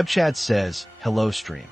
Web chat says, hello stream.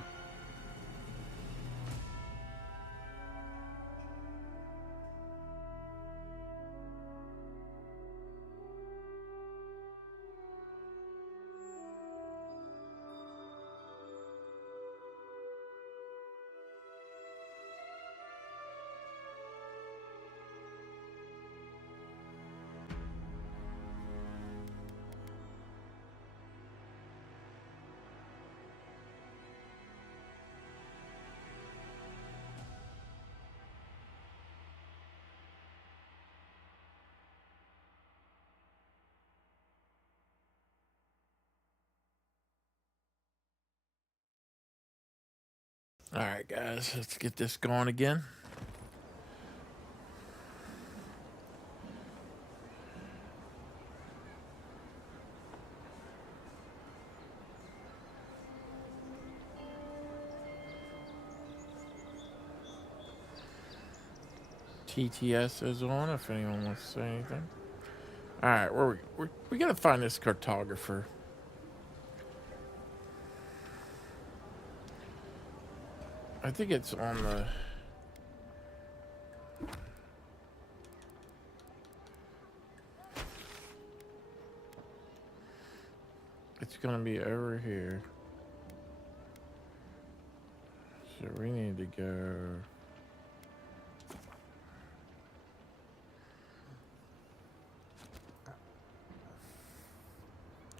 All right, guys, let's get this going again. TTS is on if anyone wants to say anything. All right, we gotta find this cartographer. I think it's on the. It's gonna be over here. So we need to go.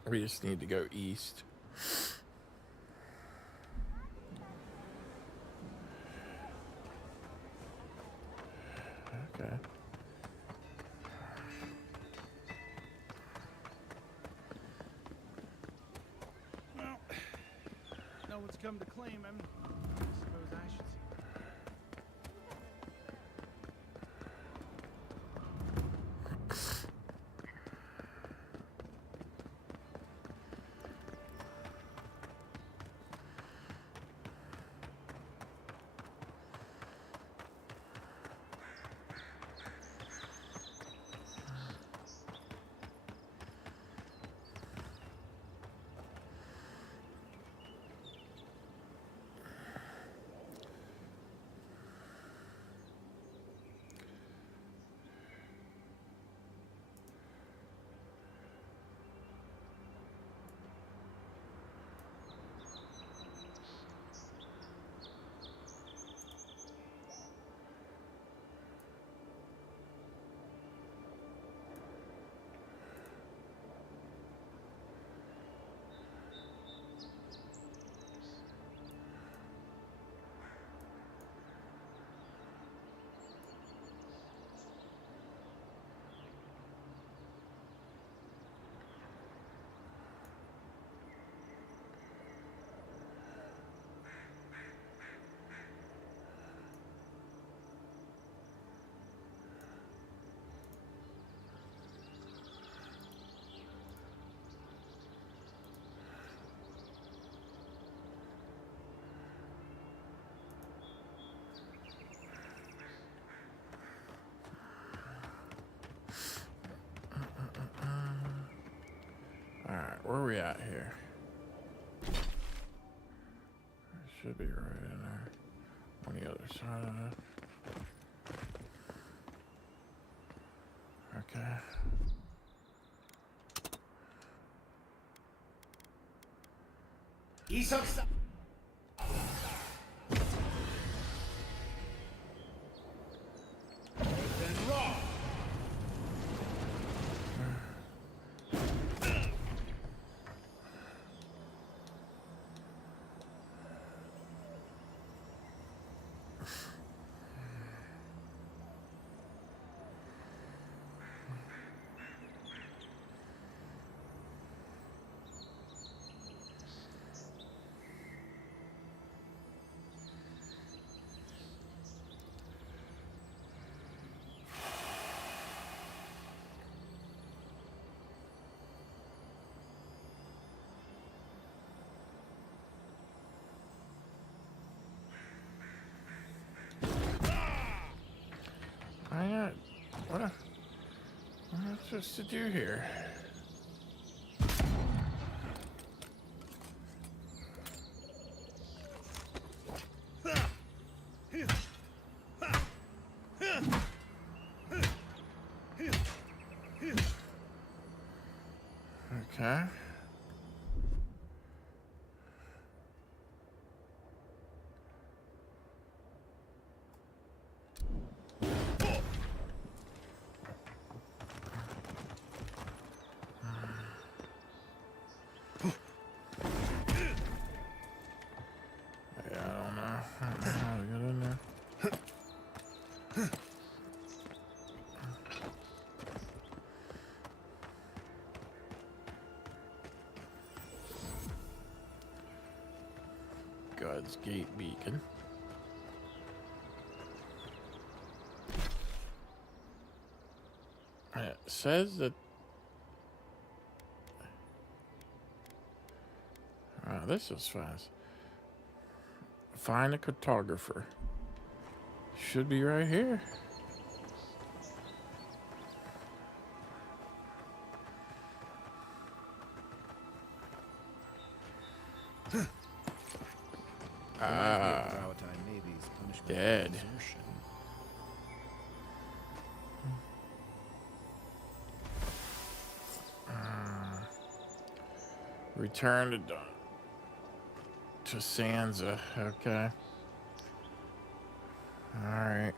We just need to go east. Okay. Well, no one's come to claim him. I suppose I should see. Alright, where are we at here? It should be right in there. On the other side of it. Okay. What am I supposed to do here? Okay. Yeah, I don't know. I don't know how to get in there. God's Gate Beacon. It says that. Oh, this is fast. Find a cartographer. Should be right here. Dead. Return to Sansa. Okay. All right.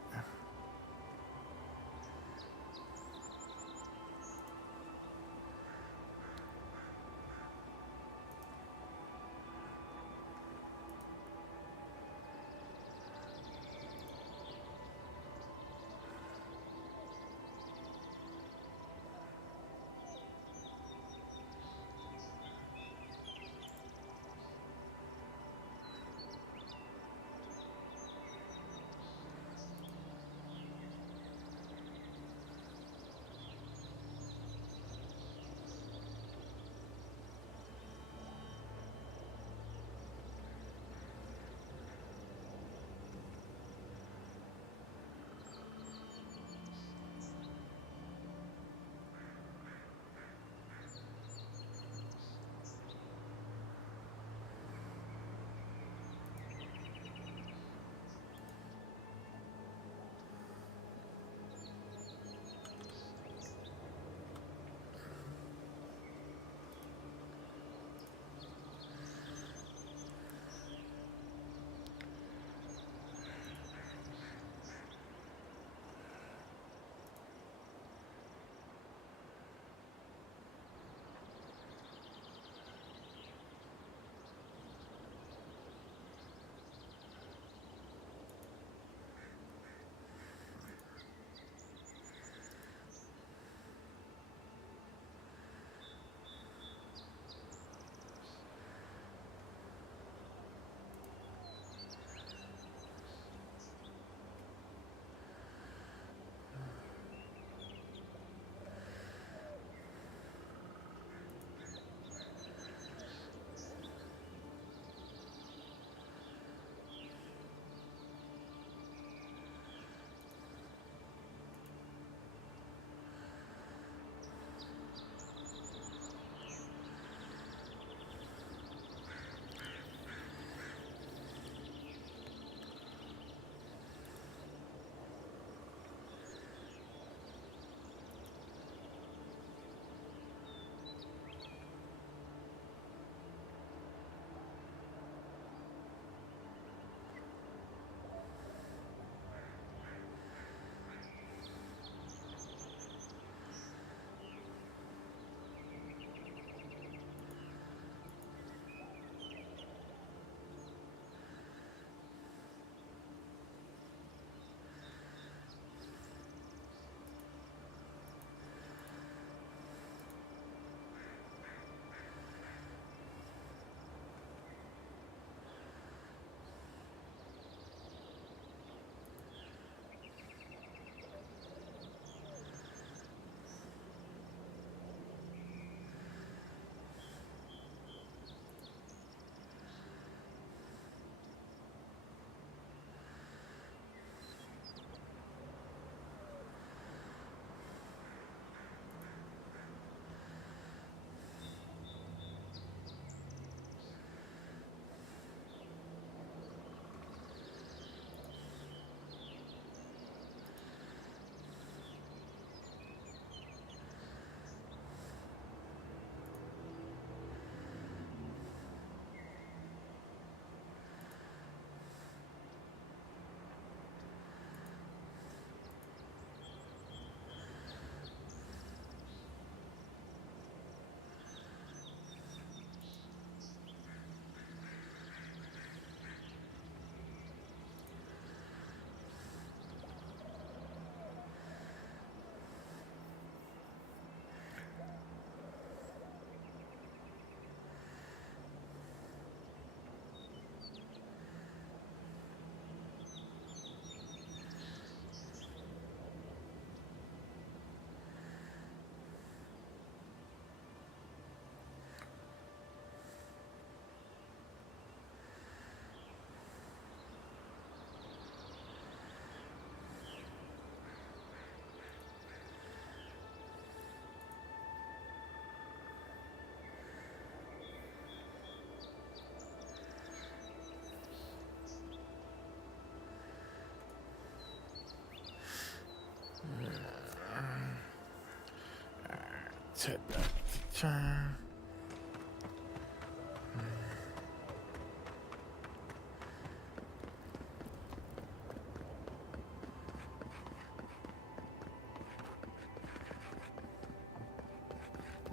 Let's head back to town.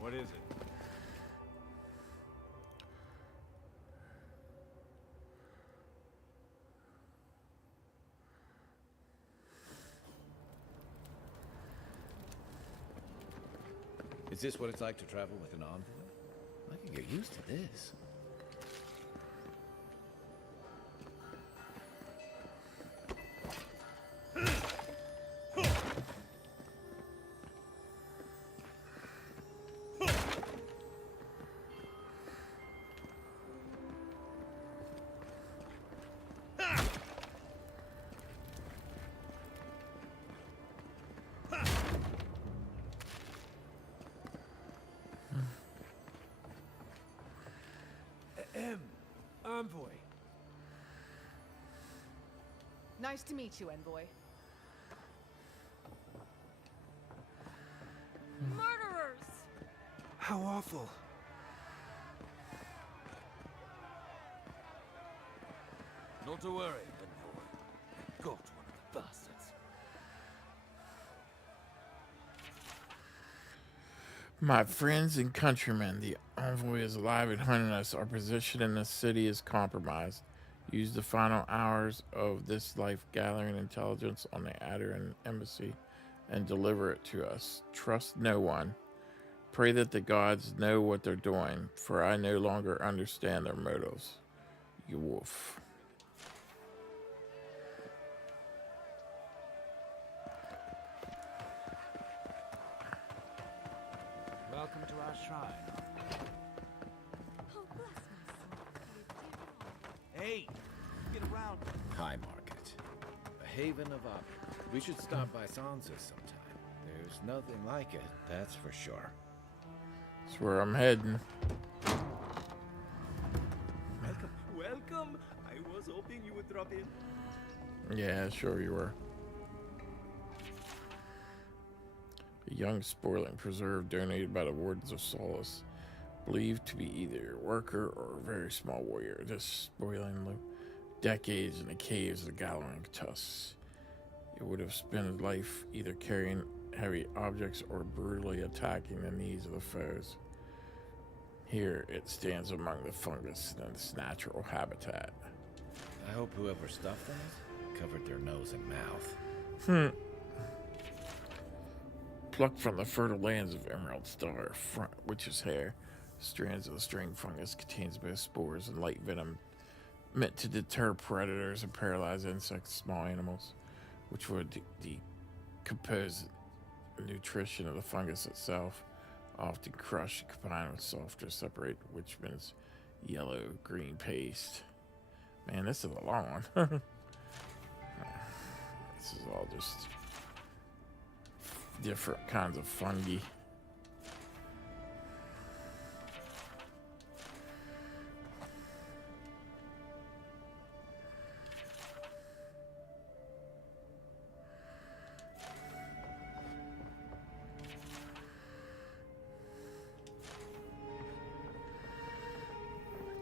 What is it? Is this what it's like to travel with an envoy? I can get used to this. Envoy. Nice to meet you, Envoy. Murderers! How awful. Not to worry, envoy. Got one of the bastards. My friends and countrymen, the envoy is alive and hunting us. Our position in the city is compromised. Use the final hours of this life gathering intelligence on the Adderan embassy and deliver it to us. Trust no one. Pray that the gods know what they're doing, for I no longer understand their motives. You wolf. Welcome to our shrine. Oh, bless my soul. Hey, get around. High Market. A haven of opera. We should stop by Sansa's sometime. There's nothing like it, that's for sure. That's where I'm heading. Welcome. Welcome. I was hoping you would drop in. Yeah, sure you were. A young spoiling preserve donated by the Wardens of Solace, believed to be either a worker or a very small warrior. This spoiling lived decades in the caves of the Gallowing Tusks. It would have spent his life either carrying heavy objects or brutally attacking the needs of the foes. Here it stands among the fungus in its natural habitat. I hope whoever stuffed that covered their nose and mouth. Plucked from the fertile lands of Emerald Star, front witch's hair, strands of the string fungus contains both spores and light venom, meant to deter predators and paralyze insects, small animals, which would decompose the nutrition of the fungus itself, often crushed and combined with softer, separate Witchman's yellow-green paste. Man, this is a long one. This is all just different kinds of fungi.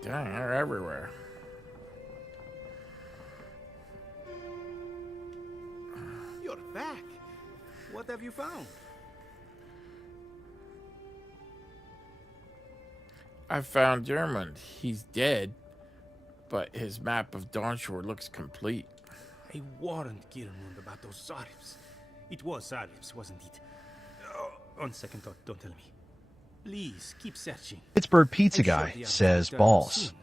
Dang, they're everywhere. You're back. What have you found? I found Dermond. He's dead, but his map of Dawnshore looks complete. I warned Gilmund about those Zaribs. It was Zaribs, wasn't it? Oh, on second thought, don't tell me. Please, keep searching. Pittsburgh Pizza I'm sure Guy the others says will return balls. soon.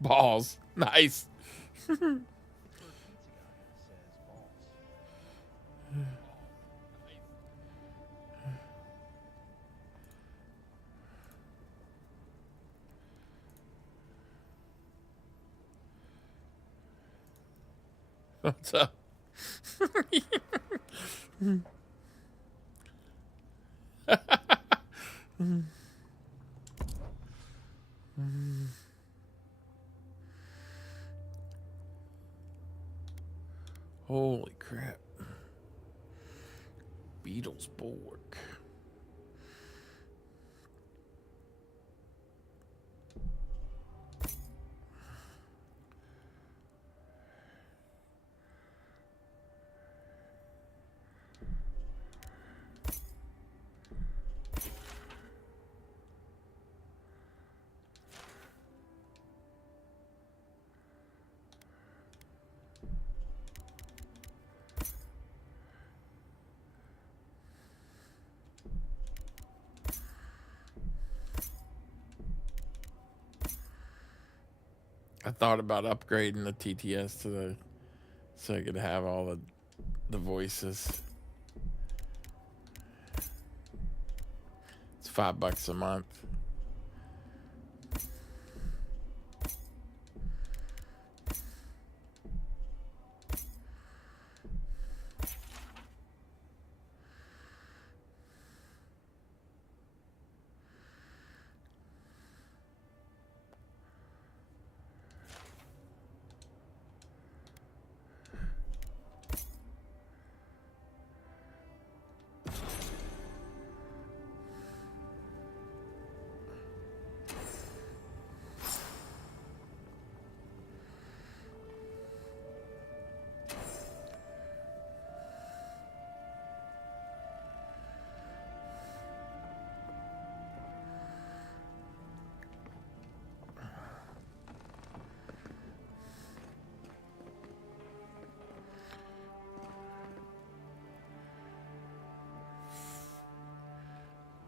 Balls. Nice. What's up? Holy crap. Beetle's bulwark. I thought about upgrading the TTS to the so I could have all the voices. It's $5 a month.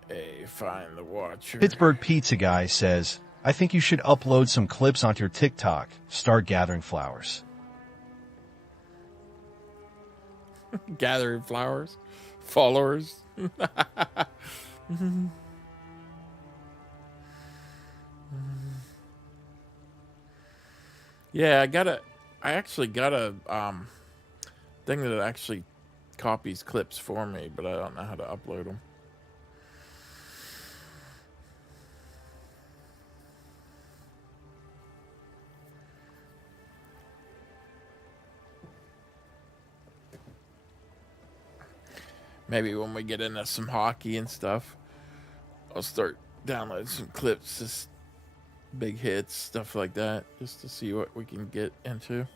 Hey, find the watcher. Pittsburgh Pizza Guy says, I think you should upload some clips onto your TikTok. Start gathering flowers. Gathering flowers, followers. Yeah, I actually got a thing that actually copies clips for me, but I don't know how to upload them. Maybe when we get into some hockey and stuff, I'll start downloading some clips, just big hits, stuff like that, just to see what we can get into.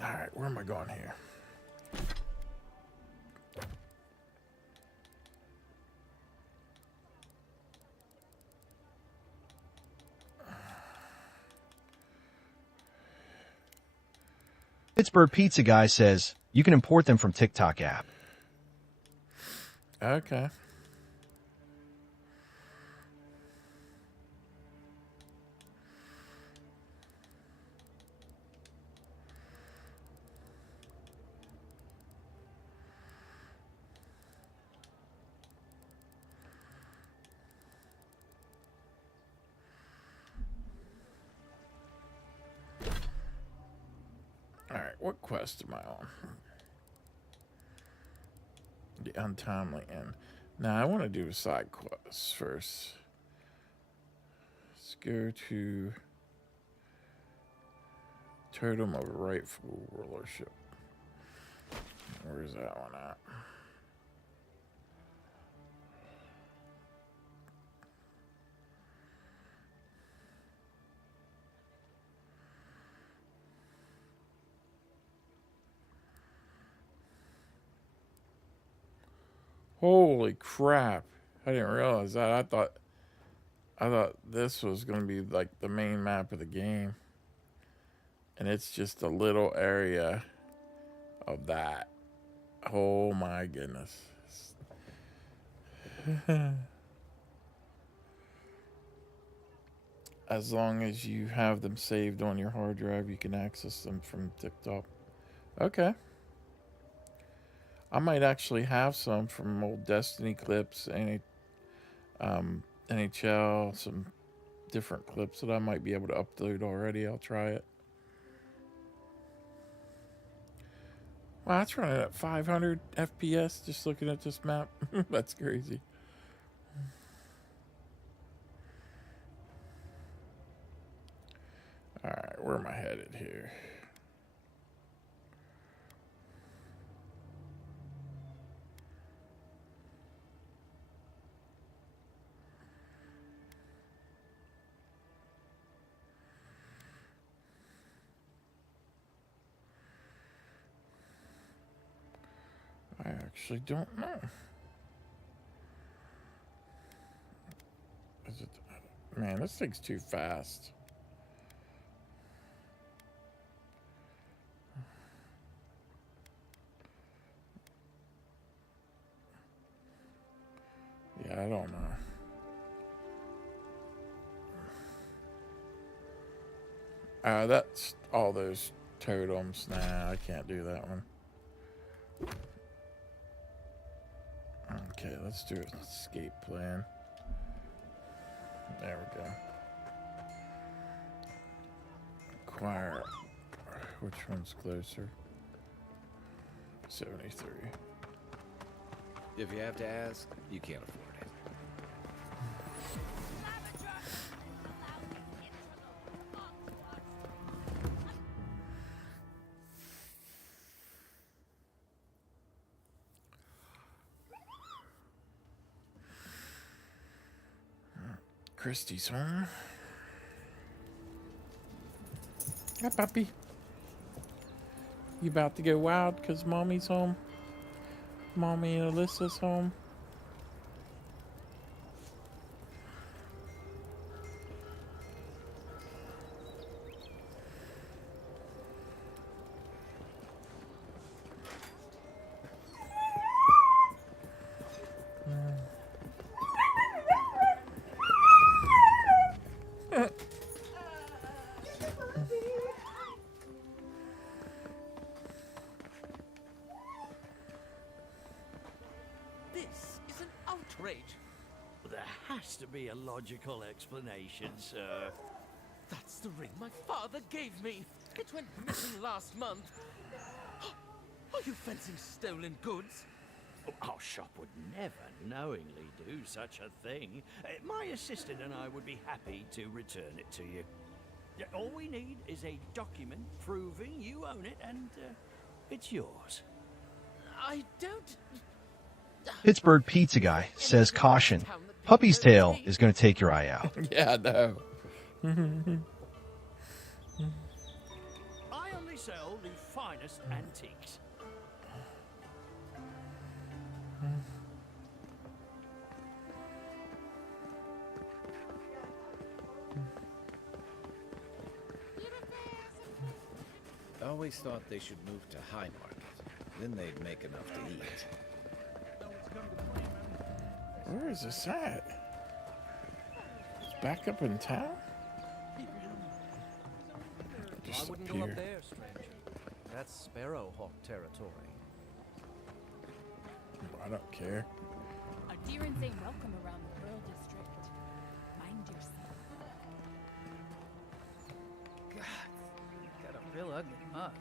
All right, where am I going here? Pittsburgh Pizza Guy says, you can import them from TikTok app. Okay. Alright, what quest am I on? The Untimely End. Now, I want to do a side quest first. Let's go to Totem of Rightful Rulership. Where's that one at? Holy crap. I didn't realize that. I thought this was going to be like the main map of the game. And it's just a little area of that. Oh my goodness. As long as you have them saved on your hard drive, you can access them from TikTok. Okay. I might actually have some from old Destiny clips, NHL, some different clips that I might be able to upload already. I'll try it. Wow, that's running at 500 FPS just looking at this map. That's crazy. Alright, where am I headed here? I actually don't know. Is it? Man, this thing's too fast. That's all those totems. Nah, I can't do that one. Okay, let's do an escape plan. There we go. Acquire. Which one's closer? 73. If you have to ask, you can't afford it. Christy's home. Hi, puppy. You about to go wild because mommy's home? Mommy and Alyssa's home? This is an outrage. There has to be a logical explanation, sir. That's the ring my father gave me. It went missing last month. Are you fencing stolen goods? Our shop would never knowingly do such a thing. My assistant and I would be happy to return it to you. All we need is a document proving you own it and it's yours. I don't... Pittsburgh Pizza Guy says caution. Puppy's tail is going to take your eye out. Yeah, I know. I only sell the finest antiques. I always thought they should move to High Market. Then they'd make enough to eat. Where is this at? It's back up in town? I wouldn't go up there, stranger. That's Sparrowhawk territory. I don't care. Our Deerins ain't welcome around the Pearl District. Mind yourself. God, you've got a real ugly mug.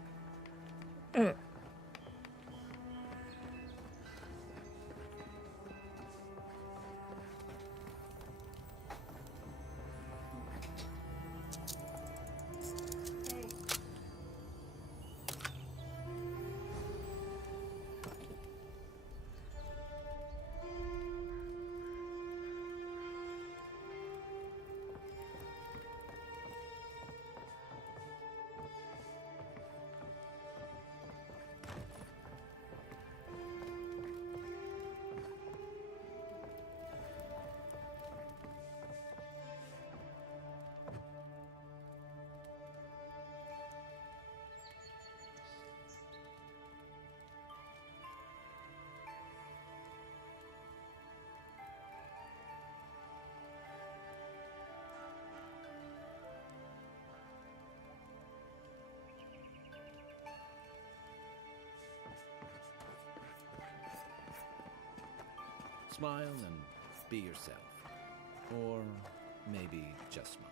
Smile and be yourself. Or maybe just smile.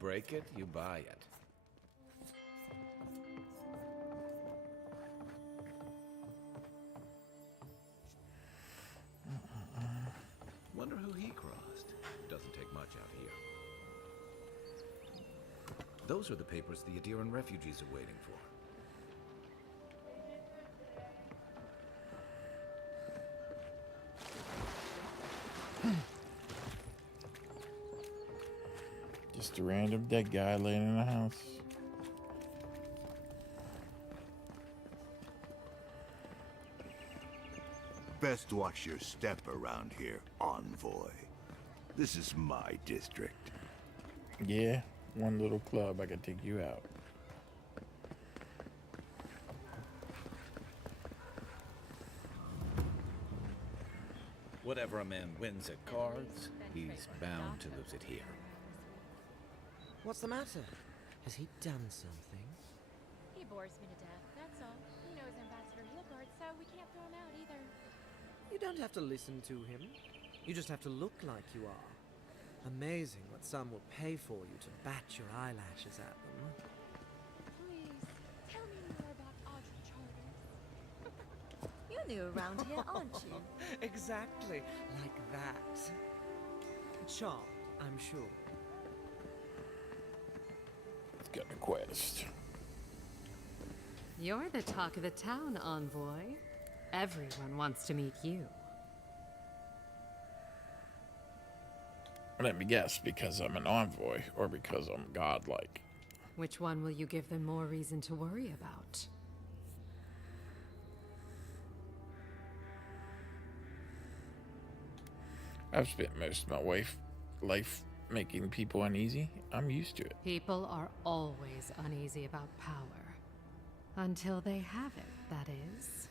break it, you buy it. Wonder who he crossed. Doesn't take much out here. Those are the papers the Adiran refugees are waiting for. Just a random dead guy laying in a house. Best watch your step around here, envoy. This is my district. Yeah, one little club, I could take you out. Whatever a man wins at cards, he's bound to lose it here. What's the matter? Has he done something? He bores me to death, that's all. He knows Ambassador Heelguard, so we can't throw him out either. You don't have to listen to him. You just have to look like you are. Amazing what some will pay for you to bat your eyelashes at them. Please, tell me more about Audrey Charters. You're new around here, aren't you? Exactly, like that. Charmed, I'm sure. Let's get a quest. You're the talk of the town, envoy. Everyone wants to meet you. Let me guess, because I'm an envoy, or because I'm godlike. Which one will you give them more reason to worry about? I've spent most of my life making people uneasy. I'm used to it. People are always uneasy about power. Until they have it, that is.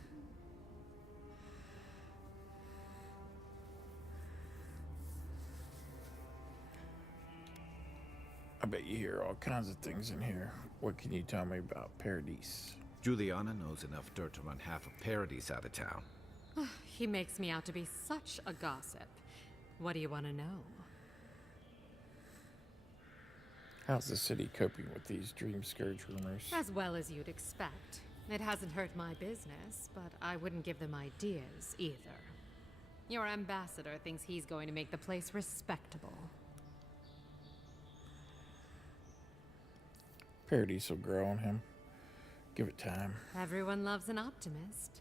I bet you hear all kinds of things in here. What can you tell me about Paradise? Juliana knows enough dirt to run half of Paradise out of town. He makes me out to be such a gossip. What do you want to know? How's the city coping with these Dream Scourge rumors? As well as you'd expect. It hasn't hurt my business, but I wouldn't give them ideas either. Your ambassador thinks he's going to make the place respectable. Paradise will grow on him. Give it time. Everyone loves an optimist.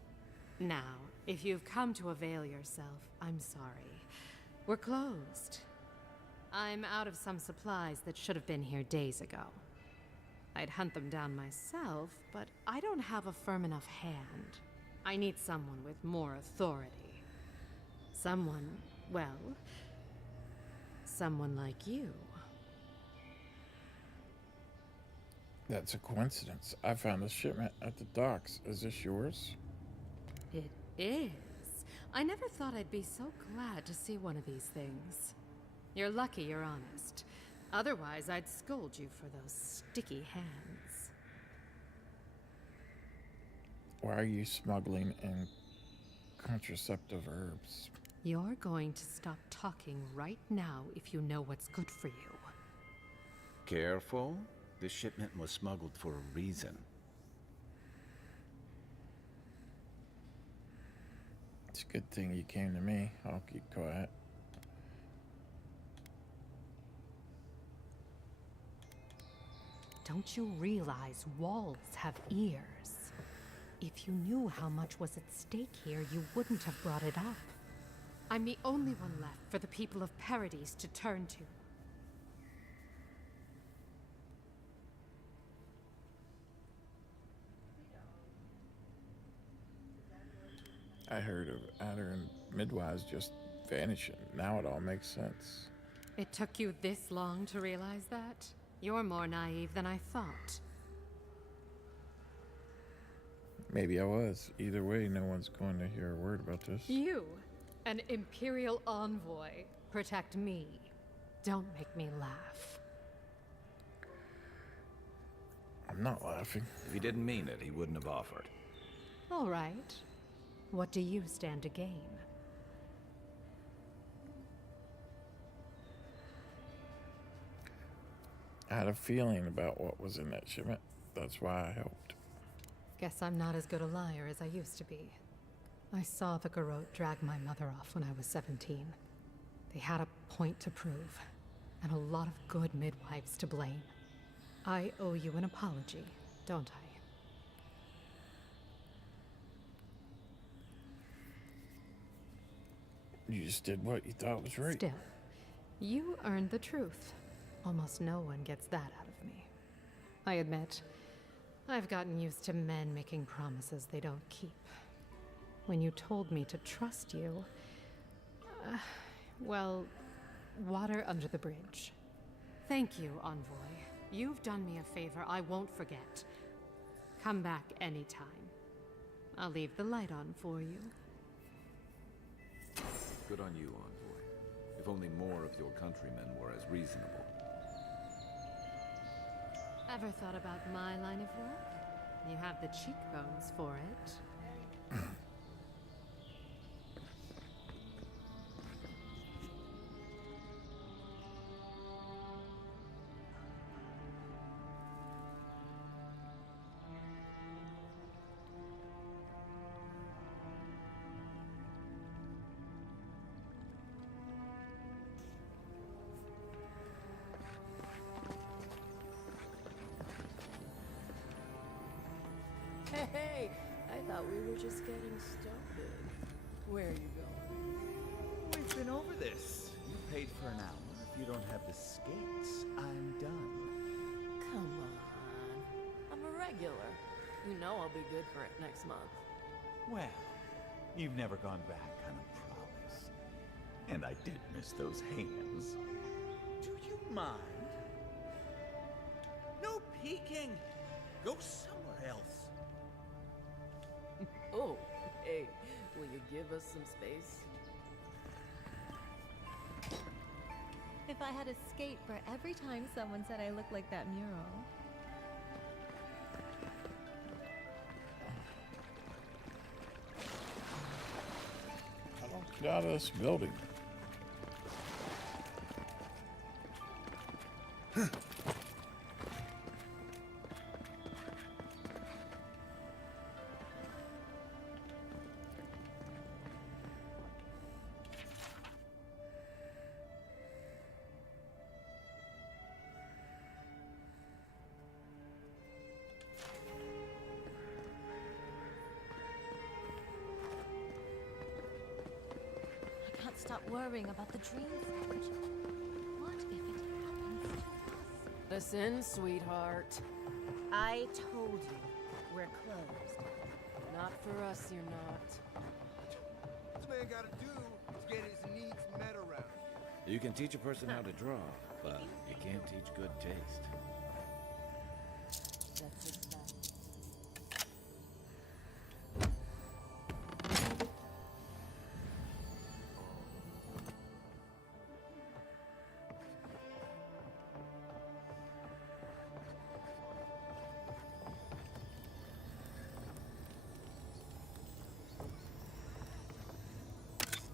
Now, if you've come to avail yourself, I'm sorry. We're closed. I'm out of some supplies that should have been here days ago. I'd hunt them down myself, but I don't have a firm enough hand. I need someone with more authority. Someone, well, someone like you. That's a coincidence. I found a shipment at the docks. Is this yours? It is. I never thought I'd be so glad to see one of these things. You're lucky you're honest. Otherwise, I'd scold you for those sticky hands. Why are you smuggling in contraceptive herbs? You're going to stop talking right now if you know what's good for you. Careful. This shipment was smuggled for a reason. It's a good thing you came to me. I'll keep quiet. Don't you realize walls have ears? If you knew how much was at stake here, you wouldn't have brought it up. I'm the only one left for the people of Paradise to turn to. I heard of Adder and midwives just vanishing. Now it all makes sense. It took you this long to realize that? You're more naive than I thought. Maybe I was. Either way, no one's going to hear a word about this. You, an Imperial envoy, protect me. Don't make me laugh. I'm not laughing. If he didn't mean it, he wouldn't have offered. All right. What do you stand to gain? I had a feeling about what was in that shipment. That's why I helped. Guess I'm not as good a liar as I used to be. I saw the Garrote drag my mother off when I was 17. They had a point to prove, and a lot of good midwives to blame. I owe you an apology, don't I? You just did what you thought was right. Still, you earned the truth. Almost no one gets that out of me. I admit, I've gotten used to men making promises they don't keep. When you told me to trust you, well, water under the bridge. Thank you, Envoy. You've done me a favor I won't forget. Come back anytime. I'll leave the light on for you. Good on you, Envoy. If only more of your countrymen were as reasonable. Ever thought about my line of work? You have the cheekbones for it. Hey, I thought we were just getting started. Where are you going? We've been over this. You paid for an hour. If you don't have the skates, I'm done. Come on. I'm a regular. You know I'll be good for it next month. Well, you've never gone back on a promise. And I did miss those hands. Do you mind? No peeking. Go somewhere else. Oh, hey, will you give us some space? If I had a skate for every time someone said I looked like that mural. I don't get out of this building. I can't stop worrying about the dream sandwich. What if it happens to us? Listen, sweetheart. I told you, we're closed. Not for us, you're not. This man gotta do is get his needs met around here. You can teach a person how to draw, but you can't teach good taste. That's it, that.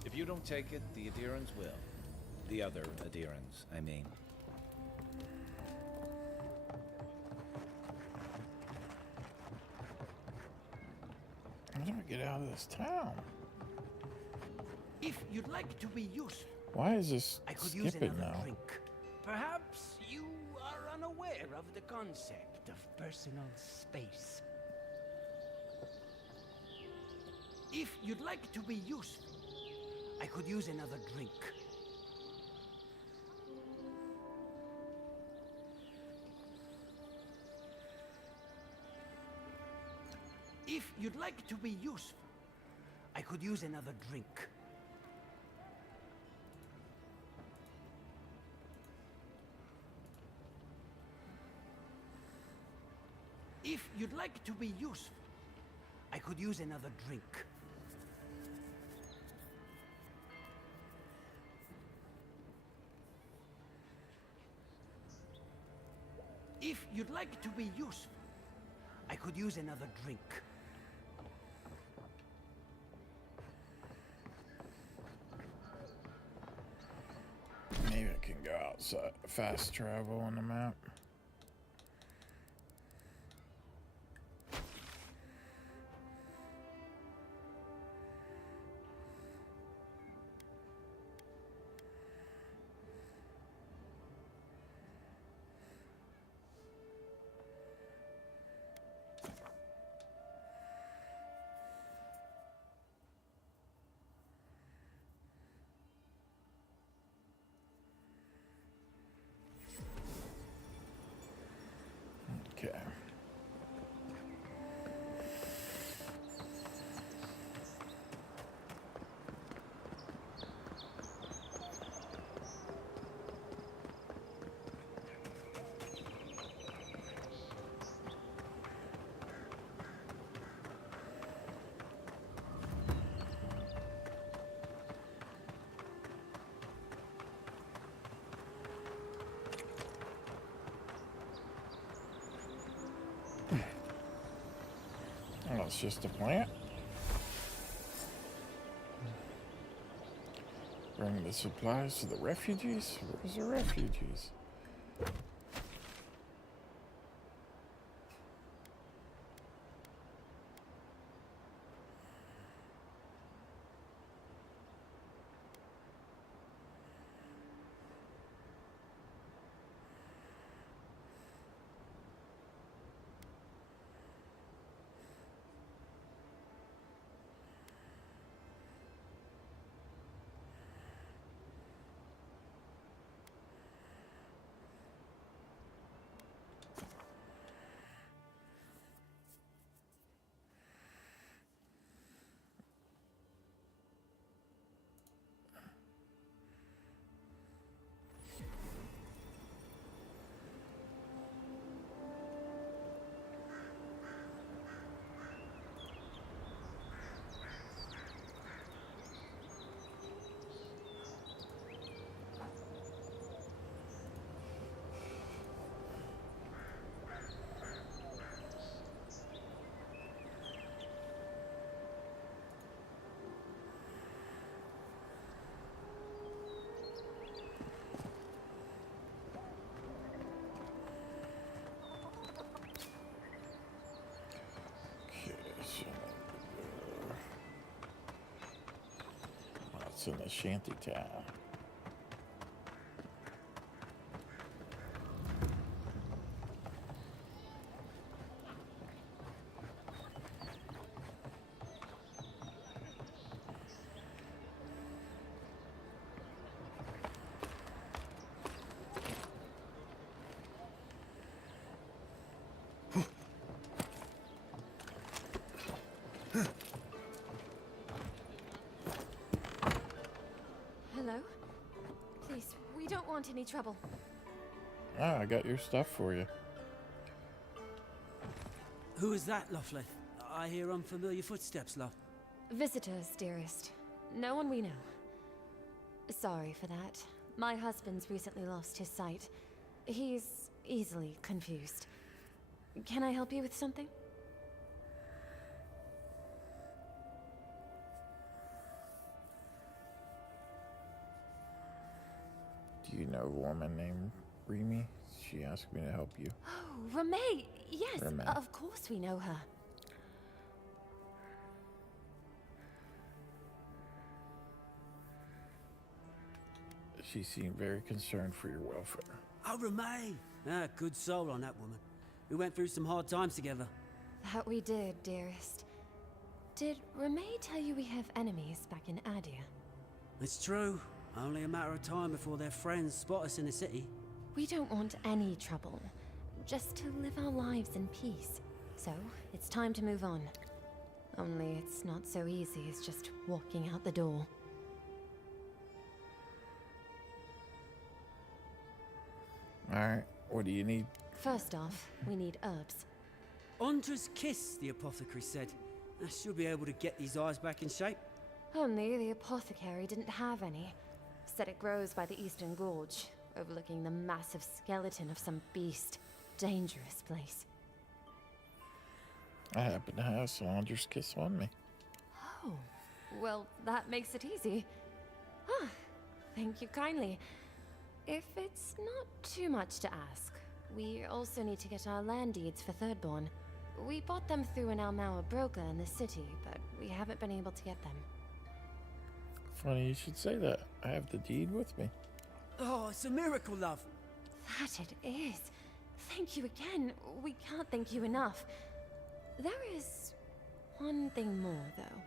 If you don't take it, the adherents will. The other adherents, I mean. How do I get out of this town? If you'd like to be useful, Why is this I could use skipping another now? drink. Perhaps you are unaware of the concept of personal space. If you'd like to be useful, I could use another drink. If you'd like to be useful, I could use another drink. If you'd like to be useful, I could use another drink. If you'd like to be useful, I could use another drink. Maybe I can go outside. Fast travel on the map. Oh, it's just a plant? Bring the supplies to the refugees? Where's the refugees? It's in a shanty town. Hello? Please, we don't want any trouble. Ah, I got your stuff for you. Who is that, Loughlin? I hear unfamiliar footsteps, love. Visitors, dearest. No one we know. Sorry for that. My husband's recently lost his sight. He's easily confused. Can I help you with something? Do you know a woman named Remy? She asked me to help you. Oh, Ramay! Yes, Ramay. of course we know her. She seemed very concerned for your welfare. Oh, Ramay! Ah, good soul on that woman. We went through some hard times together. That we did, dearest. Did Ramay tell you we have enemies back in Adia? It's true. Only a matter of time before their friends spot us in the city. We don't want any trouble. Just to live our lives in peace. So, it's time to move on. Only it's not so easy as just walking out the door. Alright, what do you need? First off, we need herbs. Ondra's kiss, the apothecary said. I should be able to get these eyes back in shape. Only the apothecary didn't have any. Said it grows by the Eastern Gorge, overlooking the massive skeleton of some beast. Dangerous place. I happen to have Saunder's kiss on me. Oh, well, that makes it easy. Ah, thank you kindly. If it's not too much to ask, we also need to get our land deeds for Thirdborn. We bought them through an Almaua broker in the city, but we haven't been able to get them. Funny you should say that. I have the deed with me. Oh, it's a miracle, love. That it is. Thank you again. We can't thank you enough. There is one thing more, though.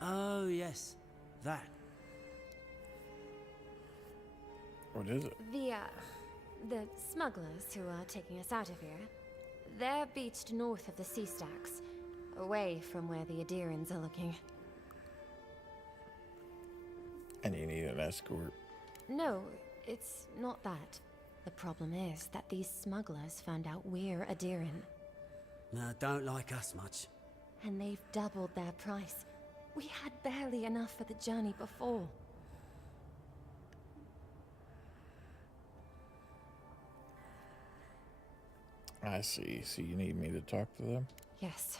Oh, yes. That. What is it? The smugglers who are taking us out of here, they're beached north of the sea stacks, away from where the Adirans are looking. And you need an escort. No, it's not that. The problem is that these smugglers found out we're Adiran. No, don't like us much. And they've doubled their price. We had barely enough for the journey before. I see. So you need me to talk to them? Yes.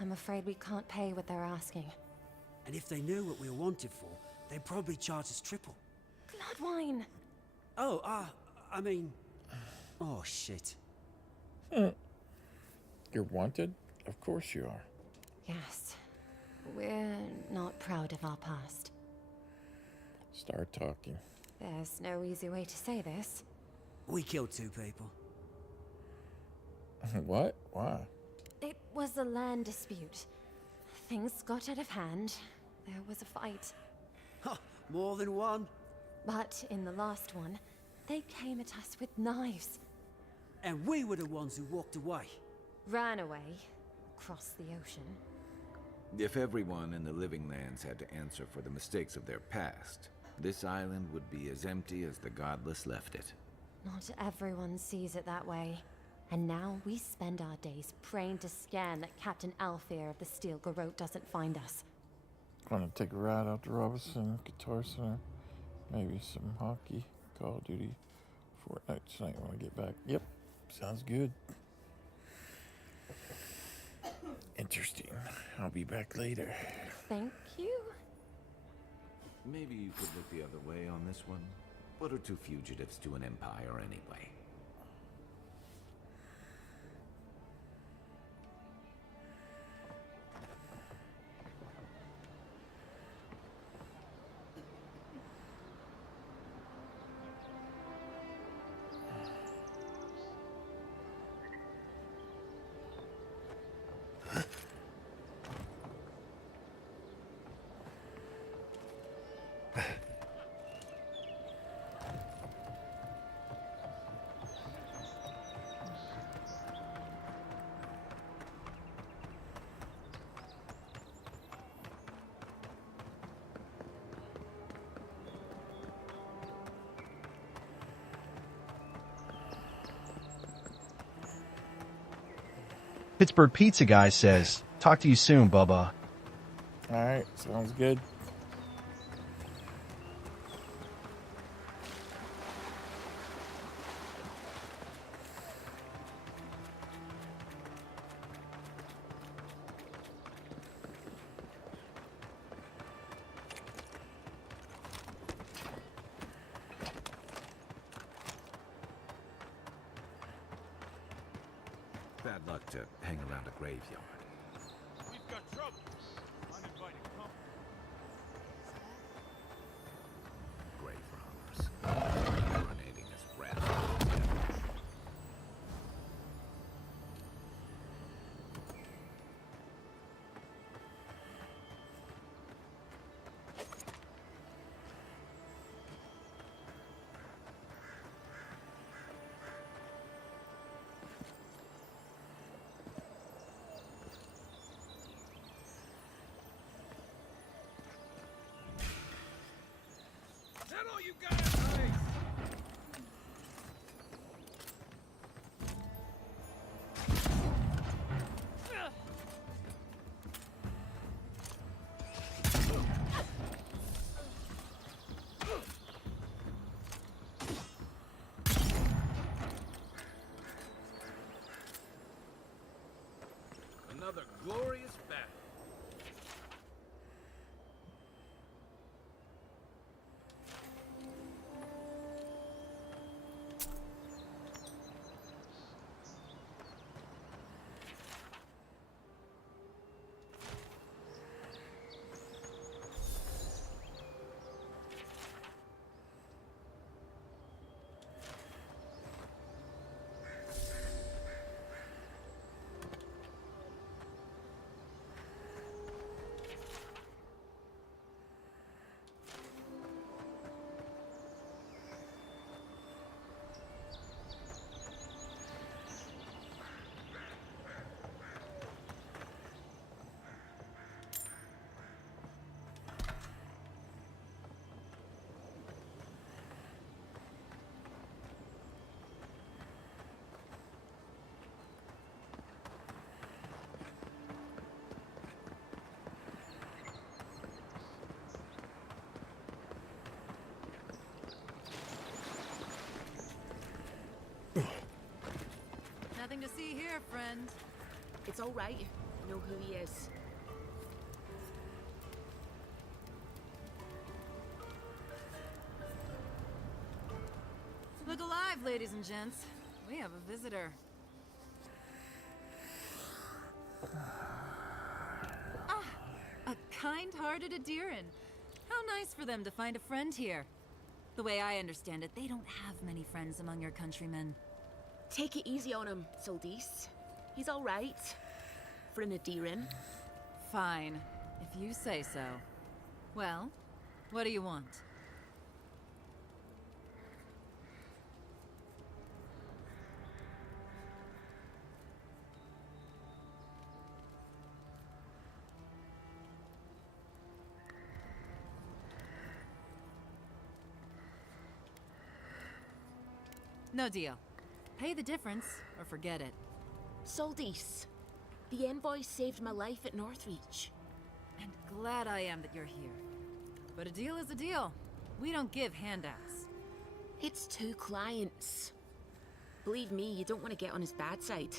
I'm afraid we can't pay what they're asking. And if they knew what we were wanted for, they'd probably charge us triple. Blood wine! Oh, I mean... Oh, shit. You're wanted? Of course you are. Yes. We're not proud of our past. Start talking. There's no easy way to say this. We killed 2 people. What? Why? It was a land dispute. Things got out of hand. There was a fight. Ha! More than one? But in the last one, they came at us with knives. And we were the ones who walked away. Ran away. Across the ocean. If everyone in the living lands had to answer for the mistakes of their past, this island would be as empty as the godless left it. Not everyone sees it that way. And now we spend our days praying to scan that Captain Alfear of the Steel Garrote doesn't find us. Gonna take a ride out to Robinson Guitar Center. Maybe some hockey, Call of Duty, Fortnite tonight when I get back. Yep, sounds good. Interesting. I'll be back later. Thank you. Maybe you could look the other way on this one. What are 2 fugitives to an empire anyway? Pittsburgh Pizza Guy says, talk to you soon, Bubba. Alright, sounds good. Bad luck to hang around a graveyard. We've got trouble. Uninvited company. Grave robbers. Urinating as rats. Is that all you got? Nice. Another glorious battle. Nothing to see here, friend. It's all right. know who he is. Look alive, ladies and gents. We have a visitor. Ah, a kind-hearted Adiran. How nice for them to find a friend here. The way I understand it, they don't have many friends among your countrymen. Take it easy on him, Soldis. He's all right. For an Adiran. Fine, if you say so. Well, what do you want? No deal. Pay the difference, or forget it. Soldis, the envoy saved my life at Northreach. And glad I am that you're here. But a deal is a deal. We don't give handouts. It's 2 clients. Believe me, you don't want to get on his bad side.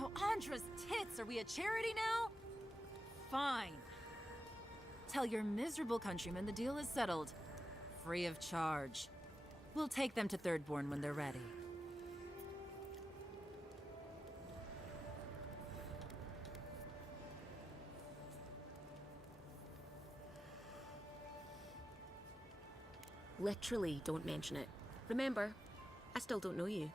Oh, Andra's tits! Are we a charity now? Fine. Tell your miserable countrymen the deal is settled. Free of charge. We'll take them to Thirdborn when they're ready. Literally, don't mention it. Remember, I still don't know you.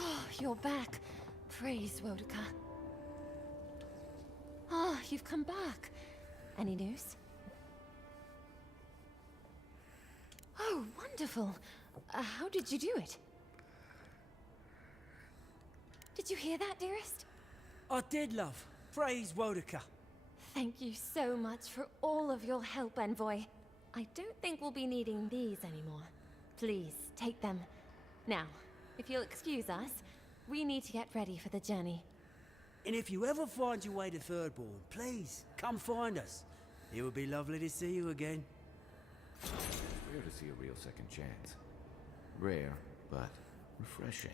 Oh, you're back. Praise Wodka. Ah, you've come back. Any news? Oh, wonderful. How did you do it? Did you hear that, dearest? I did, love. Praise Wodaka. Thank you so much for all of your help, Envoy. I don't think we'll be needing these anymore. Please, take them. Now, if you'll excuse us, we need to get ready for the journey. And if you ever find your way to Thirdborn, please, come find us. It would be lovely to see you again. It's rare to see a real second chance. Rare, but refreshing.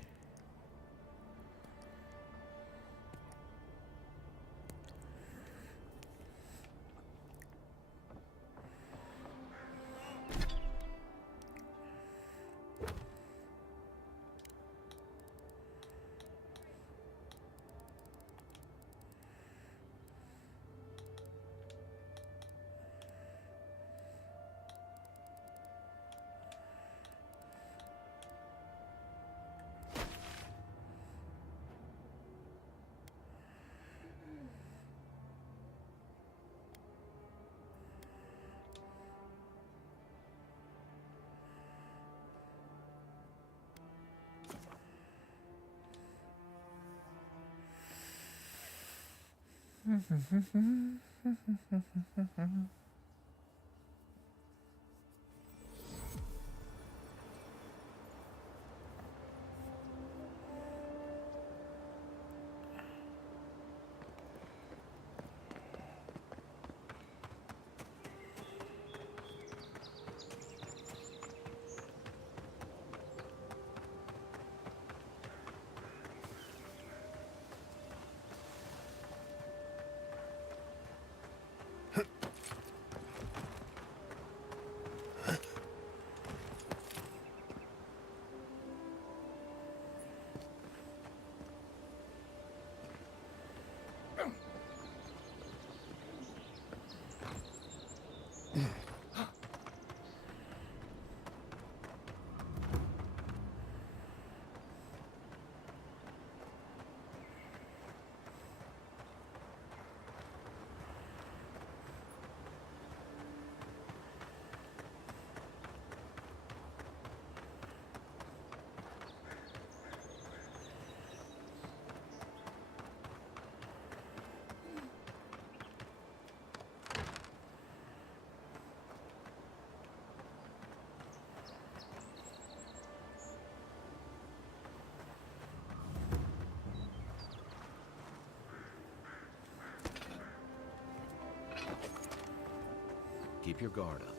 Keep your guard up.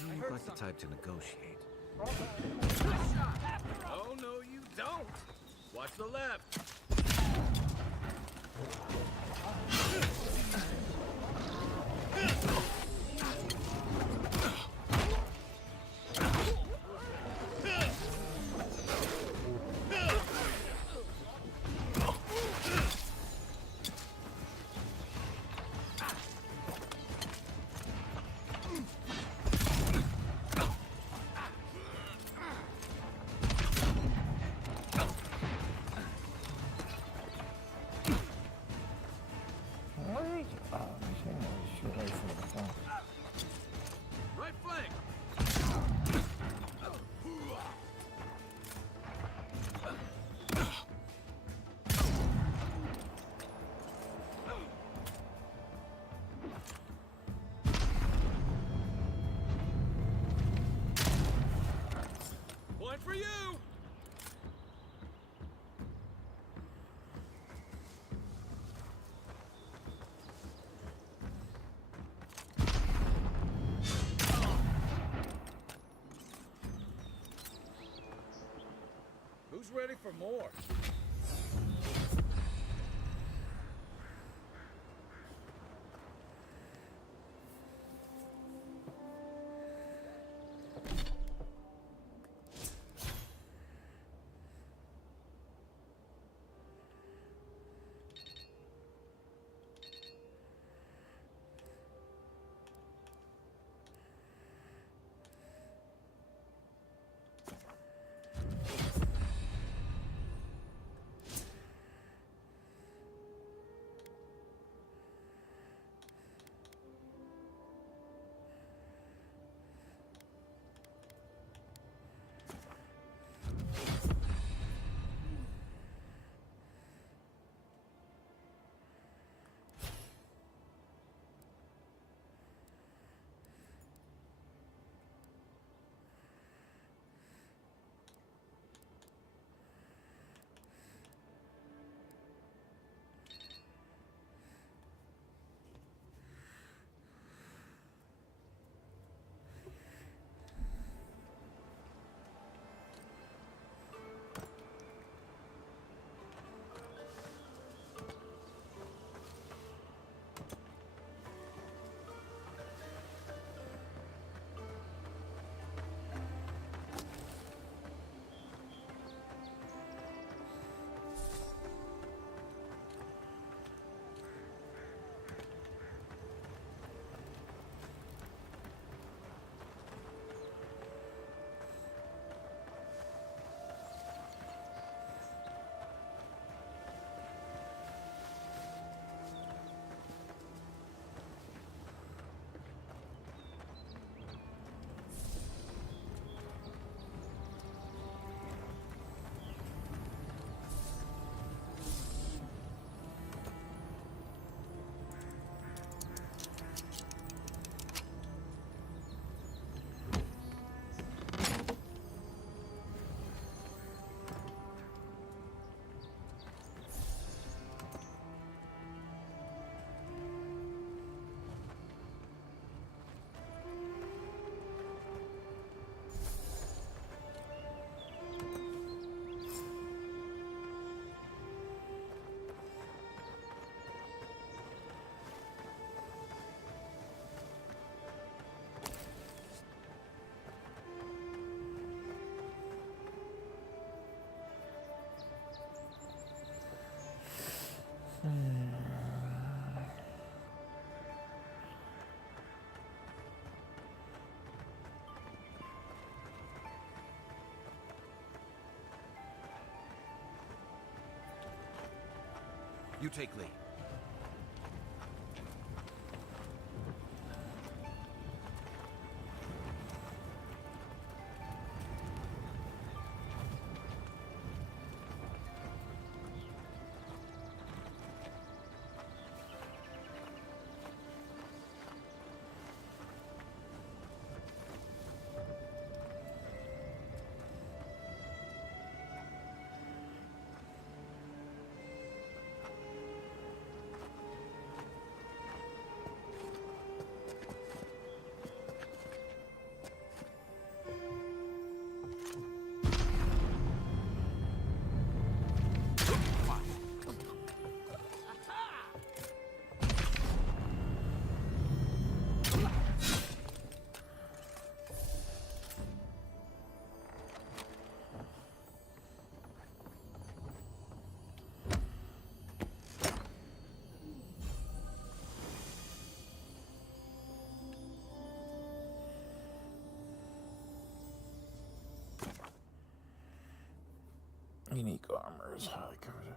You look like the type to negotiate. Oh, no, you don't. Watch the left. Right flank. Point for you. Who's ready for more? You take lead. Unique armor is highly coveted.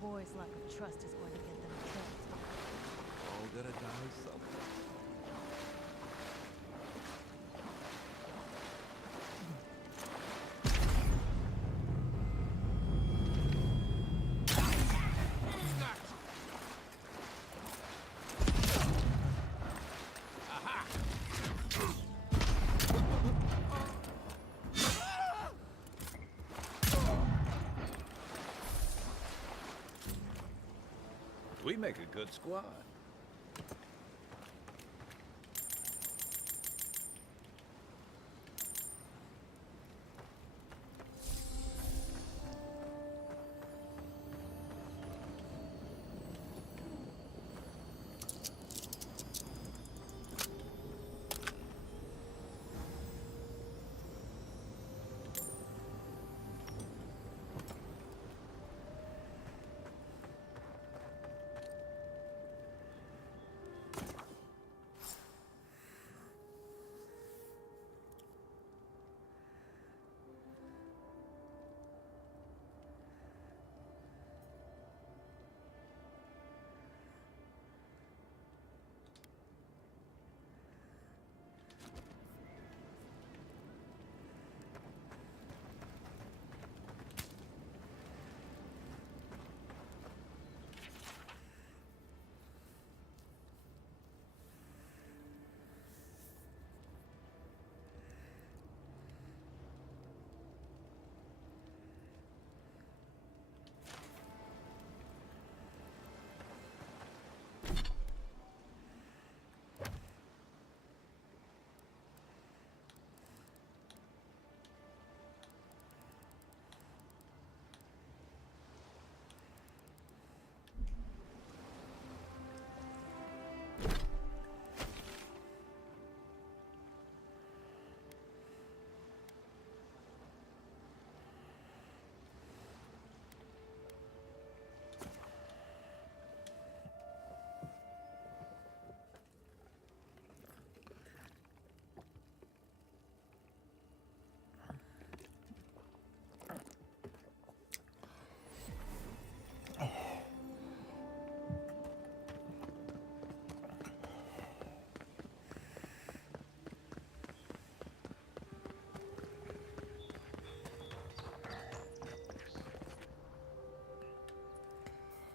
Boy's lack of trust is going to get them killed. All gonna die somewhere. We make a good squad.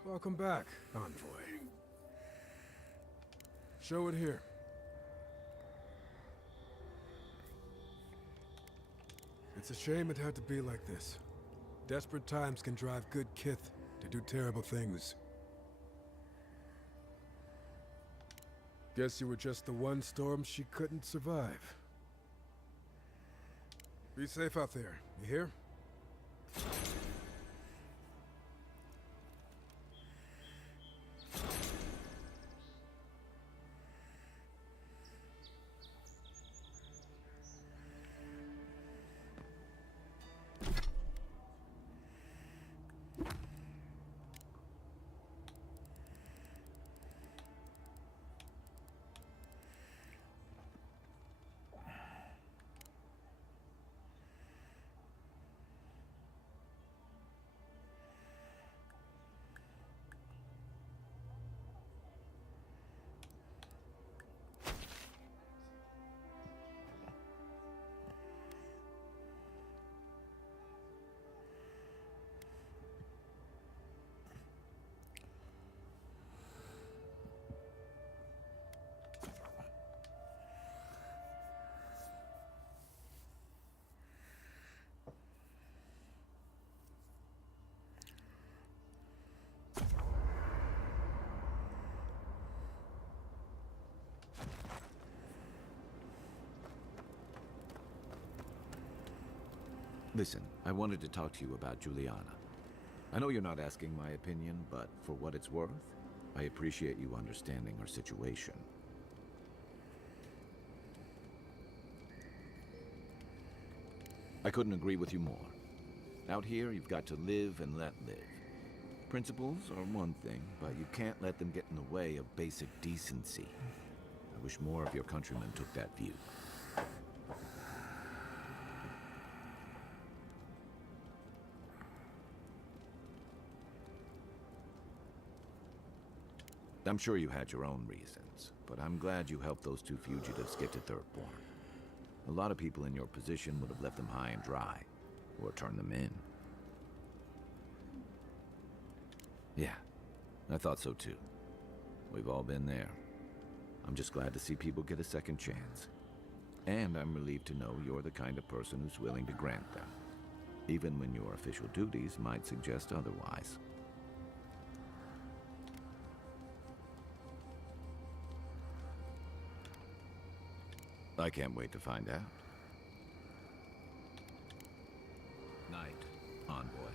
Welcome back, Envoy. Show it here. It's a shame it had to be like this. Desperate times can drive good kith to do terrible things. Guess you were just the one storm she couldn't survive. Be safe out there, you hear? Listen, I wanted to talk to you about Juliana. I know you're not asking my opinion, but for what it's worth, I appreciate you understanding her situation. I couldn't agree with you more. Out here, you've got to live and let live. Principles are one thing, but you can't let them get in the way of basic decency. I wish more of your countrymen took that view. I'm sure you had your own reasons, but I'm glad you helped those two fugitives get to Thirdborn. A lot of people in your position would have left them high and dry, or turned them in. Yeah, I thought so too. We've all been there. I'm just glad to see people get a second chance. And I'm relieved to know you're the kind of person who's willing to grant them, even when your official duties might suggest otherwise. I can't wait to find out. Night, Envoy.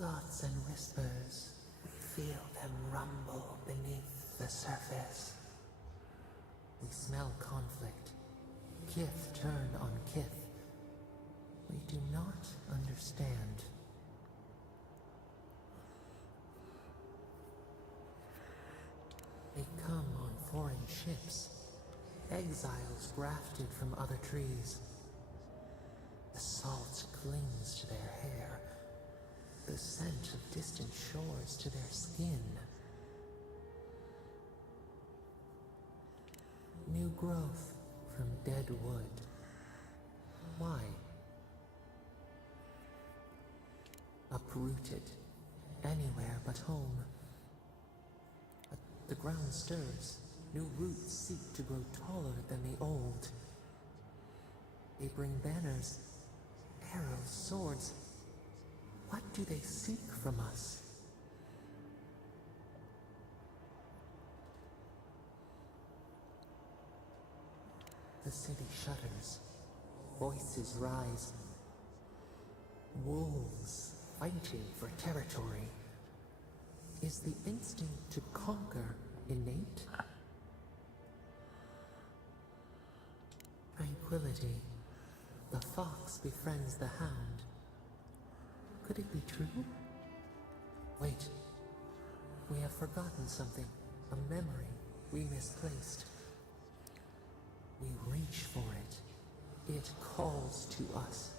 Thoughts and whispers, we feel them rumble beneath the surface. We smell conflict. Kith turn on kith. We do not understand. They come on foreign ships, exiles grafted from other trees. The salt clings to their hair, the scent of distant shores to their skin. New growth from dead wood. Why? Uprooted, anywhere but home. But the ground stirs, new roots seek to grow taller than the old. They bring banners, arrows, swords. What do they seek from us? The city shudders. Voices rise. Wolves fighting for territory. Is the instinct to conquer innate? Tranquility. The fox befriends the hound. Could it be true? Wait. We have forgotten something. A memory we misplaced. We reach for it. It calls to us.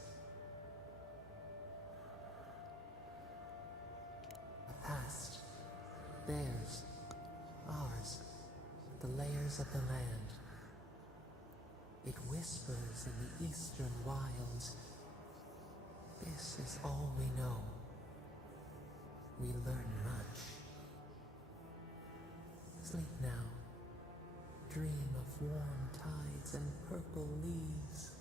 The past. Theirs. Ours. The layers of the land. It whispers in the eastern wilds. This is all we know. We learn much. Sleep now. Dream of warm tides and purple leaves.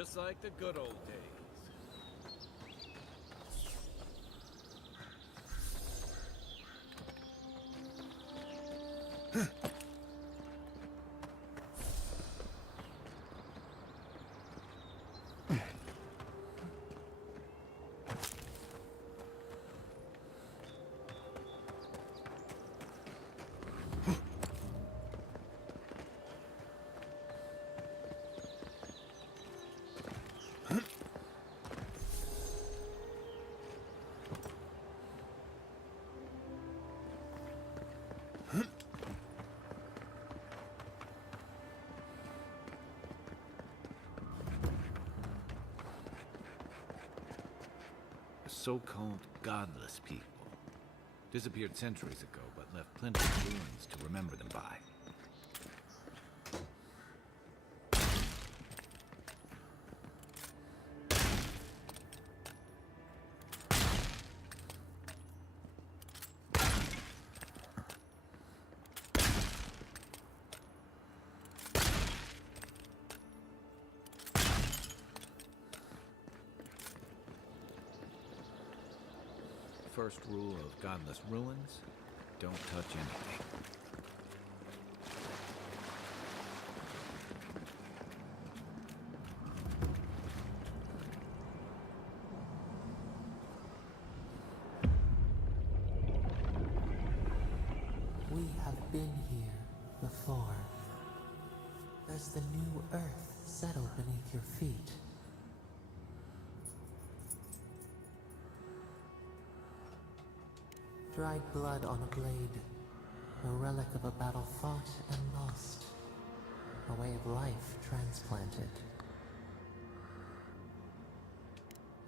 just like the good old days. So-called godless people. Disappeared centuries ago, but left plenty of ruins to remember them by. First rule of godless ruins, don't touch anything. We have been here before. Does the new earth settle beneath your feet? Dried blood on a blade, a relic of a battle fought and lost, a way of life transplanted.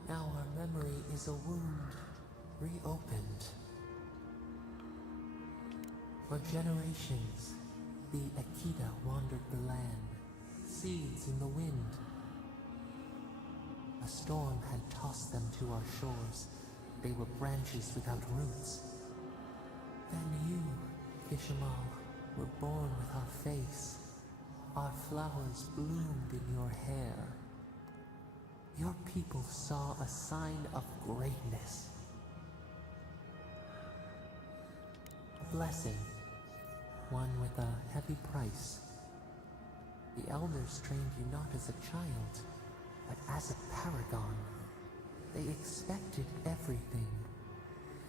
Now our memory is a wound reopened. For generations, the Akita wandered the land, seeds in the wind. A storm had tossed them to our shores. They were branches without roots. Then you, Kishimal, were born with our face. Our flowers bloomed in your hair. Your people saw a sign of greatness. A blessing, one with a heavy price. The elders trained you not as a child, but as a paragon. They expected everything.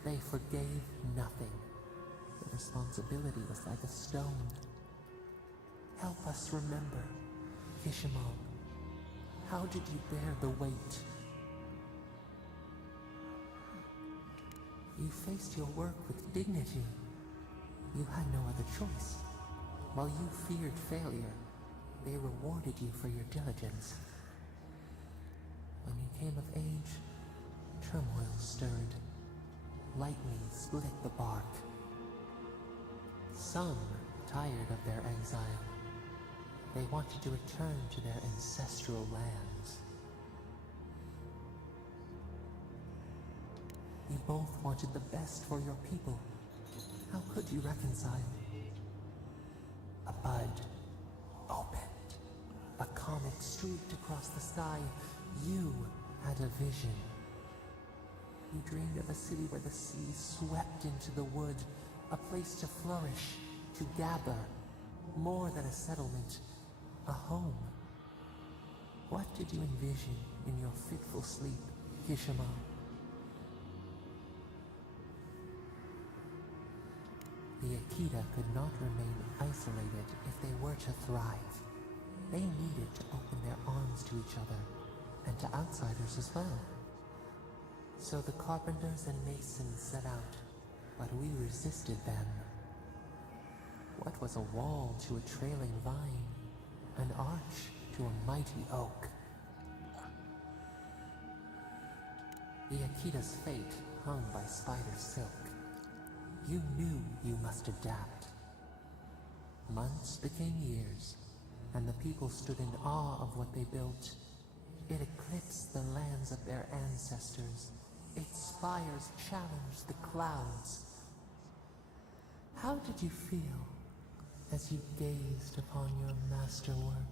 They forgave nothing. The responsibility was like a stone. Help us remember, Kishimal. How did you bear the weight? You faced your work with dignity. You had no other choice. While you feared failure, they rewarded you for your diligence. When you came of age, turmoil stirred. Lightning split the bark. Some, tired of their exile, they wanted to return to their ancestral lands. You both wanted the best for your people. How could you reconcile? A bud opened. A comet streaked across the sky. You had a vision. You dreamed of a city where the sea swept into the wood, a place to flourish, to gather, more than a settlement, a home. What did you envision in your fitful sleep, Kishima? The Akita could not remain isolated if they were to thrive. They needed to open their arms to each other, and to outsiders as well. So the carpenters and masons set out, but we resisted them. What was a wall to a trailing vine? An arch to a mighty oak? The Akita's fate hung by spider silk. You knew you must adapt. Months became years, and the people stood in awe of what they built. It eclipsed the lands of their ancestors. Its spires challenged the clouds. How did you feel as you gazed upon your masterwork?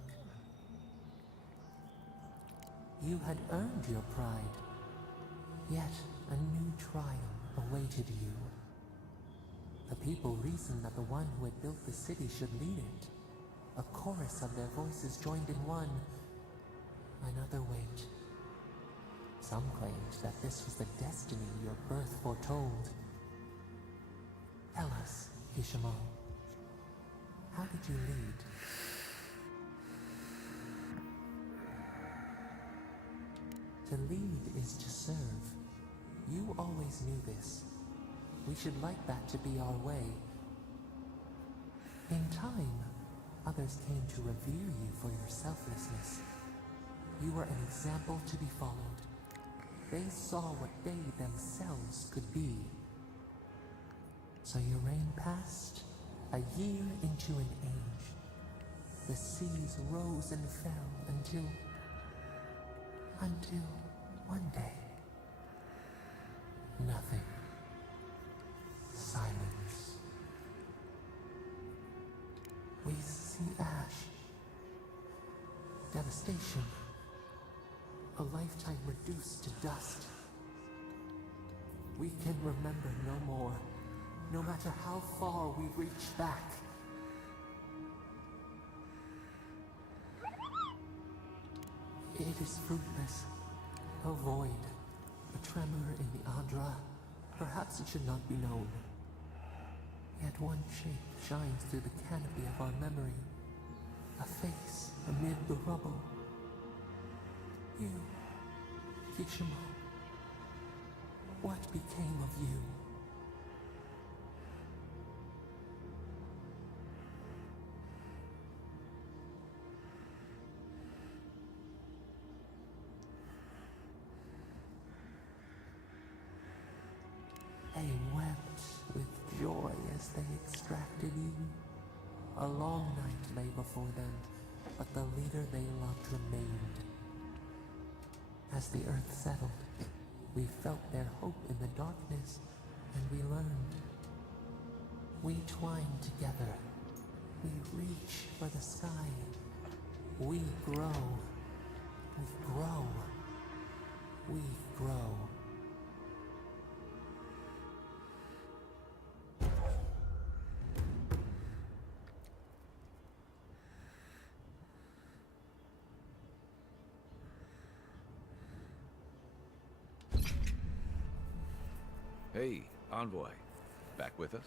You had earned your pride, yet a new trial awaited you. The people reasoned that the one who had built the city should lead it. A chorus of their voices joined in one. Another wait. Some claimed that this was the destiny your birth foretold. Tell us, Kishimo, how did you lead? To lead is to serve. You always knew this. We should like that to be our way. In time, others came to revere you for your selflessness. You were an example to be followed. They saw what they themselves could be. So your reign passed, a year into an age. The seas rose and fell until one day, nothing. Silence. We see ash. Devastation. A lifetime reduced to dust. We can remember no more, no matter how far we reach back. It is fruitless. A void. A tremor in the Adra. Perhaps it should not be known. Yet one shape shines through the canopy of our memory. A face amid the rubble. You, Kishimo. What became of you? They wept with joy as they extracted you. A long night lay before them, but the leader they loved remained. As the earth settled, we felt their hope in the darkness, and we learned. We twine together. We reach for the sky. We grow. We grow. We grow. Hey, Envoy. Back with us?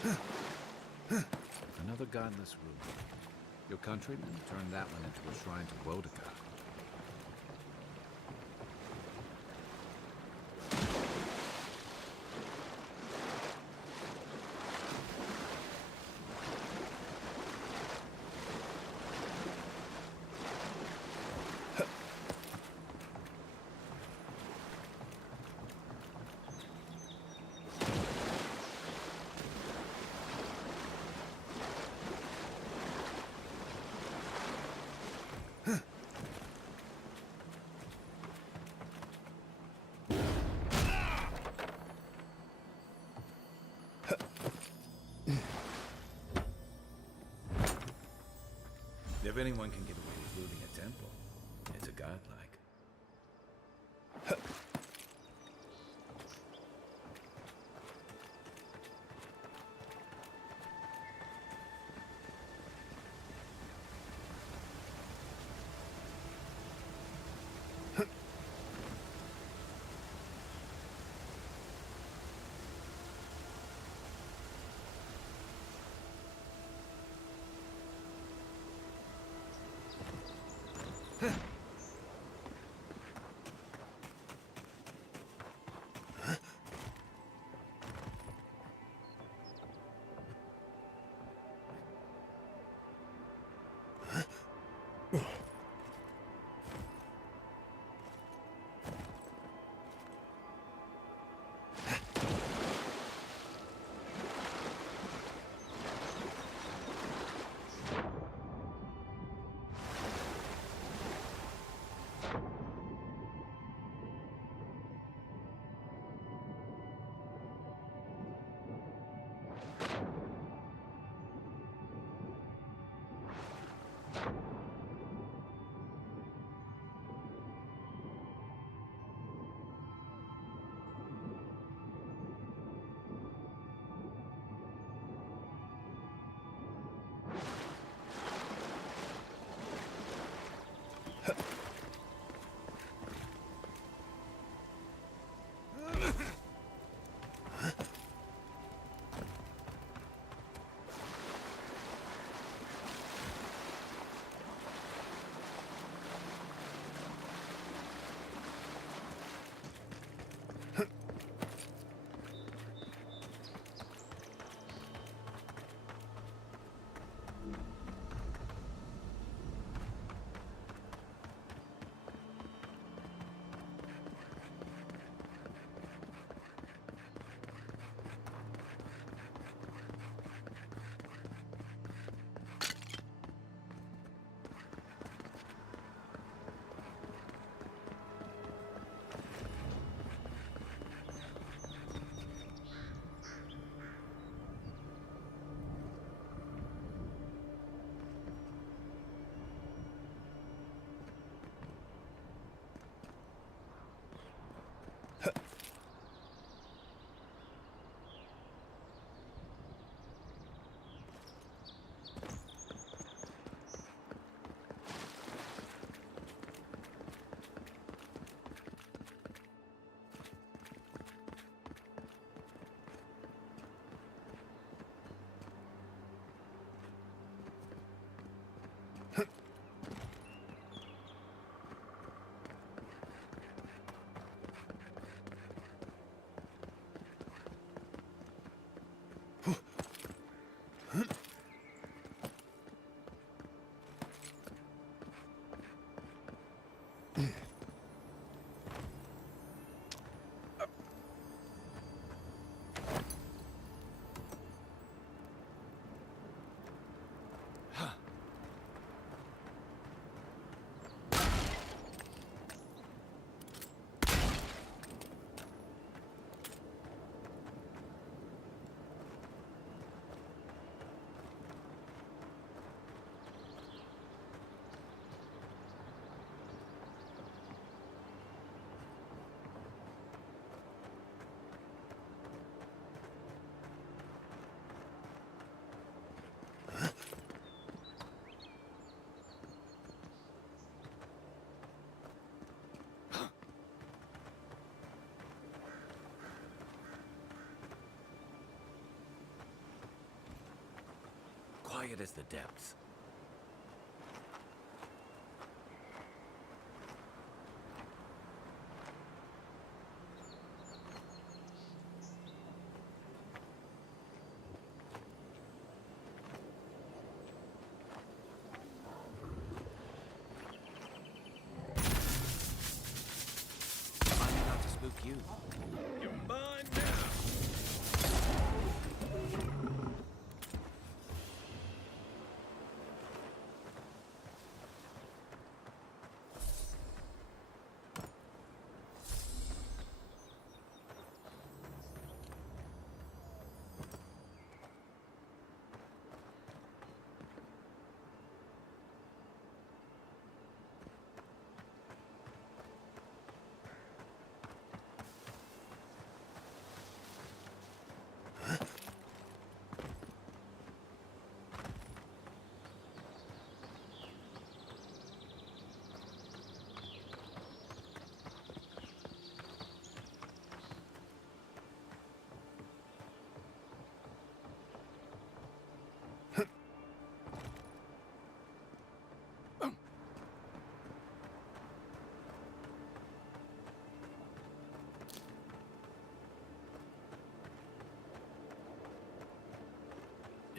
Another godless room. Your countrymen turned that one into a shrine to Woedica. If anyone can get away with looting a temple, it's a godlike. quiet as the depths. Trying not to spook you. You're mine now!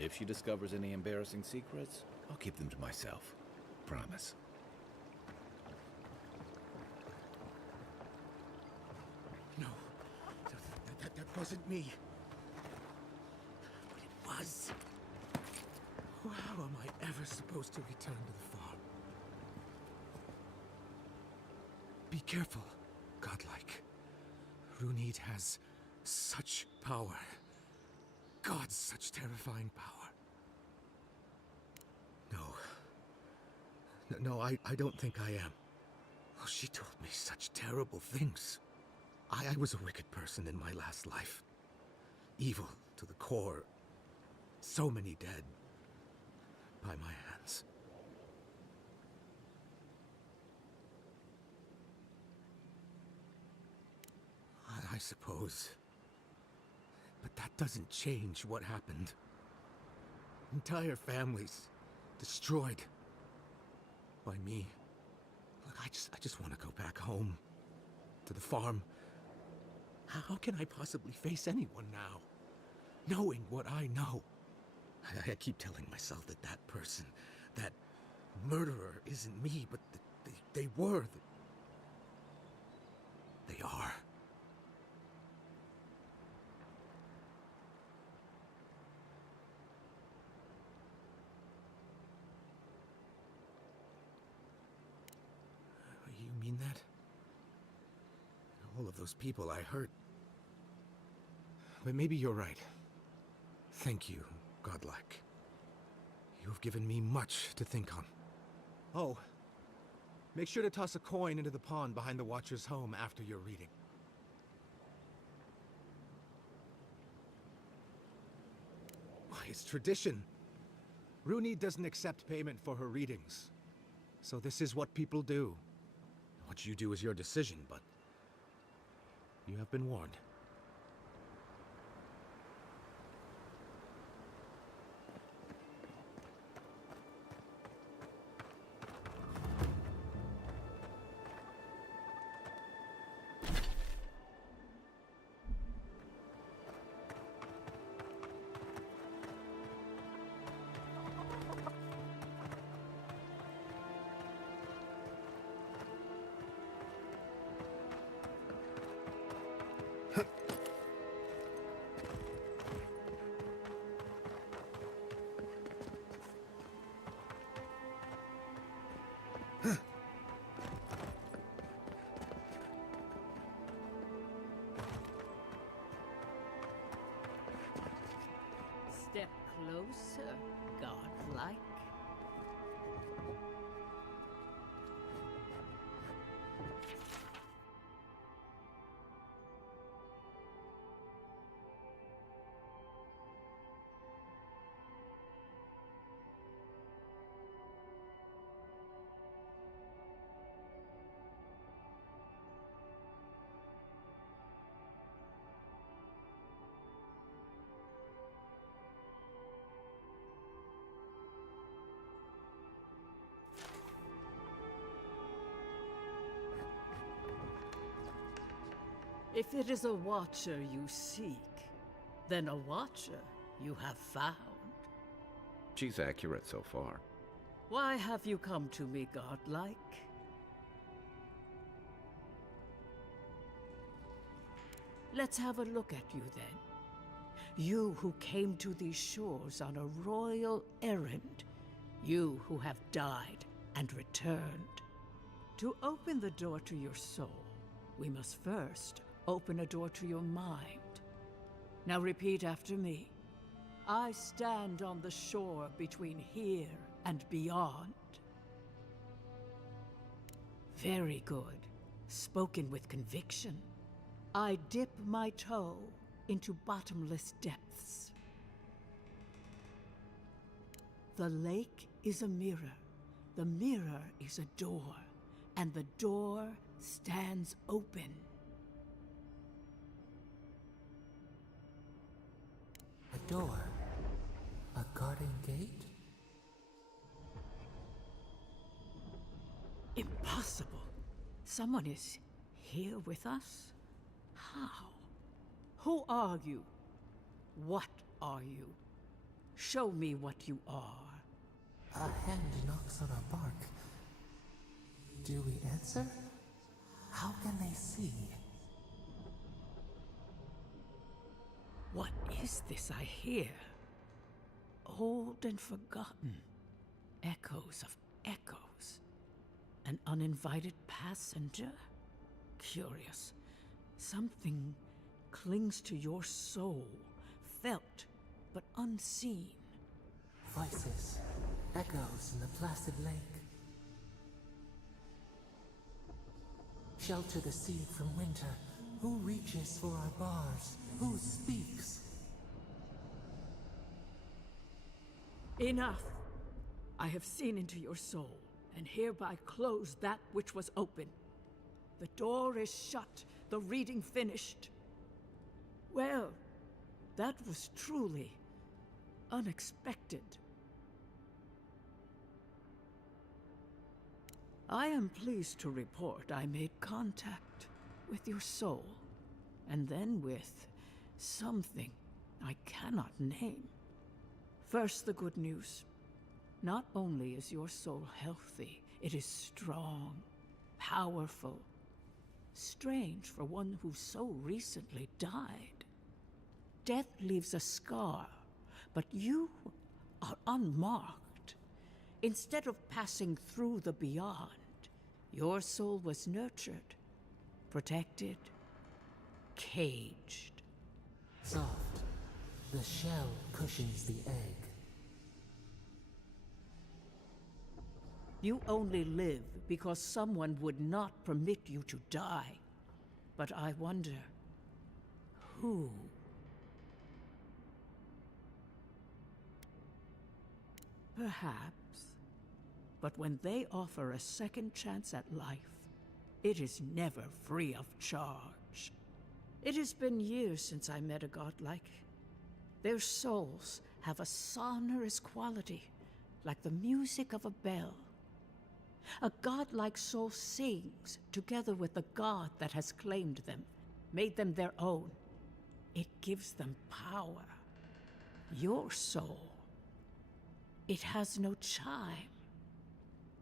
If she discovers any embarrassing secrets, I'll keep them to myself. Promise. No, that wasn't me. But it was. How am I ever supposed to return to the farm? Be careful, godlike. Runid has such power. God, such terrifying power. No, I don't think I am. Oh, she told me such terrible things. I was a wicked person in my last life. Evil to the core. So many dead. By my hands. I suppose. But that doesn't change what happened. Entire families destroyed by me. Look, I just want to go back home to the farm. How can I possibly face anyone now, knowing what I know? I keep telling myself that that person, that murderer, isn't me, but they were. They are. You mean that? All of those people I hurt. But maybe you're right. Thank you, godlike. You've given me much to think on. Oh, make sure to toss a coin into the pond behind the Watcher's home after your reading. Why, it's tradition. Rooney doesn't accept payment for her readings. So this is what people do. What you do is your decision, but you have been warned. Step closer, godlike. If it is a watcher you seek, then a watcher you have found. She's accurate so far. Why have you come to me, godlike? Let's have a look at you then. You who came to these shores on a royal errand. You who have died and returned. To open the door to your soul, we must first open a door to your mind. Now repeat after me. I stand on the shore between here and beyond. Very good. Spoken with conviction. I dip my toe into bottomless depths. The lake is a mirror. The mirror is a door. And the door stands open. A door? A garden gate? Impossible. Someone is here with us? How? Who are you? What are you? Show me what you are. A hand knocks on our bark. Do we answer? How can they see? What is this I hear? Old and forgotten. Echoes of echoes. An uninvited passenger? Curious. Something clings to your soul, felt but unseen. Voices, echoes in the placid lake. Shelter the seed from winter. Who reaches for our bars? Who speaks? Enough! I have seen into your soul, and hereby close that which was open. The door is shut, the reading finished. Well, that was truly unexpected. I am pleased to report I made contact with your soul, and then with something I cannot name. First, the good news. Not only is your soul healthy, it is strong, powerful. Strange for one who so recently died. Death leaves a scar, but you are unmarked. Instead of passing through the beyond, your soul was nurtured, protected, caged. Soft. The shell cushions the egg. You only live because someone would not permit you to die. But I wonder, who? Perhaps. But when they offer a second chance at life, it is never free of charge. It has been years since I met a godlike. Their souls have a sonorous quality, like the music of a bell. A godlike soul sings together with the god that has claimed them, made them their own. It gives them power. Your soul, it has no chime.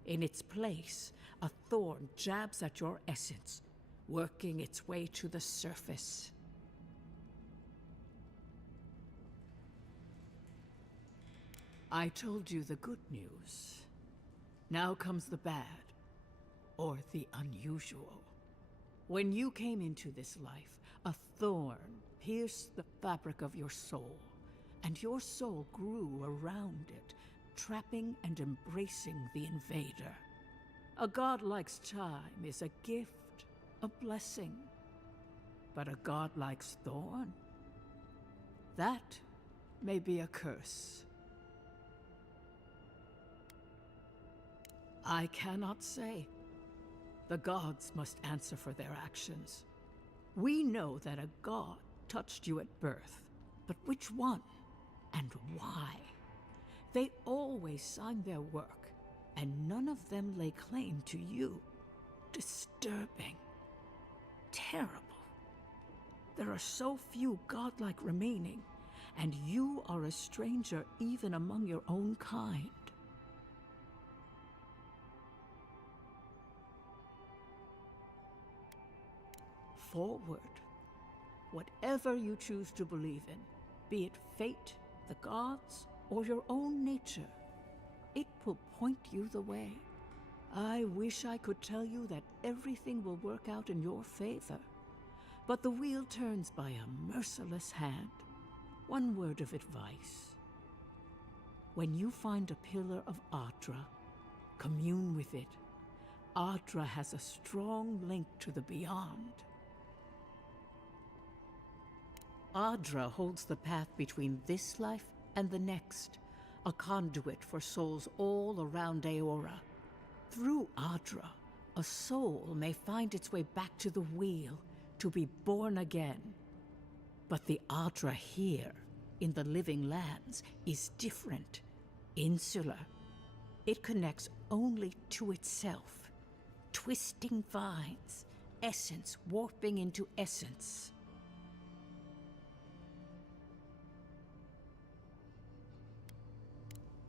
In its place, a thorn jabs at your essence, working its way to the surface. I told you the good news. Now comes the bad, or the unusual. When you came into this life, a thorn pierced the fabric of your soul, and your soul grew around it, trapping and embracing the invader. A godlike's chime is a gift, a blessing. But a godlike's thorn? That may be a curse. I cannot say. The gods must answer for their actions. We know that a god touched you at birth, but which one and why? They always sign their work, and none of them lay claim to you. Disturbing. Terrible. There are so few godlike remaining, and you are a stranger even among your own kind. Forward. Whatever you choose to believe in, be it fate, the gods, or your own nature, it will point you the way. I wish I could tell you that everything will work out in your favor, but the wheel turns by a merciless hand. One word of advice. When you find a pillar of Adra, commune with it. Adra has a strong link to the beyond. Adra holds the path between this life and the next, a conduit for souls all around Aora. Through Adra, a soul may find its way back to the wheel to be born again. But the Adra here, in the living lands, is different, insular. It connects only to itself, twisting vines, essence warping into essence.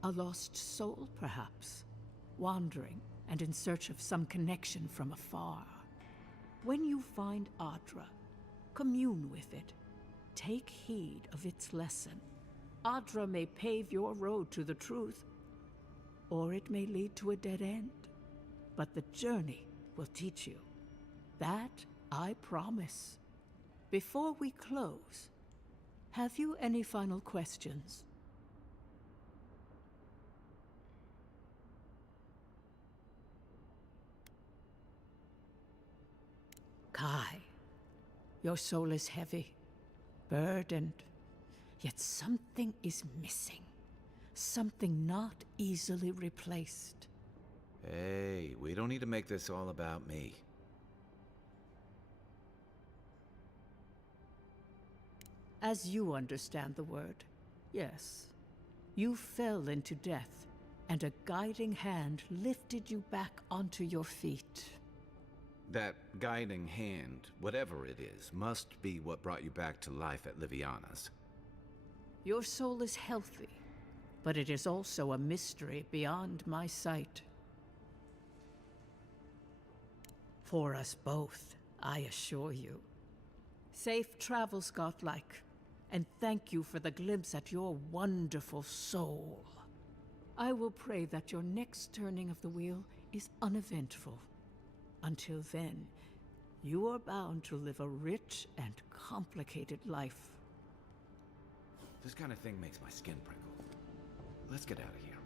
A lost soul, perhaps, wandering and in search of some connection from afar. When you find Adra, commune with it. Take heed of its lesson. Adra may pave your road to the truth, or it may lead to a dead end. But the journey will teach you. That I promise. Before we close, have you any final questions? Kai, your soul is heavy, burdened, yet something is missing. Something not easily replaced. Hey, we don't need to make this all about me. As you understand the word, yes. You fell into death, and a guiding hand lifted you back onto your feet. That guiding hand, whatever it is, must be what brought you back to life at Liviana's. Your soul is healthy, but it is also a mystery beyond my sight. For us both, I assure you. Safe travels, godlike, and thank you for the glimpse at your wonderful soul. I will pray that your next turning of the wheel is uneventful. Until then, you are bound to live a rich and complicated life. This kind of thing makes my skin prickle. Let's get out of here.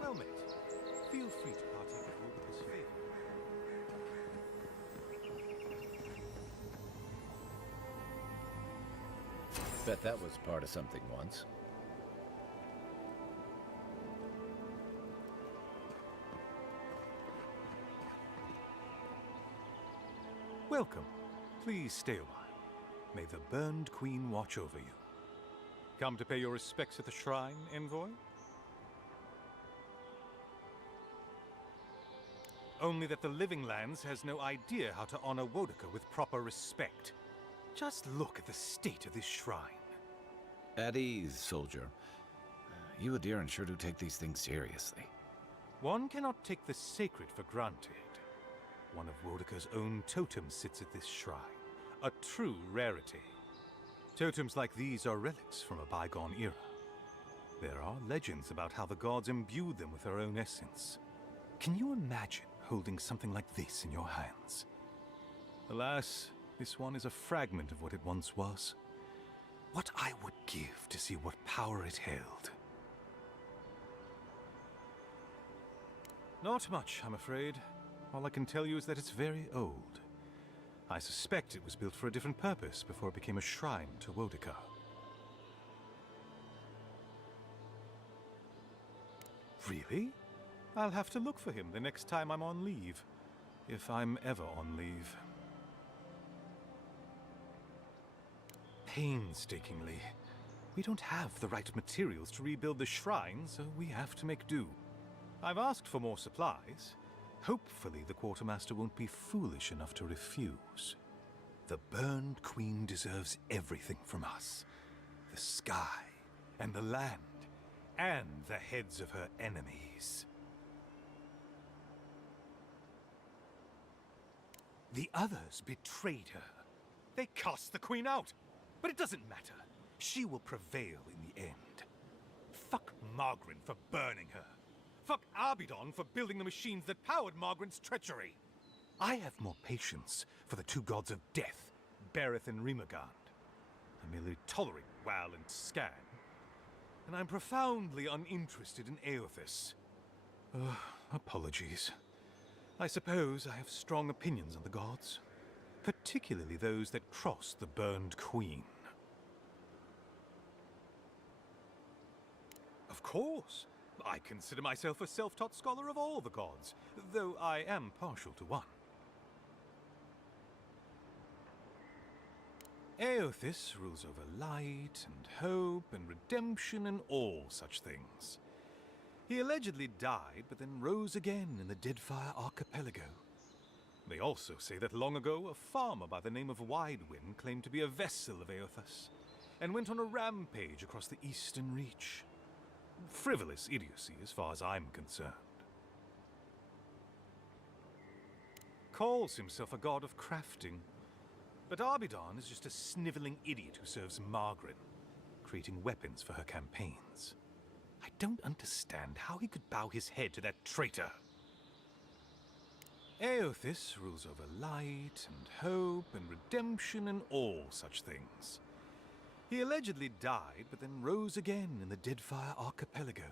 Well met. Feel free to partake of Wodaka's favor. Bet that was part of something once. Welcome. Please stay a while. May the Burned Queen watch over you. Come to pay your respects at the shrine, envoy? Only that the Living Lands has no idea how to honor Wodaka with proper respect. Just look at the state of this shrine. At ease, soldier. You Adiran sure do take these things seriously. One cannot take the sacred for granted. One of Wodaka's own totems sits at this shrine, a true rarity. Totems like these are relics from a bygone era. There are legends about how the gods imbued them with their own essence. Can you imagine holding something like this in your hands? Alas, this one is a fragment of what it once was. What I would give to see what power it held. Not much, I'm afraid. All I can tell you is that it's very old. I suspect it was built for a different purpose before it became a shrine to Wodaka. Really? I'll have to look for him the next time I'm on leave. If I'm ever on leave. Painstakingly. We don't have the right materials to rebuild the shrine, so we have to make do. I've asked for more supplies. Hopefully the Quartermaster won't be foolish enough to refuse. The Burned Queen deserves everything from us. The sky, and the land, and the heads of her enemies. The others betrayed her. They cast the Queen out. But it doesn't matter. She will prevail in the end. Fuck Margaret for burning her. Fuck Arbidon for building the machines that powered Margaret's treachery. I have more patience for the two gods of death, Bereth and Rimagand. I merely tolerate Wal and Scan. And I'm profoundly uninterested in Eothas. Apologies. I suppose I have strong opinions on the gods. Particularly those that cross the Burned Queen. Of course. I consider myself a self-taught scholar of all the gods, though I am partial to one. Eothas rules over light and hope and redemption and all such things. He allegedly died, but then rose again in the Deadfire Archipelago. They also say that long ago, a farmer by the name of Widewind claimed to be a vessel of Eothas, and went on a rampage across the Eastern Reach. Frivolous idiocy as far as I'm concerned. Calls himself a god of crafting, but Arbidon is just a sniveling idiot who serves Margaret, creating weapons for her campaigns. I don't understand how he could bow his head to that traitor. Eothas rules over light and hope and redemption and all such things. He allegedly died, but then rose again in the Deadfire Archipelago.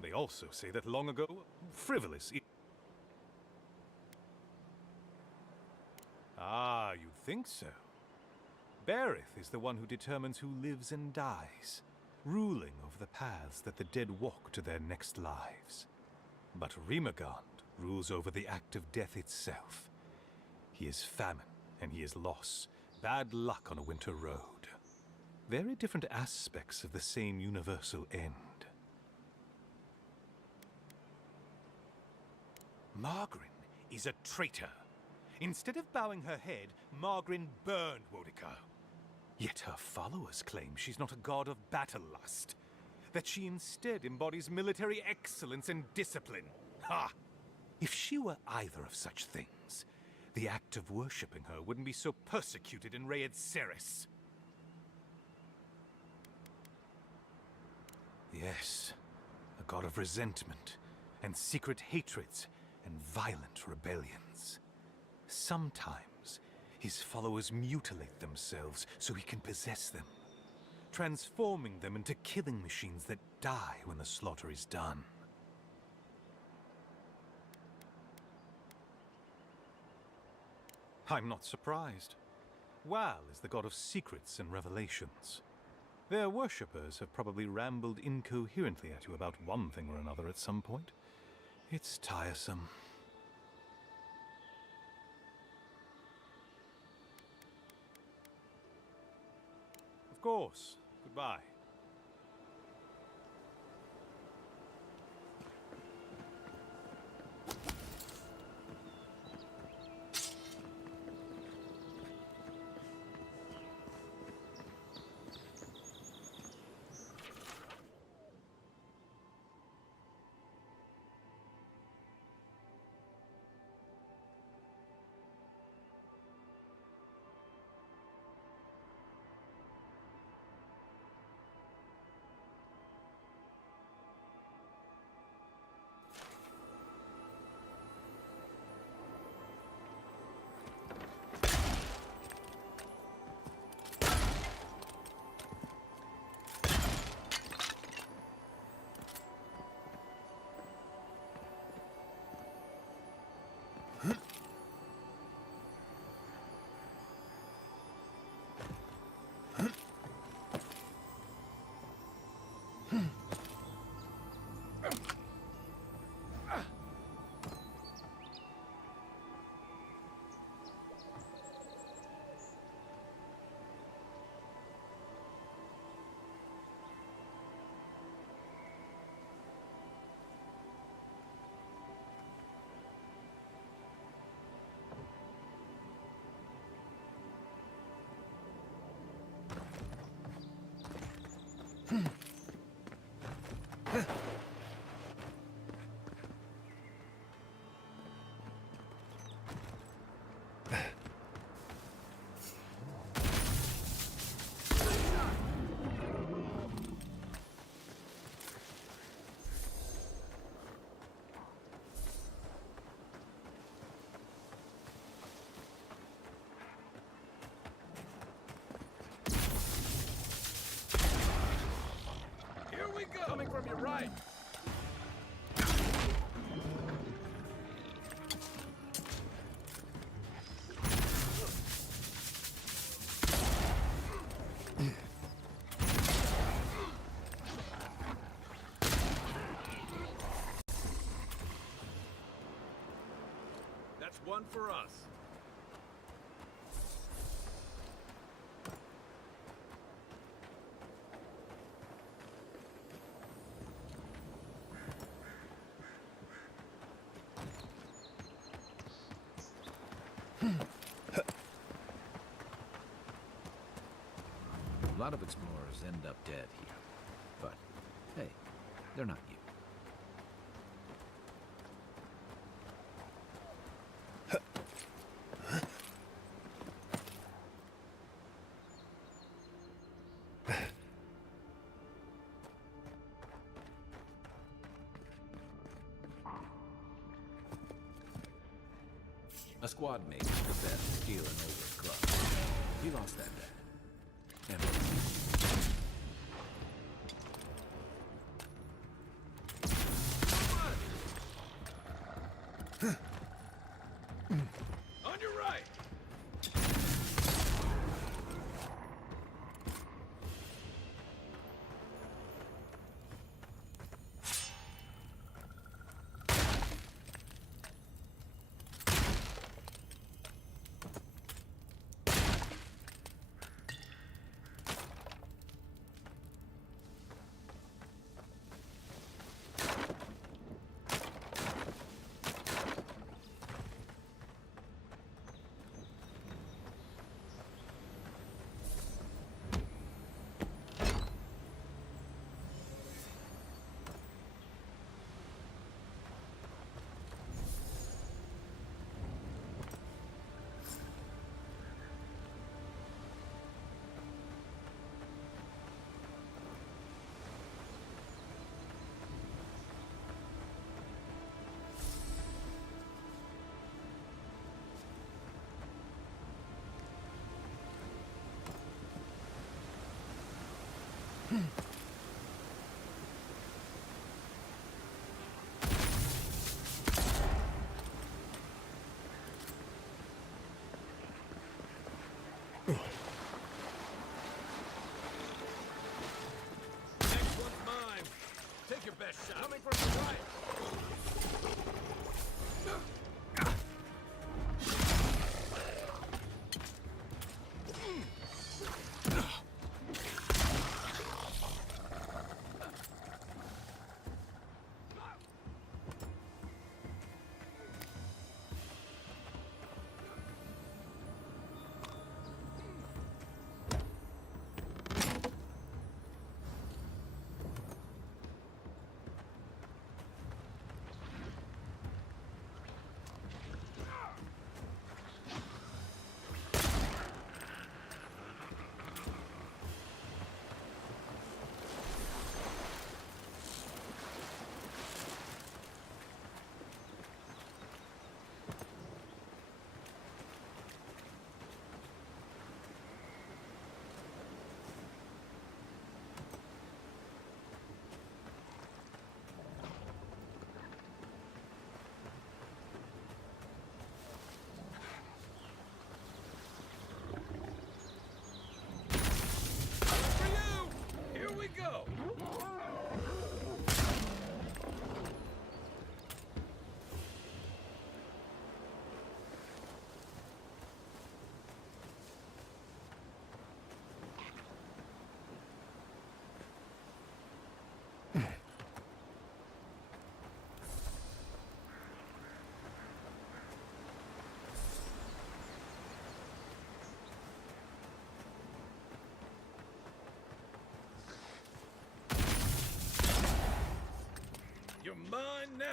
They also say that long ago, frivolous... Ah, you think so? Bereth is the one who determines who lives and dies, ruling over the paths that the dead walk to their next lives. But Rimagand rules over the act of death itself. He is famine, and he is loss, bad luck on a winter road. Very different aspects of the same universal end. Margaret is a traitor. Instead of bowing her head, Margaret burned Wodaka. Yet her followers claim she's not a god of battle lust, that she instead embodies military excellence and discipline. Ha! If she were either of such things, the act of worshipping her wouldn't be so persecuted in Rayed Ceres. Yes, a god of resentment, and secret hatreds, and violent rebellions. Sometimes, His followers mutilate themselves so he can possess them, transforming them into killing machines that die when the slaughter is done. I'm not surprised. Wal is the god of secrets and revelations. Their worshippers have probably rambled incoherently at you about one thing or another at some point. It's tiresome. Of course. Goodbye. Coming from your right. That's one for us. A lot of explorers end up dead here. But, hey, they're not you. A squad mate was the best stealing over his club. He lost that bet. And On your right. Next one's mine. Take your best shot. Coming from the right. Here we go! You're mine now!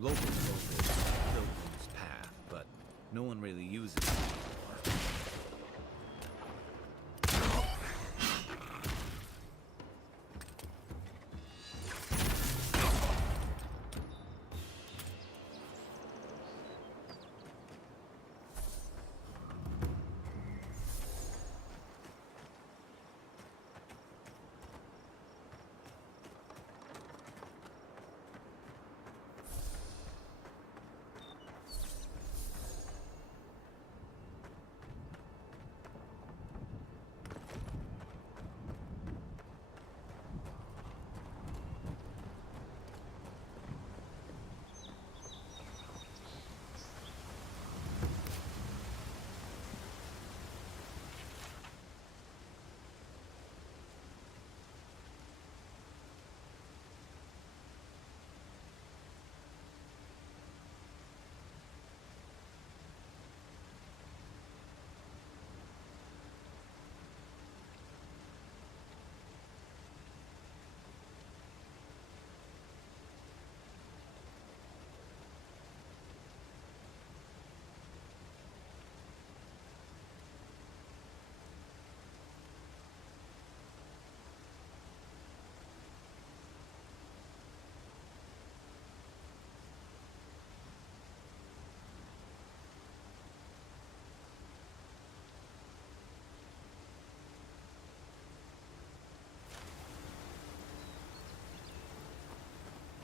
Locals know this Pilgrim's Path, but no one really uses it anymore.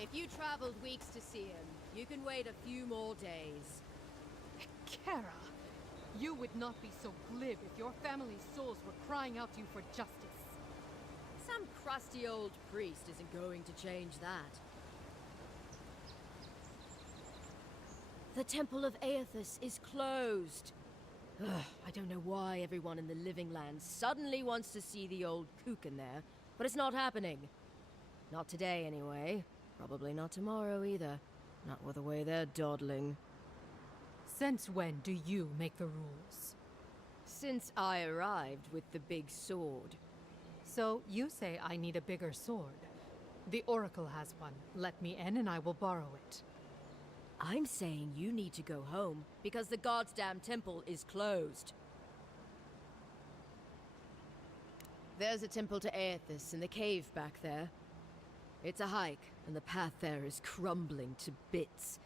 If you traveled weeks to see him, you can wait a few more days. Kara, you would not be so glib if your family's souls were crying out to you for justice. Some crusty old priest isn't going to change that. The Temple of Aethys is closed. Ugh, I don't know why everyone in the Living Land suddenly wants to see the old kook in there, but it's not happening. Not today, anyway. Probably not tomorrow, either. Not with the way they're dawdling. Since when do you make the rules? Since I arrived with the big sword. So you say I need a bigger sword. The Oracle has one. Let me in and I will borrow it. I'm saying you need to go home because the goddamn temple is closed. There's a temple to Aethys in the cave back there. It's a hike, and the path there is crumbling to bits.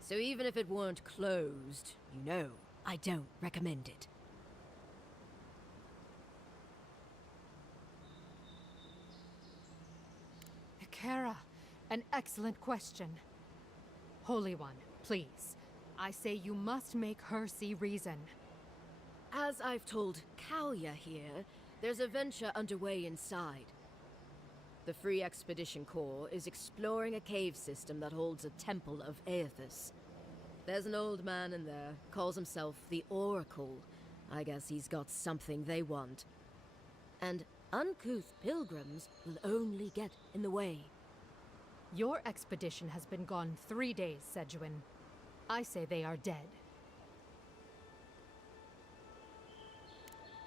So even if it weren't closed, you know, I don't recommend it. Kara, an excellent question. Holy One, please. I say you must make her see reason. As I've told Kalia here, there's a venture underway inside. The Free Expedition Corps is exploring a cave system that holds a temple of Aethys. There's an old man in there, calls himself the Oracle. I guess he's got something they want. And uncouth pilgrims will only get in the way. Your expedition has been gone 3 days, Sejuan. I say they are dead.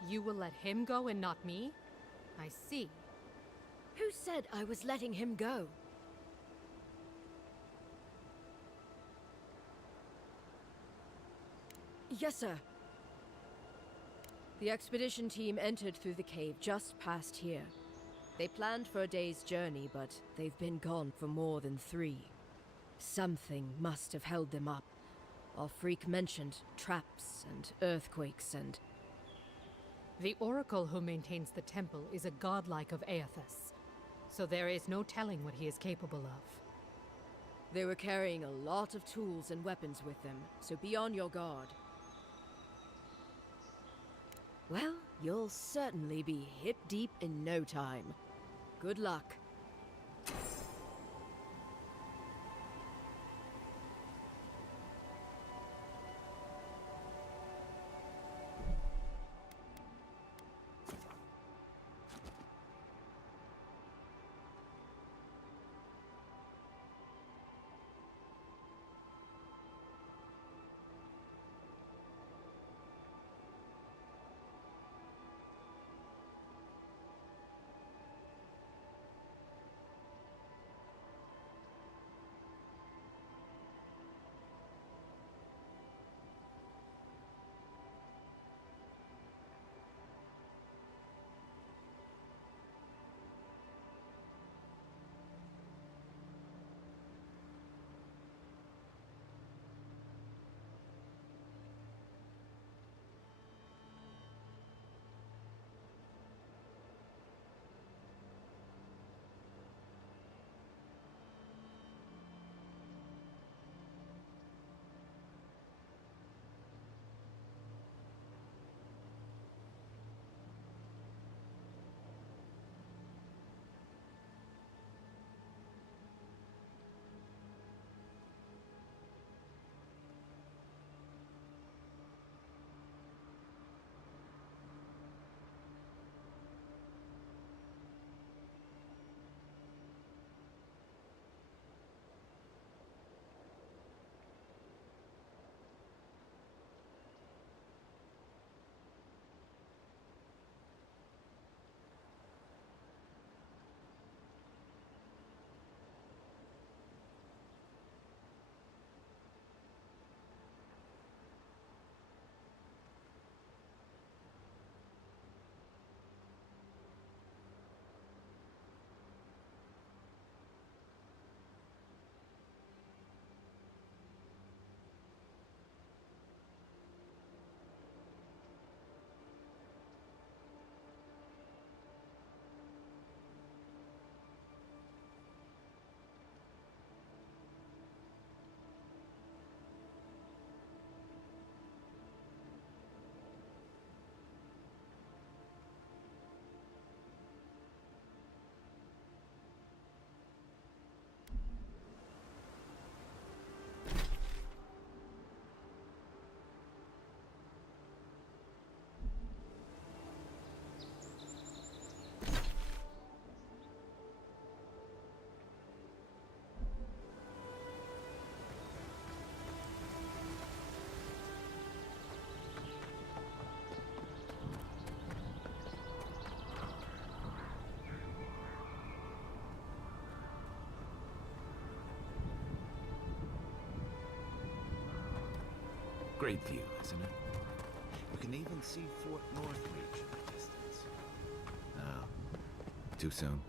You will let him go and not me? I see. Who said I was letting him go? Yes, sir. The expedition team entered through the cave just past here. They planned for a day's journey, but they've been gone for more than 3. Something must have held them up. Our freak mentioned traps and earthquakes and... The Oracle who maintains the temple is a godlike of Aethys, so there is no telling what he is capable of. They were carrying a lot of tools and weapons with them, so be on your guard. Well, you'll certainly be hip-deep in no time. Good luck. Great view, isn't it? You can even see Fort Northreach in the distance. No. Too soon.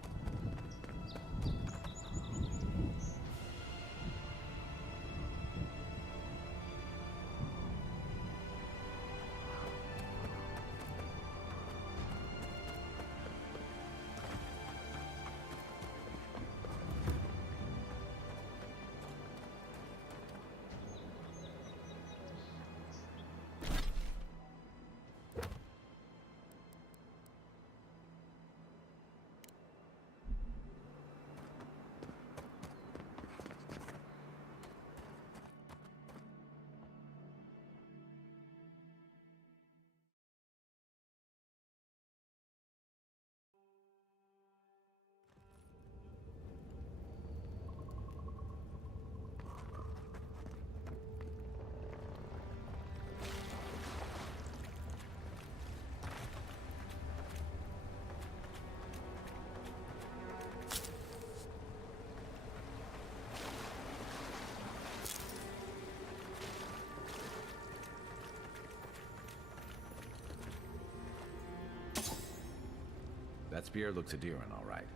That spear looks Adiran, all right.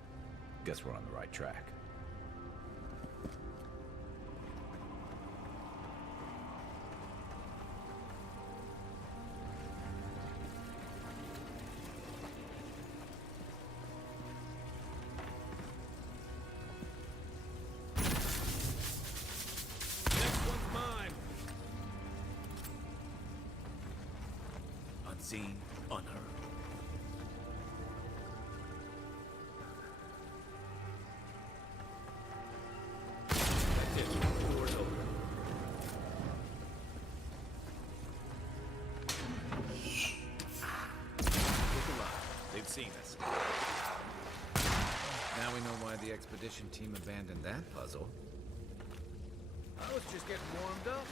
Guess we're on the right track. Next one's mine. Unseen, unheard. Seen us. Now we know why the expedition team abandoned that puzzle. I was just getting warmed up.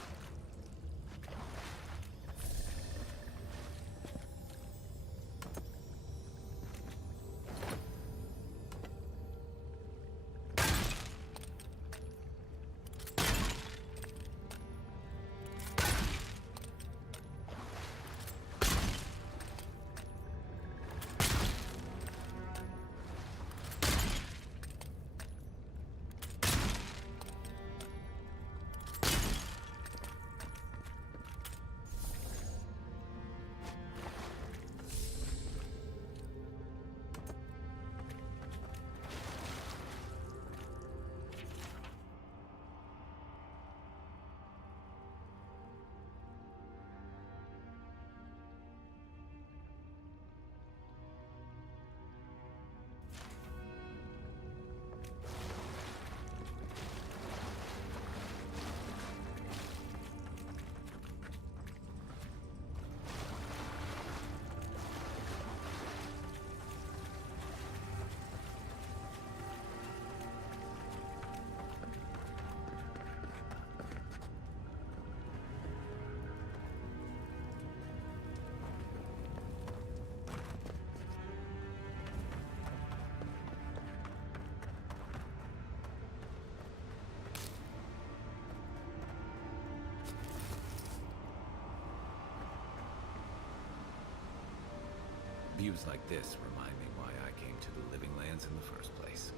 Views like this remind me why I came to the Living Lands in the first place.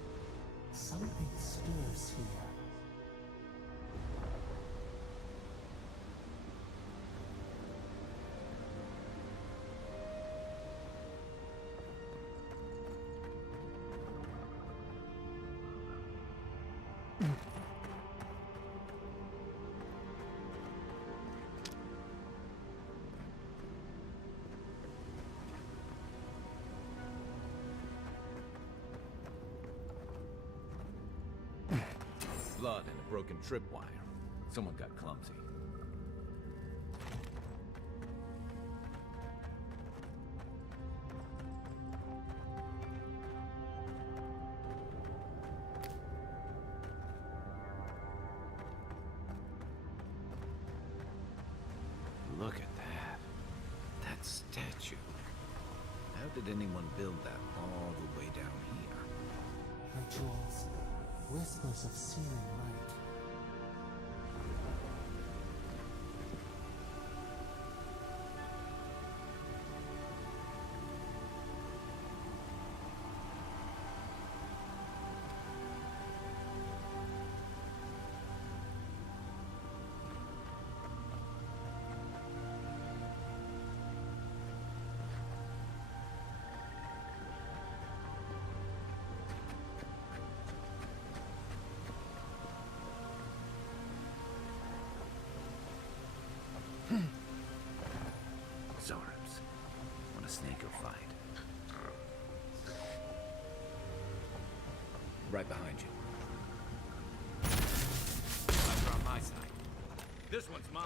Something stirs here. Blood and a broken tripwire. Someone got clumsy. Look at that. That statue. How did anyone build that all the way down here? Rituals. Whispers of searing light. snake will fight. Right behind you. Eyes are on my side. This one's mine.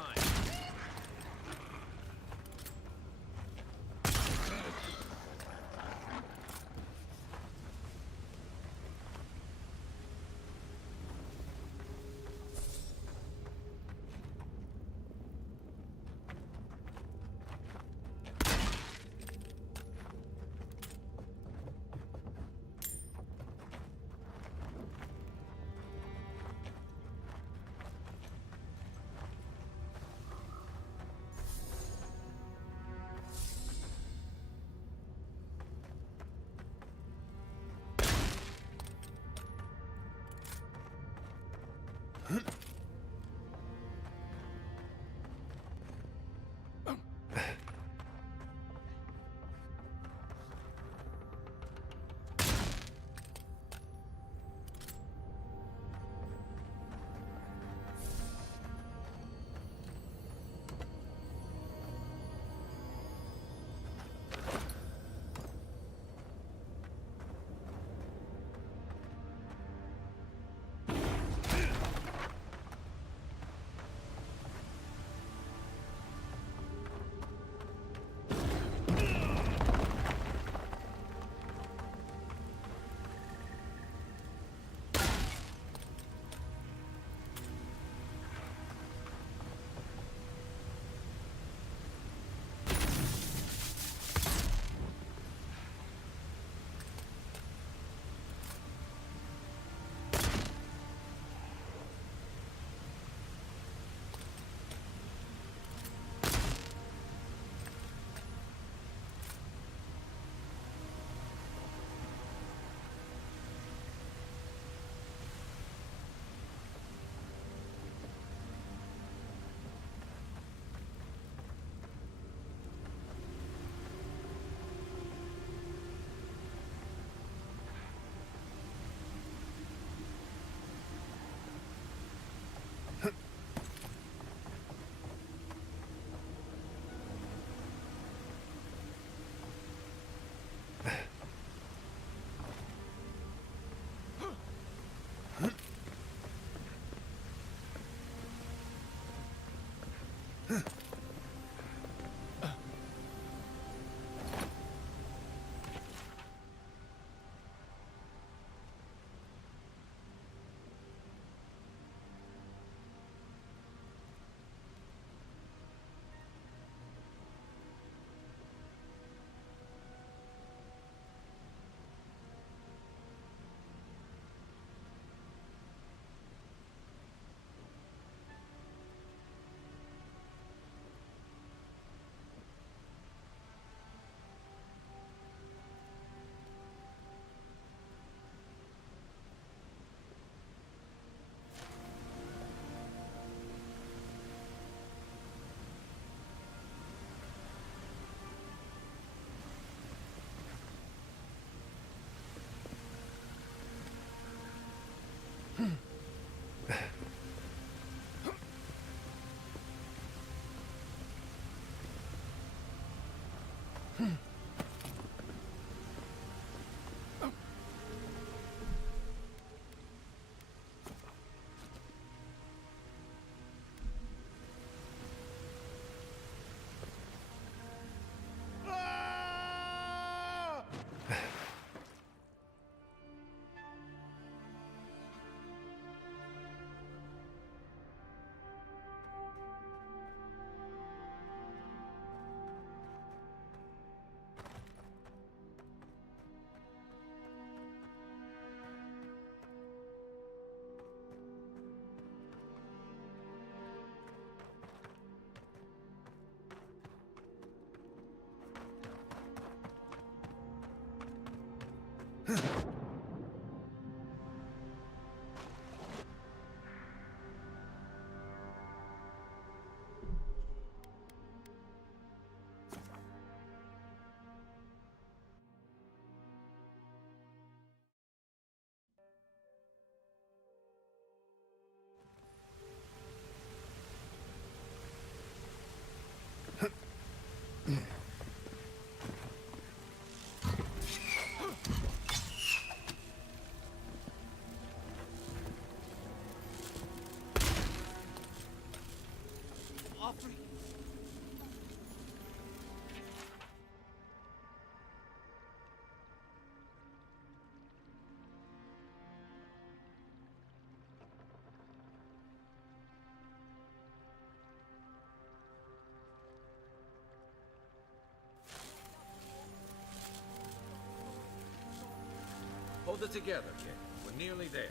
Hold it together, kid. We're nearly there.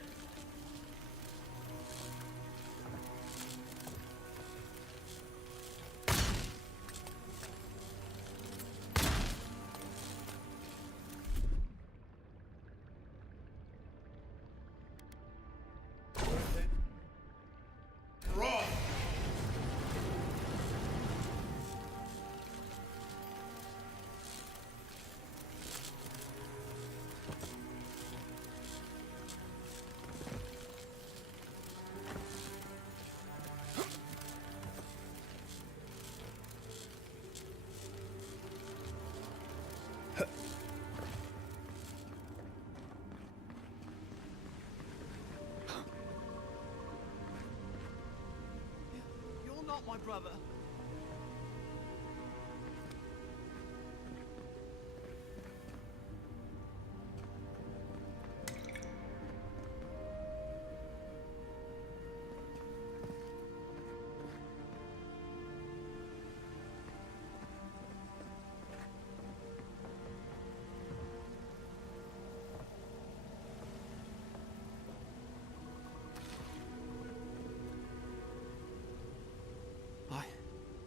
You're not my brother.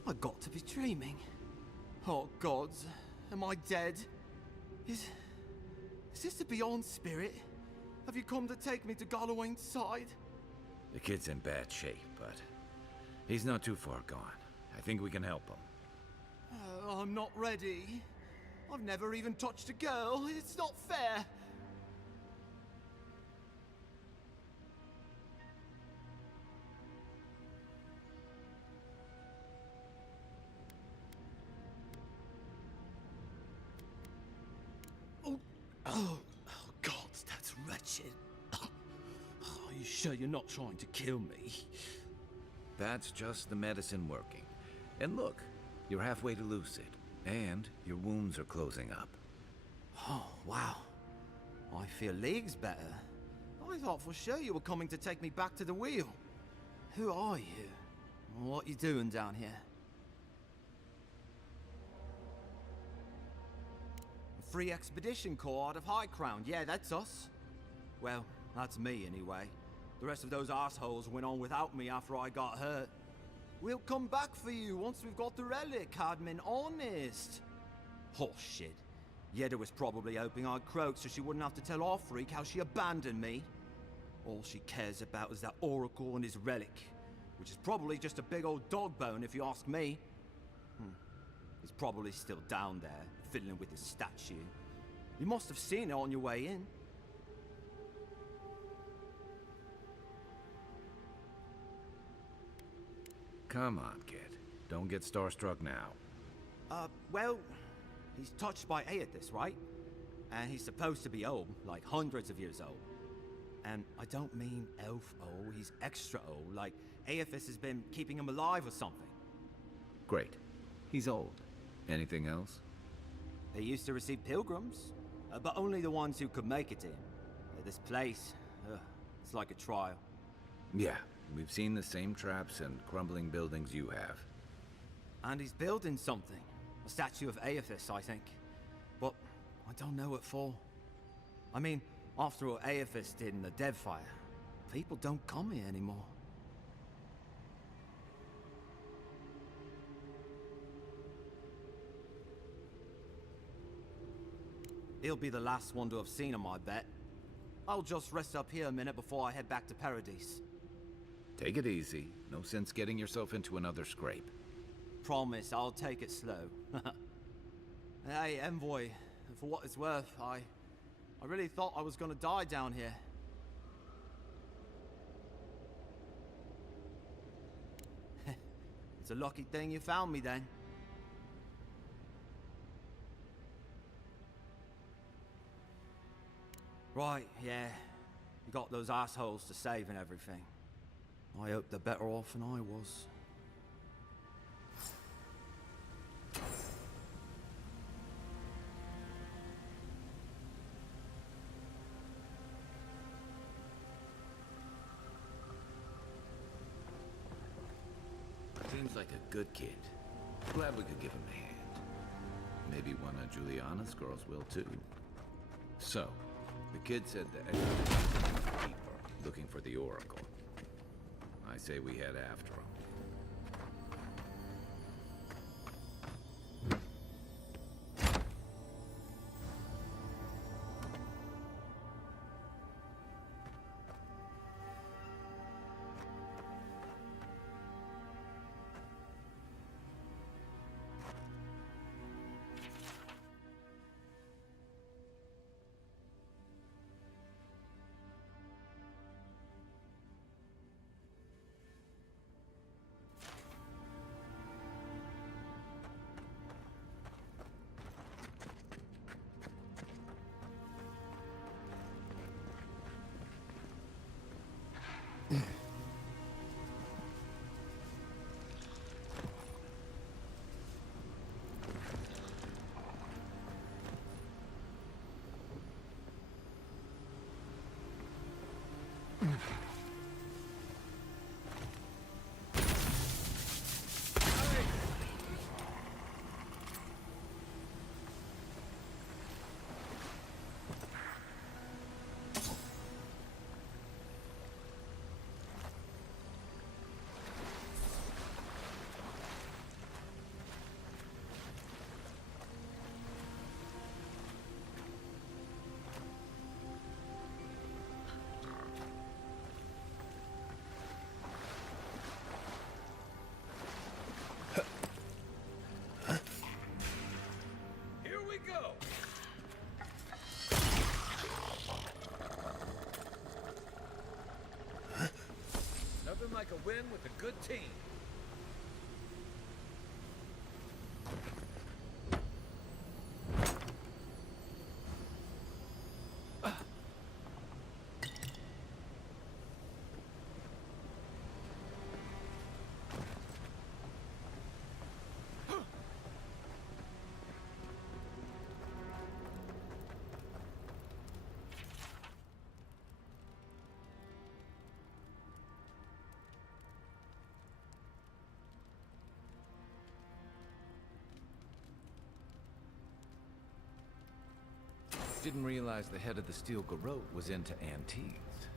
I got to be dreaming. Oh gods, am I dead? Is this the Beyond Spirit? Have you come to take me to Galloway's side? The kid's in bad shape, but he's not too far gone. I think we can help him. I'm not ready. I've never even touched a girl. It's not fair. Oh, God, that's wretched. Are you sure you're not trying to kill me? That's just the medicine working. And look, you're halfway to lucid, and your wounds are closing up. Oh, wow. I feel leagues better. I thought for sure you were coming to take me back to the wheel. Who are you? What you doing down here? Free Expedition Corps out of High Crown. Yeah, that's us. Well, that's me anyway. The rest of those assholes went on without me after I got hurt. We'll come back for you once we've got the relic, Cadman, honest. Oh, shit. Yeda was probably hoping I'd croak so she wouldn't have to tell our freak how she abandoned me. All she cares about is that Oracle and his relic, which is probably just a big old dog bone if you ask me. He's probably still down there, fiddling with his statue. You must have seen it on your way in. Come on, kid. Don't get starstruck now. Well, he's touched by Aethys, right? And he's supposed to be old, like hundreds of years old. And I don't mean elf old, he's extra old, like Aethys has been keeping him alive or something. Great. He's old. Anything else? They used to receive pilgrims, but only the ones who could make it in. This place, it's like a trial. Yeah, we've seen the same traps and crumbling buildings you have. And he's building something. A statue of Aethys, I think. But I don't know what for. I mean, after all Aethys did in the Deadfire, people don't come here anymore. He'll be the last one to have seen him, I bet. I'll just rest up here a minute before I head back to Paradise. Take it easy. No sense getting yourself into another scrape. Promise, I'll take it slow. Hey, Envoy, for what it's worth, I really thought I was gonna die down here. It's a lucky thing you found me then. Right, yeah. You got those assholes to save and everything. I hope they're better off than I was. Seems like a good kid. Glad we could give him a hand. Maybe one of Juliana's girls will too. So, The kid said the expedition was deeper, looking for the Oracle. I say we head after him. Nothing like a win with a good team. Didn't realize the head of the Steel Garrote was into antiques.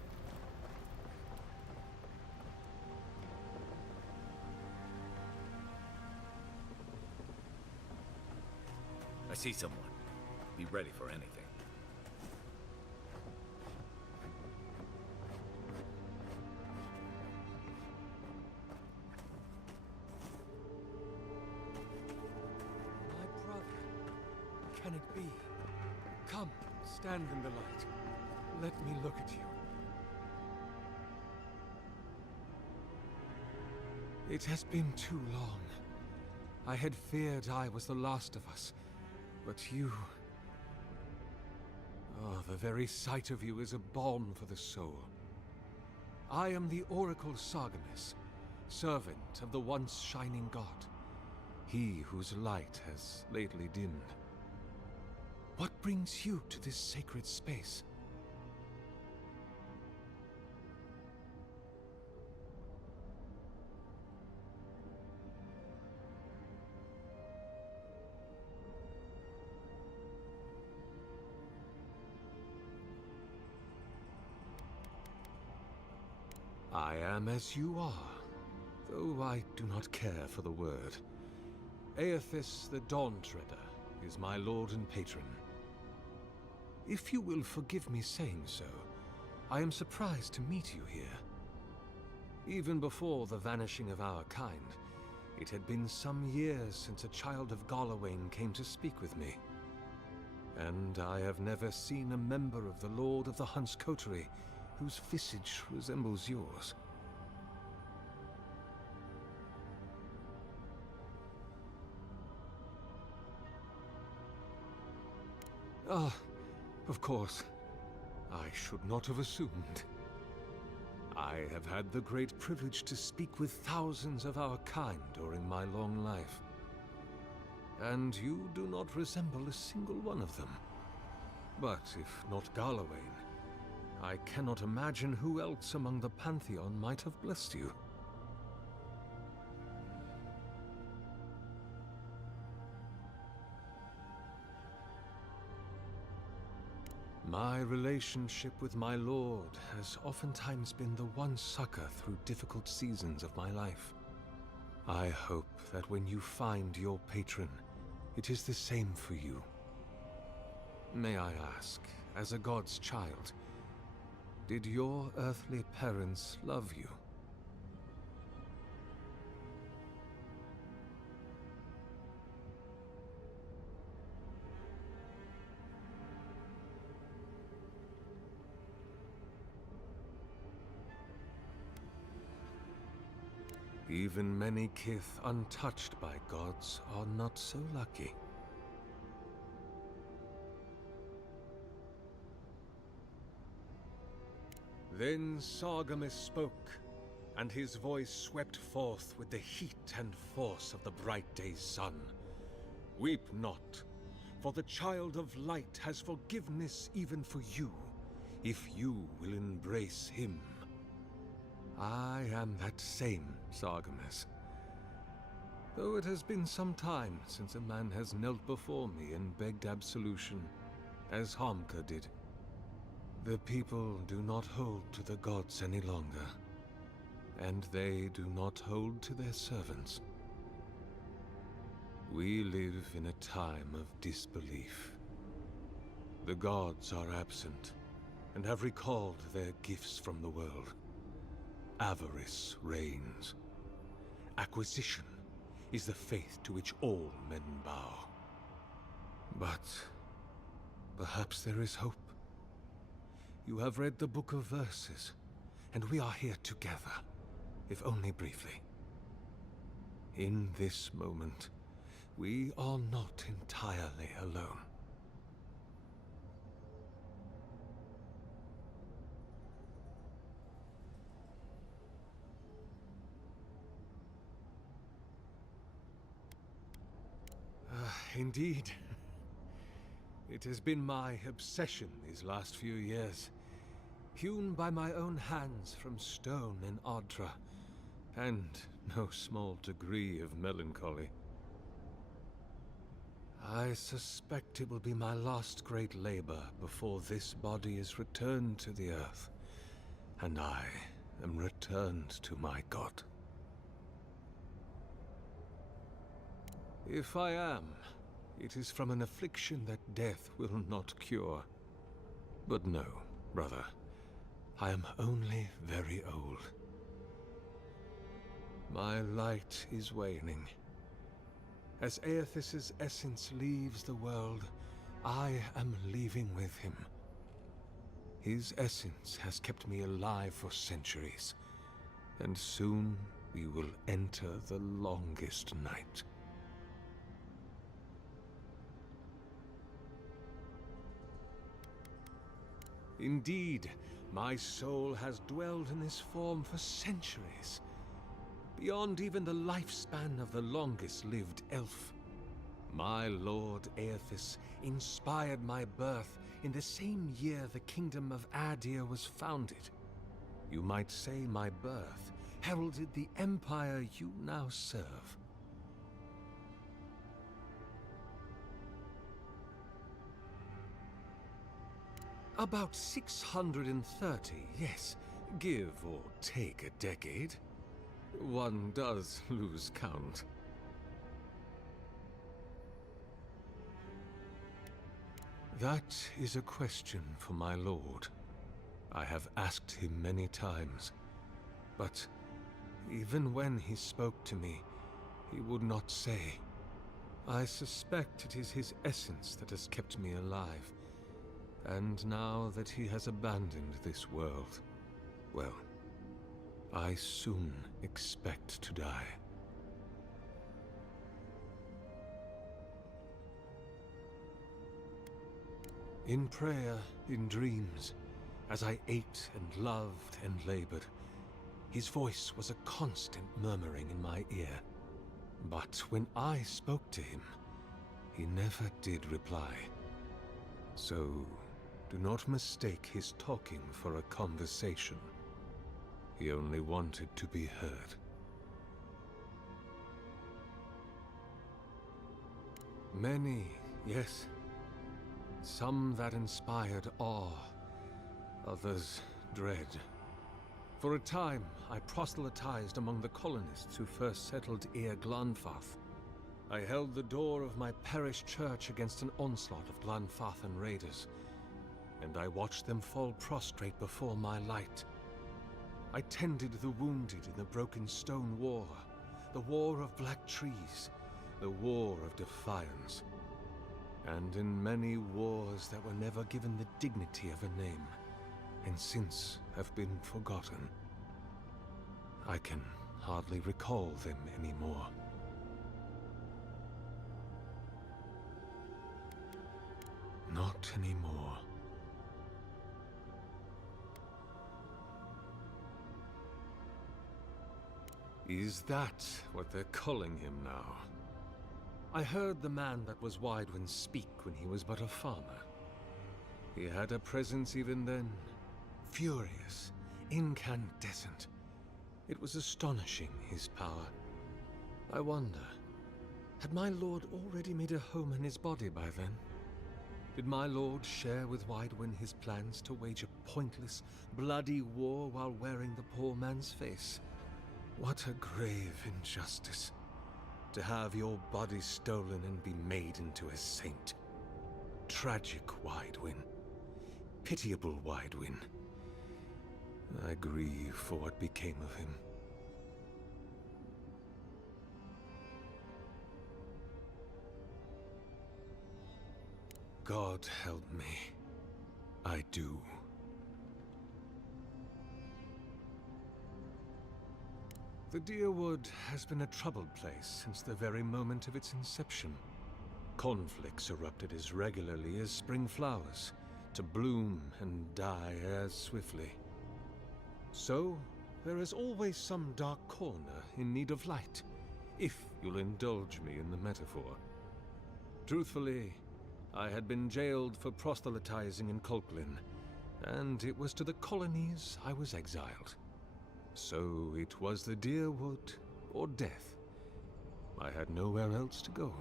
I see someone. Be ready for anything. My brother. Can it be? Come, stand in the light. Let me look at you. It has been too long. I had feared I was the last of us, but you... Oh, the very sight of you is a balm for the soul. I am the Oracle Sargemus, servant of the once shining god, he whose light has lately dimmed. What brings you to this sacred space? I am as you are, though I do not care for the word. Aethys the Dawn-Treader is my lord and patron. If you will forgive me saying so, I am surprised to meet you here. Even before the vanishing of our kind, it had been some years since a child of Garlawain came to speak with me. And I have never seen a member of the Lord of the Hunt's coterie whose visage resembles yours. Ah, of course. I should not have assumed. I have had the great privilege to speak with thousands of our kind during my long life. And you do not resemble a single one of them. But if not Garlawain, I cannot imagine who else among the Pantheon might have blessed you. My relationship with my lord has oftentimes been the one succor through difficult seasons of my life. I hope that when you find your patron, it is the same for you. May I ask, as a god's child, did your earthly parents love you? Even many kith untouched by gods are not so lucky. Then Sargamus spoke, and his voice swept forth with the heat and force of the bright day's sun. Weep not, for the child of light has forgiveness even for you, if you will embrace him. I am that same Sargamus. Though it has been some time since a man has knelt before me and begged absolution, as Harmka did. The people do not hold to the gods any longer, and they do not hold to their servants. We live in a time of disbelief. The gods are absent, and have recalled their gifts from the world. Avarice reigns. Acquisition is the faith to which all men bow. But perhaps there is hope. You have read the Book of Verses, and we are here together, if only briefly. In this moment, we are not entirely alone. Indeed. It has been my obsession these last few years. Hewn by my own hands from stone in Ardra, and no small degree of melancholy. I suspect it will be my last great labor before this body is returned to the earth, and I am returned to my god. If I am, it is from an affliction that death will not cure. But no, brother. I am only very old. My light is waning. As Aethys' essence leaves the world, I am leaving with him. His essence has kept me alive for centuries, and soon we will enter the longest night. Indeed, my soul has dwelled in this form for centuries, beyond even the lifespan of the longest-lived elf. My lord Aethys inspired my birth in the same year the kingdom of Adir was founded. You might say my birth heralded the empire you now serve. About 630, yes. Give or take a decade. One does lose count. That is a question for my lord. I have asked him many times, but even when he spoke to me, he would not say. I suspect it is his essence that has kept me alive. And now that he has abandoned this world, well, I soon expect to die. In prayer, in dreams, as I ate and loved and labored, his voice was a constant murmuring in my ear. But when I spoke to him, he never did reply. So, do not mistake his talking for a conversation. He only wanted to be heard. Many, yes. Some that inspired awe, others dread. For a time, I proselytized among the colonists who first settled Eir Glanfath. I held the door of my parish church against an onslaught of Glanfathan raiders, and I watched them fall prostrate before my light. I tended the wounded in the Broken Stone War, the War of Black Trees, the War of Defiance, and in many wars that were never given the dignity of a name, and since have been forgotten. I can hardly recall them anymore. Not anymore. Is that what they're calling him now? I heard the man that was Widewin speak when he was but a farmer. He had a presence even then, furious, incandescent. It was astonishing, his power. I wonder, had my lord already made a home in his body by then? Did my lord share with Widewin his plans to wage a pointless, bloody war while wearing the poor man's face? What a grave injustice. To have your body stolen and be made into a saint. Tragic Widewin. Pitiable Widewin. I grieve for what became of him. God help me. I do. The Deerwood has been a troubled place since the very moment of its inception. Conflicts erupted as regularly as spring flowers, to bloom and die as swiftly. So, there is always some dark corner in need of light, if you'll indulge me in the metaphor. Truthfully, I had been jailed for proselytizing in Colklin, and it was to the colonies I was exiled. So it was the Deerwood or death. I had nowhere else to go.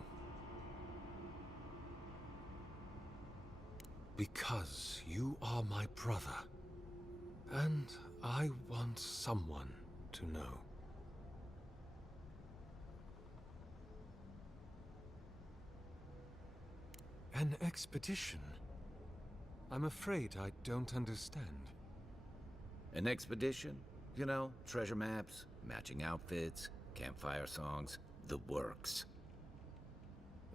Because you are my brother, and I want someone to know. An expedition? I'm afraid I don't understand. An expedition? You know, treasure maps, matching outfits, campfire songs, the works.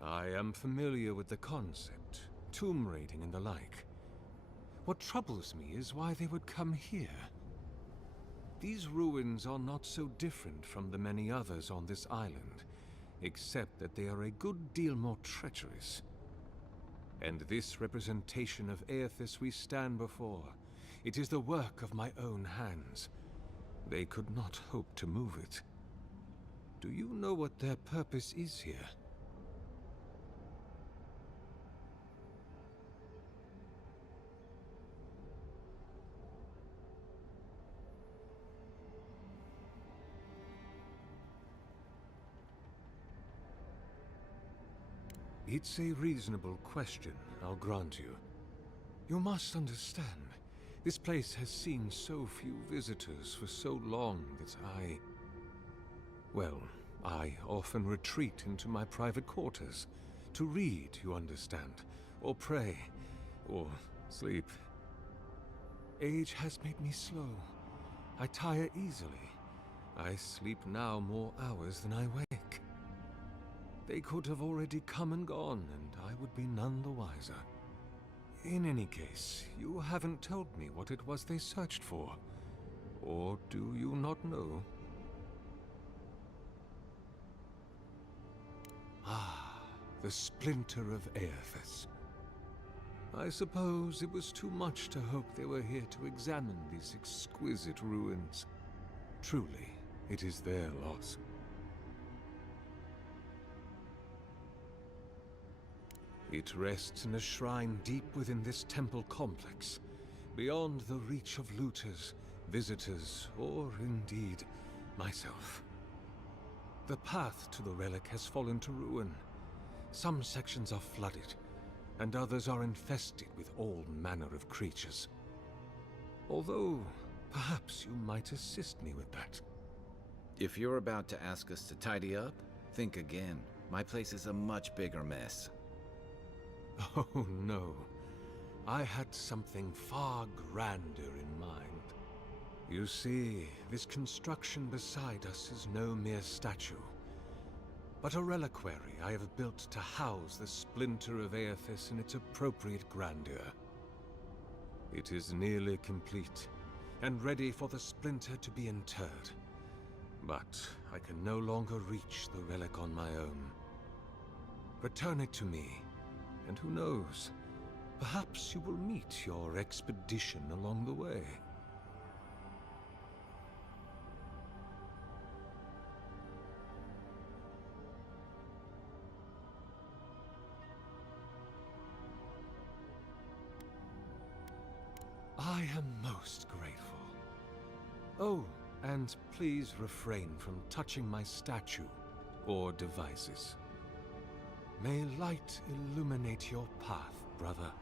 I am familiar with the concept, tomb raiding and the like. What troubles me is why they would come here. These ruins are not so different from the many others on this island, except that they are a good deal more treacherous. And this representation of Aethys we stand before, it is the work of my own hands. They could not hope to move it. Do you know what their purpose is here? It's a reasonable question, I'll grant you. You must understand, this place has seen so few visitors for so long that I often retreat into my private quarters. To read, you understand, or pray, or sleep. Age has made me slow. I tire easily. I sleep now more hours than I wake. They could have already come and gone, and I would be none the wiser. In any case, you haven't told me what it was they searched for. Or do you not know? Ah, the splinter of Aethys. I suppose it was too much to hope they were here to examine these exquisite ruins. Truly, it is their loss. It rests in a shrine deep within this temple complex, beyond the reach of looters, visitors, or indeed, myself. The path to the relic has fallen to ruin. Some sections are flooded, and others are infested with all manner of creatures. Although, perhaps you might assist me with that. If you're about to ask us to tidy up, think again. My place is a much bigger mess. Oh no. I had something far grander in mind. You see, this construction beside us is no mere statue, but a reliquary I have built to house the splinter of Aethys in its appropriate grandeur. It is nearly complete, and ready for the splinter to be interred. But I can no longer reach the relic on my own. Return it to me, and who knows, perhaps you will meet your expedition along the way. I am most grateful. Oh, and please refrain from touching my statue or devices. May light illuminate your path, brother.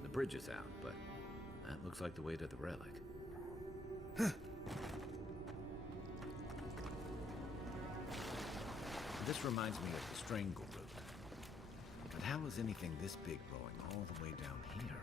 The bridge is out, but that looks like the way to the relic. This reminds me of the Strangle route. But how is anything this big growing all the way down here?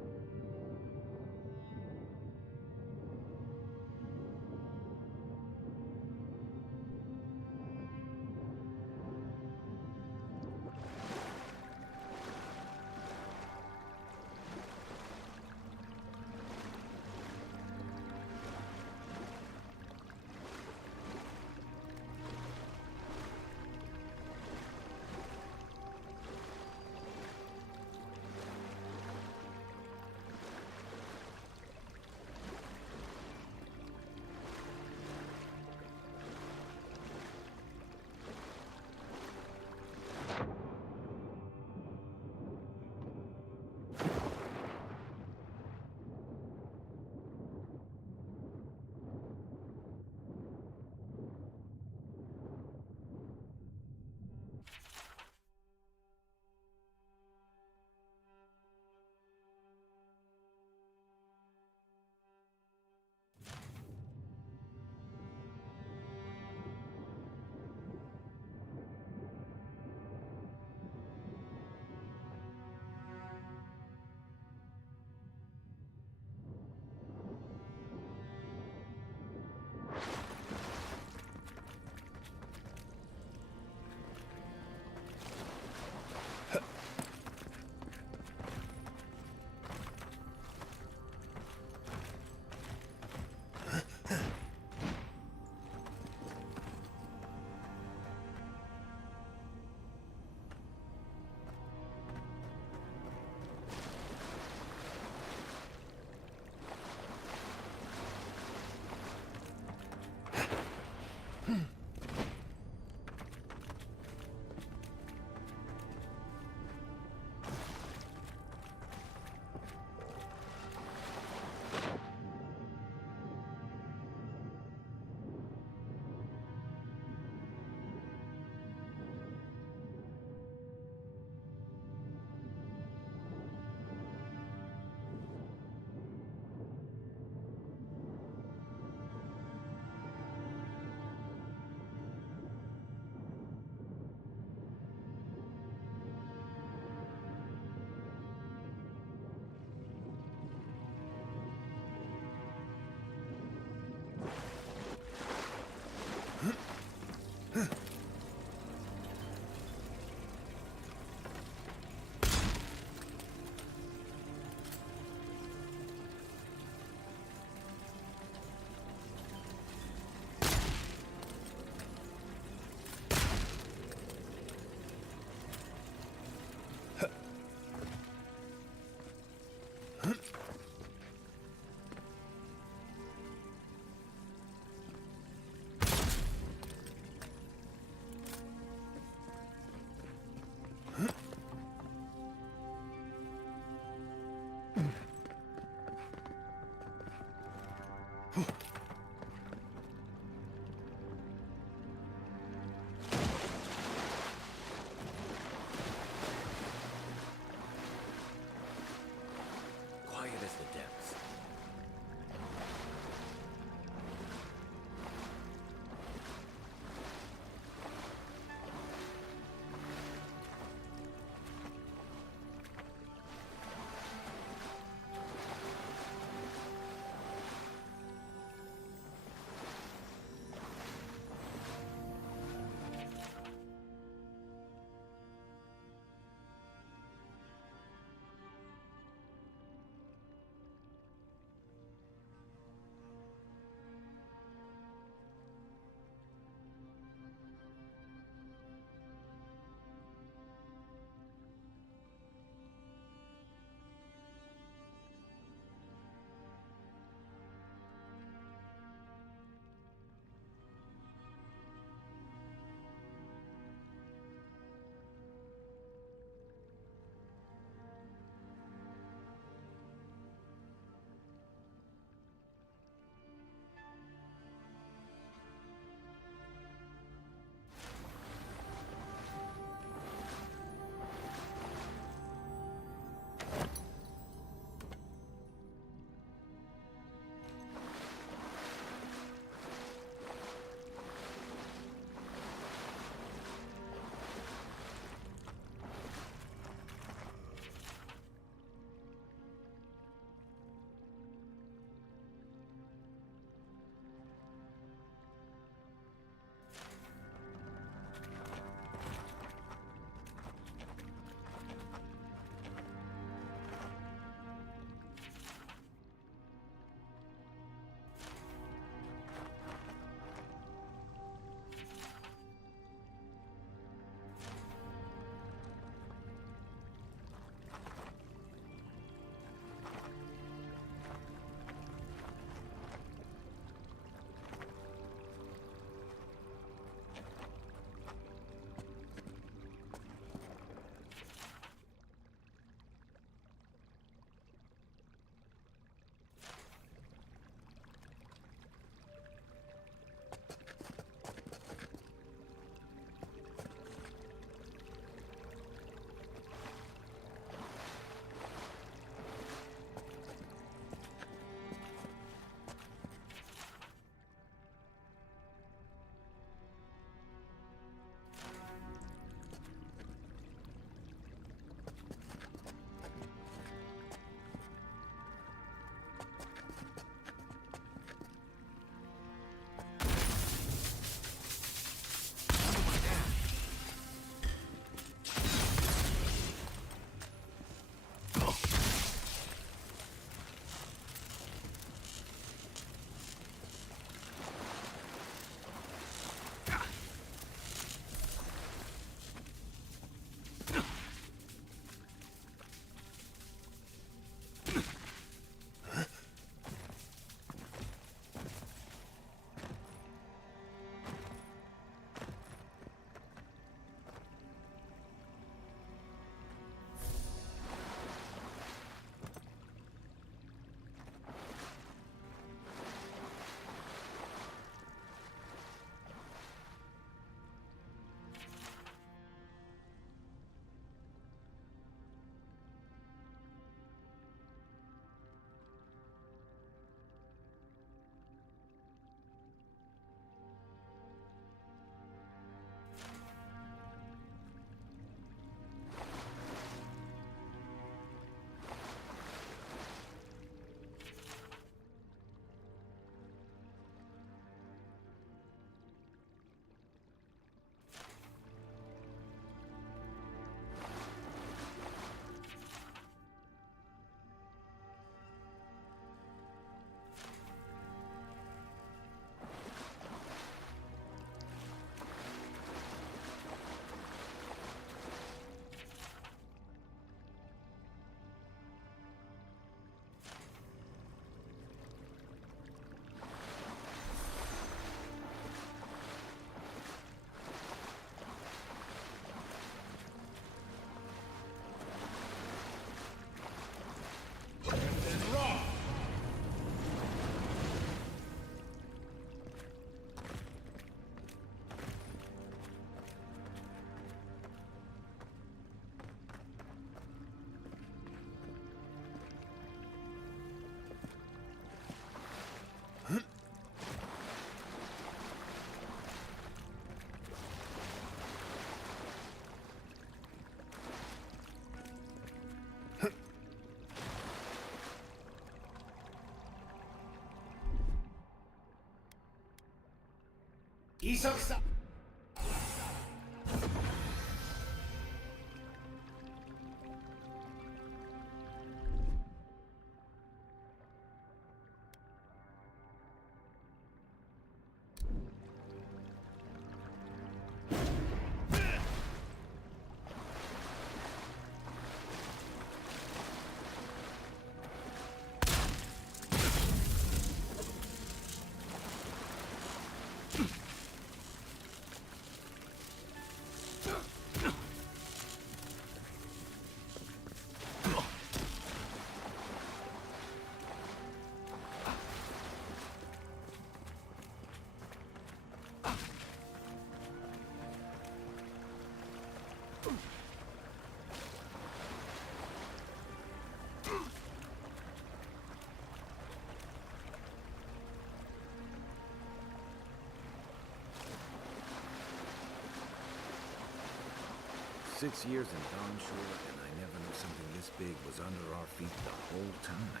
6 years in Dawnshore, and I never knew something this big was under our feet the whole time.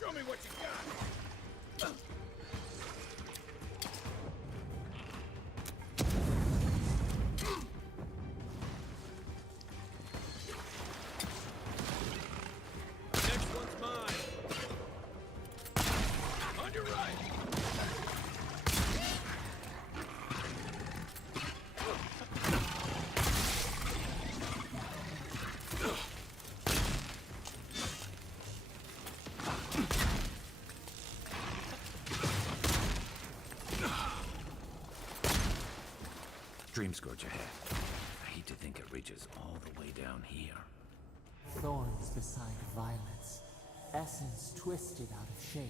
Show me what you got! Next one's mine. On your right. Dream scourge ahead. I hate to think it reaches all the way down here. Thorns beside violets, essence twisted out of shape.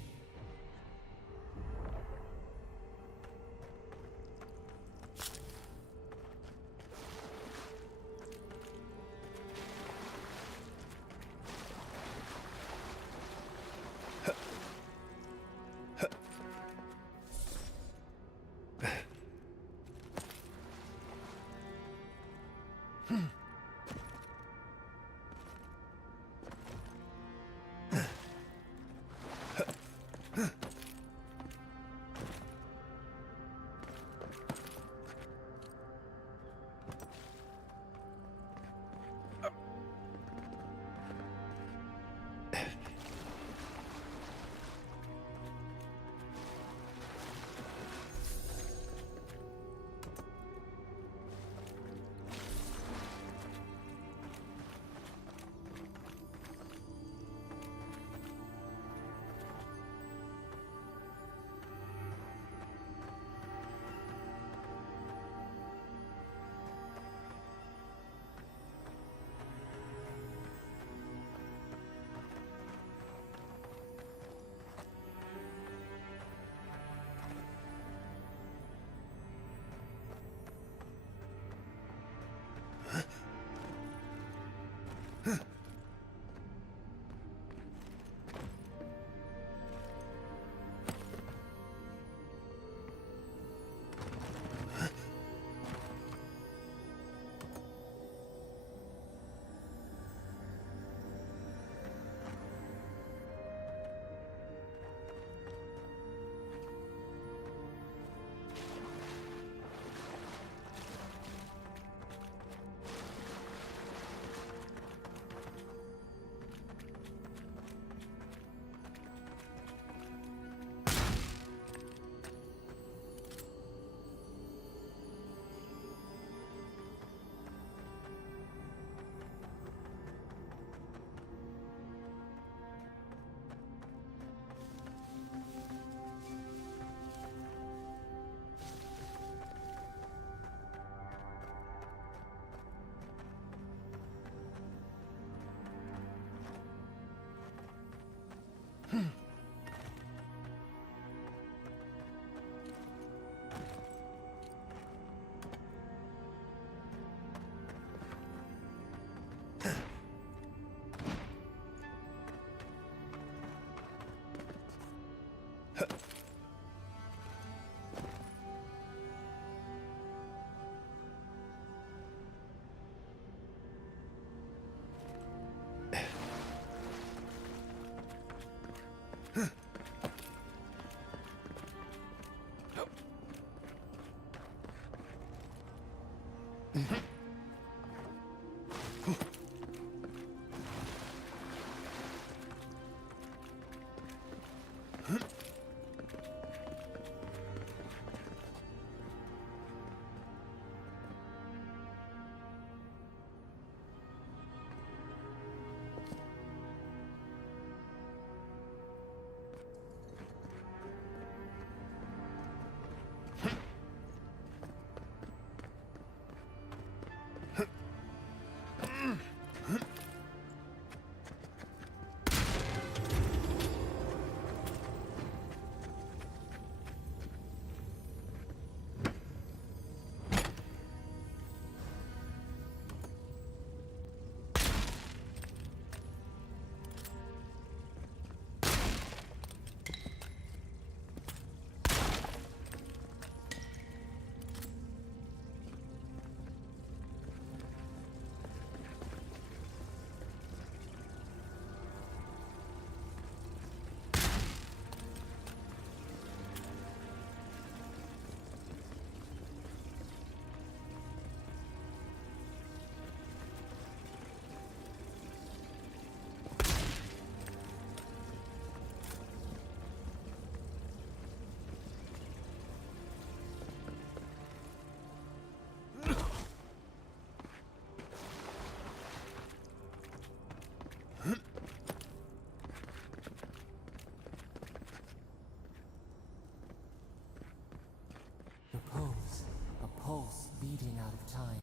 Repose, a pulse beating out of time.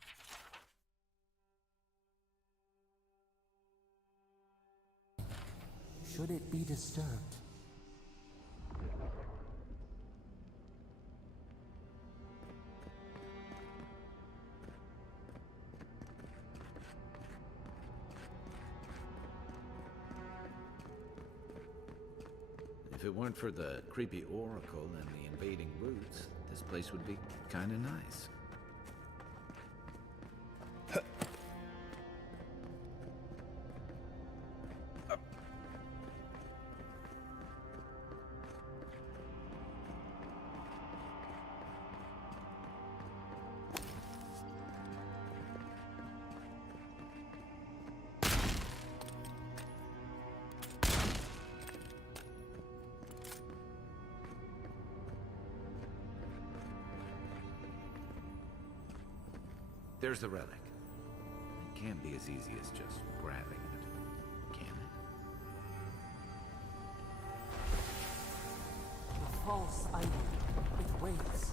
Should it be disturbed? If it weren't for the creepy oracle and the invading roots, this place would be kinda nice. There's the relic. It can't be as easy as just grabbing it, can it? The false item. It waits.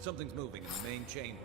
Something's moving in the main chamber.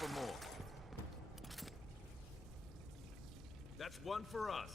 for more. That's one for us.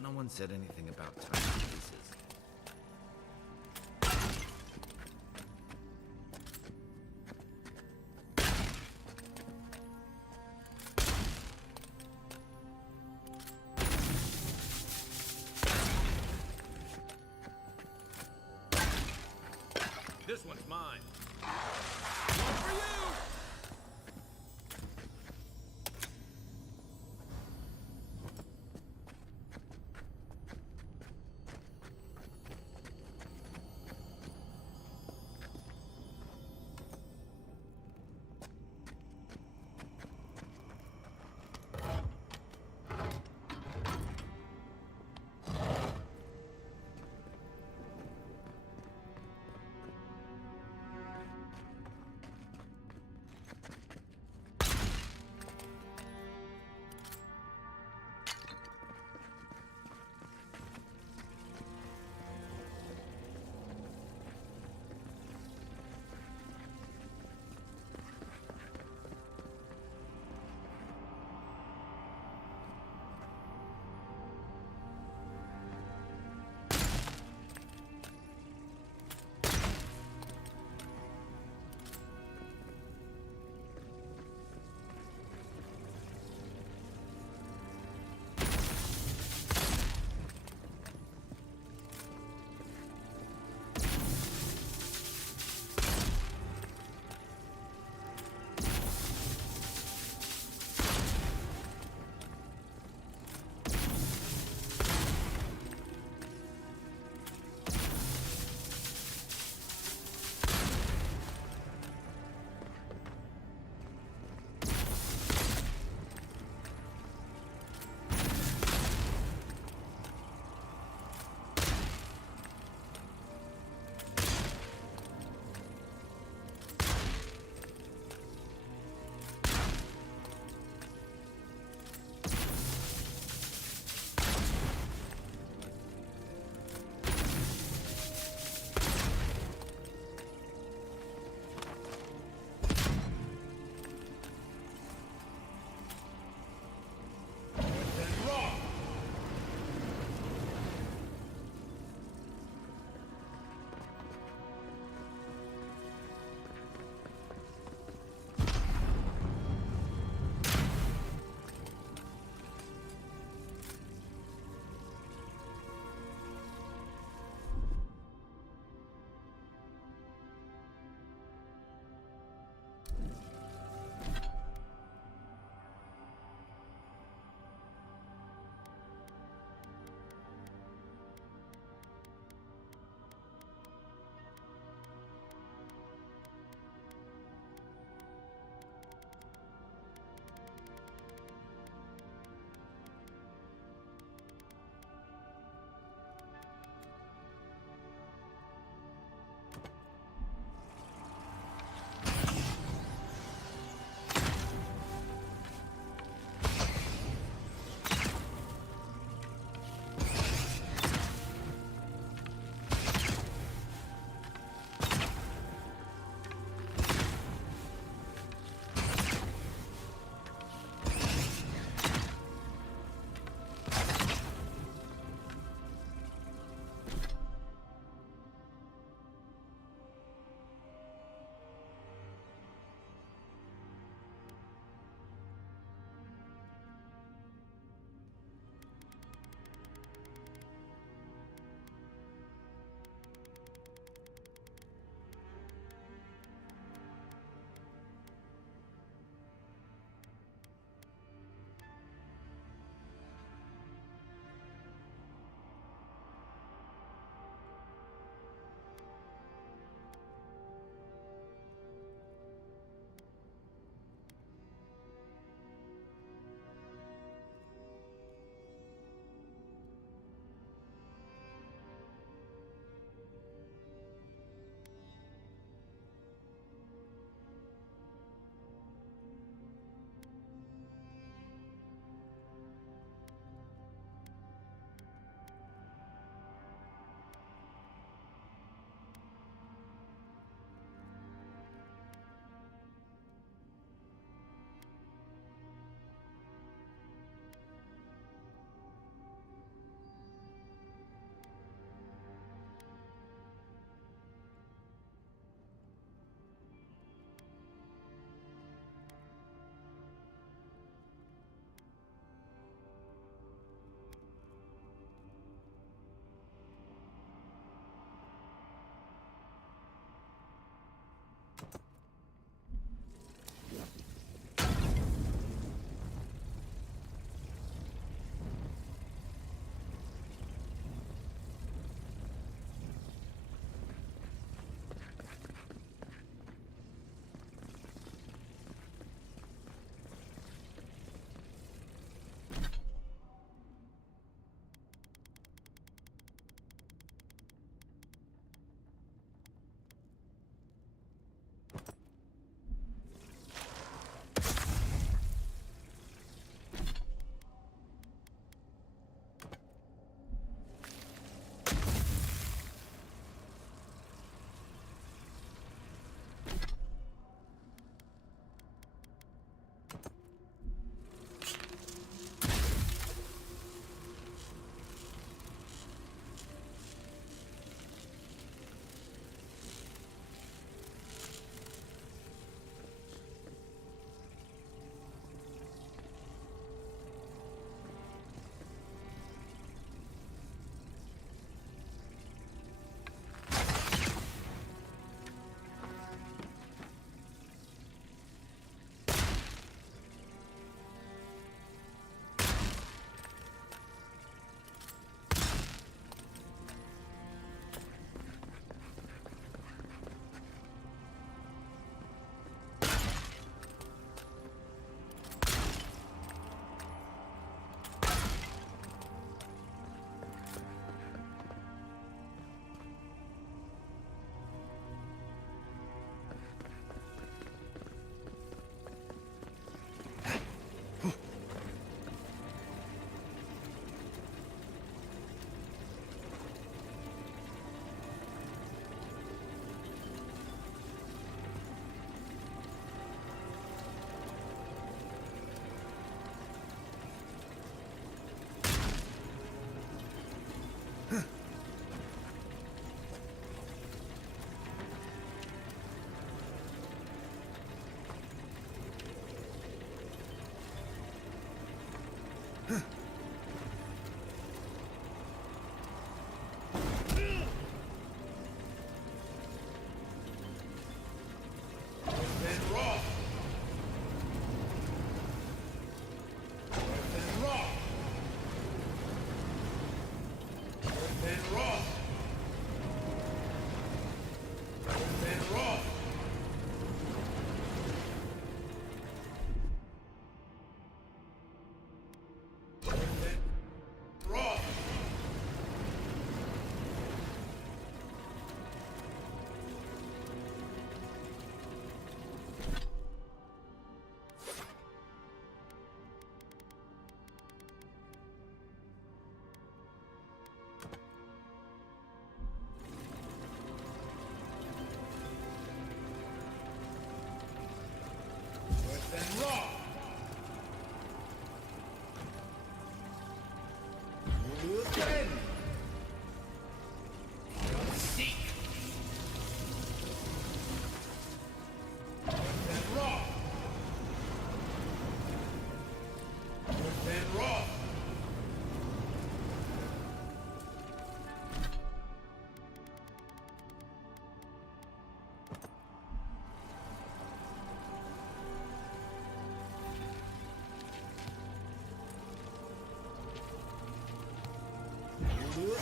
No one said anything about tiny pieces. This one's mine. One for you!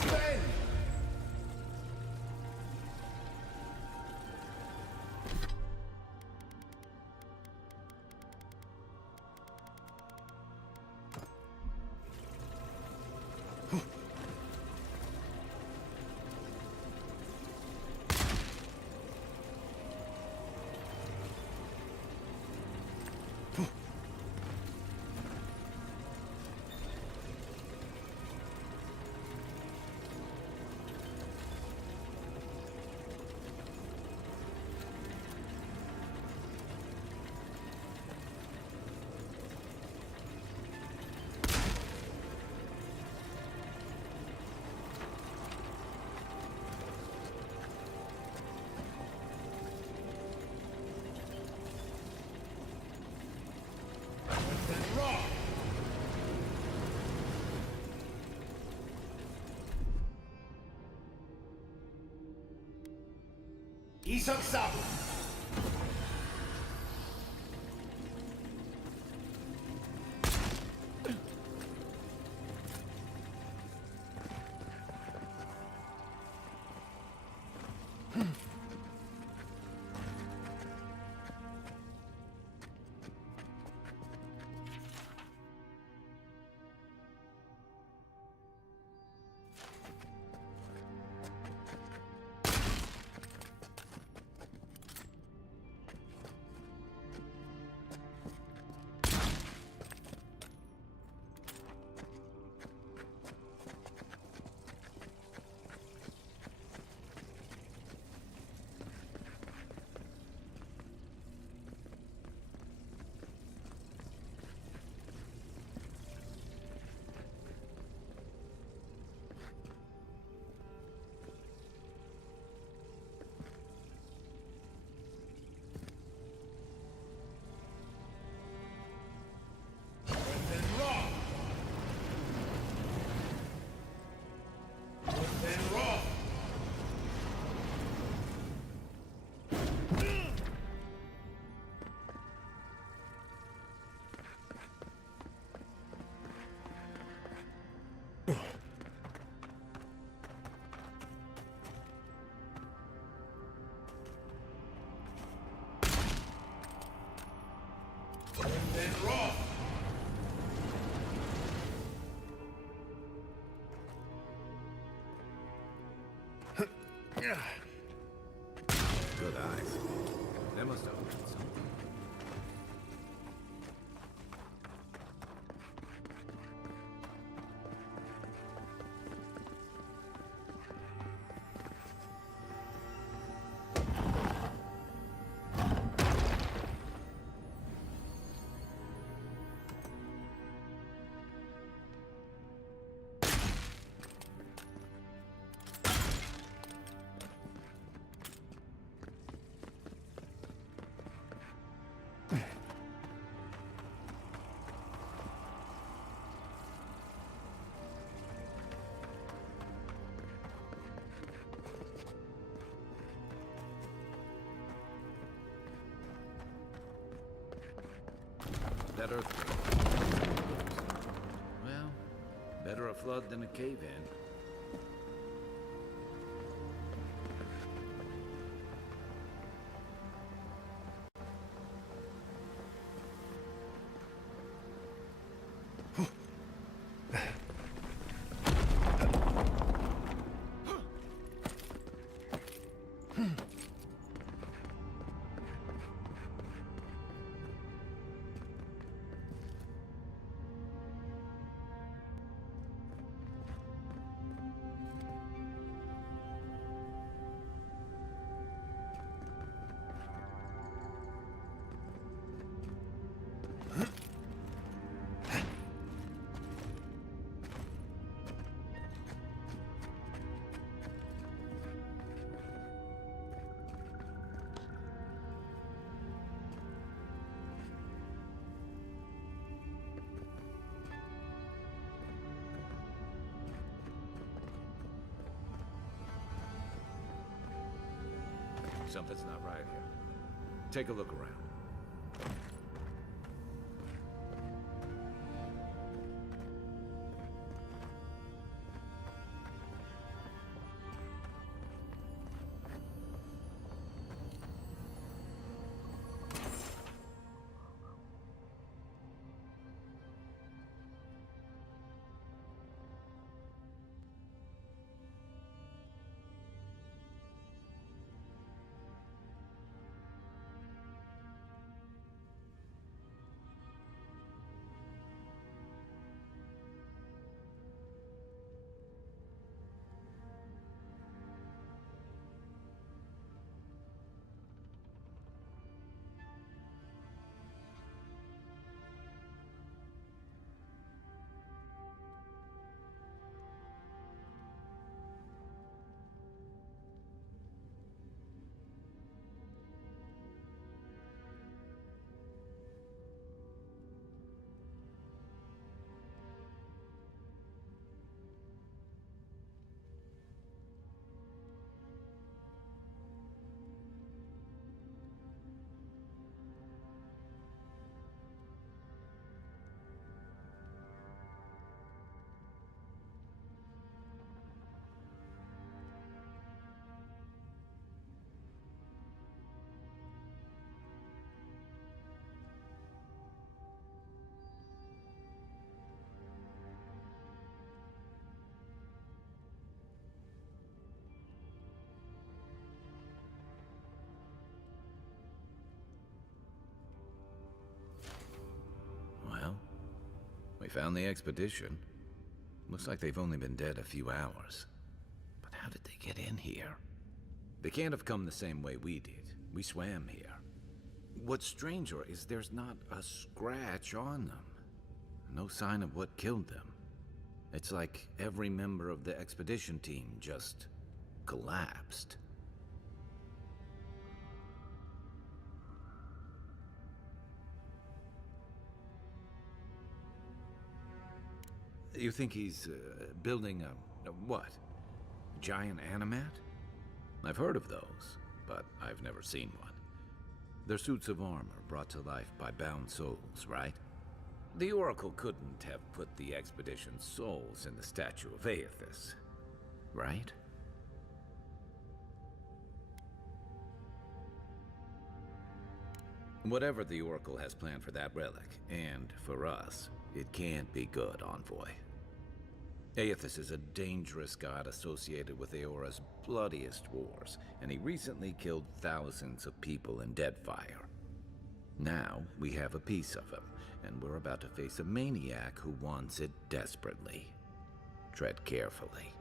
Defend! 이석 사부 Good eyes. They must have learned something. That earthquake. Well, better a flood than a cave-in. Something's not right here. Take a look around. found the expedition. Looks like they've only been dead a few hours. But how did they get in here? They can't have come the same way we did. We swam here. What's stranger is there's not a scratch on them. No sign of what killed them. It's like every member of the expedition team just collapsed. You think he's building a what? Giant animat? I've heard of those, but I've never seen one. They're suits of armor brought to life by bound souls, right? The Oracle couldn't have put the expedition's souls in the statue of Aethys, right? Whatever the Oracle has planned for that relic, and for us, it can't be good, Envoy. Aethys is a dangerous god associated with Eora's bloodiest wars, and he recently killed thousands of people in Deadfire. Now, we have a piece of him, and we're about to face a maniac who wants it desperately. Tread carefully.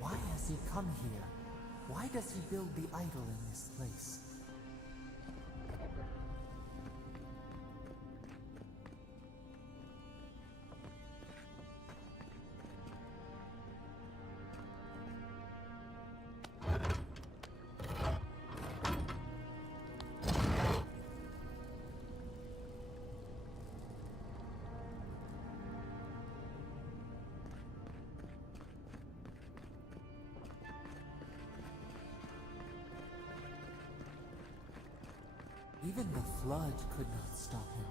Why has he come here? Why does he build the idol in this place? Even the flood could not stop him.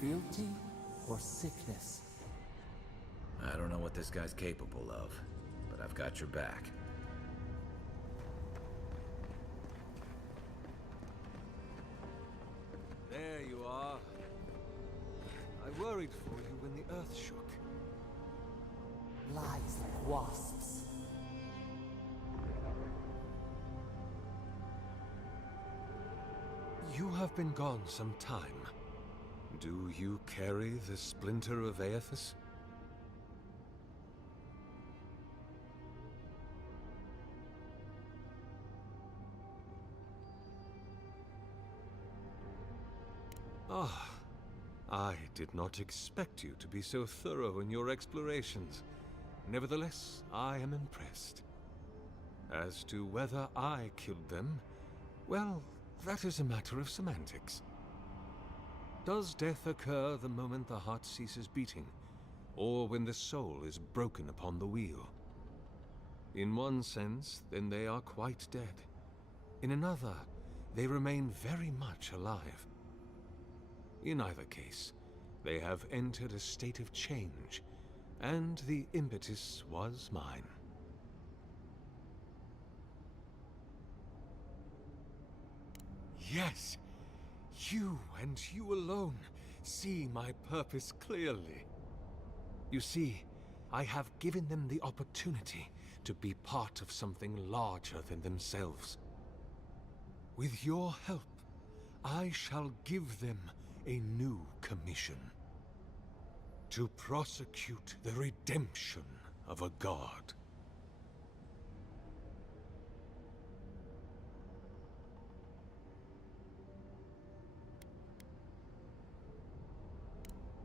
Fealty or sickness? I don't know what this guy's capable of, but I've got your back. There you are. I worried for you when the earth shook. Lies like wasps. You have been gone some time. Do you carry the splinter of Aethys? Ah, I did not expect you to be so thorough in your explorations. Nevertheless, I am impressed. As to whether I killed them, well, that is a matter of semantics. Does death occur the moment the heart ceases beating, or when the soul is broken upon the wheel? In one sense, then they are quite dead. In another, they remain very much alive. In either case, they have entered a state of change, and the impetus was mine. Yes, you and you alone see my purpose clearly. You see, I have given them the opportunity to be part of something larger than themselves. With your help, I shall give them a new commission. To prosecute the redemption of a god.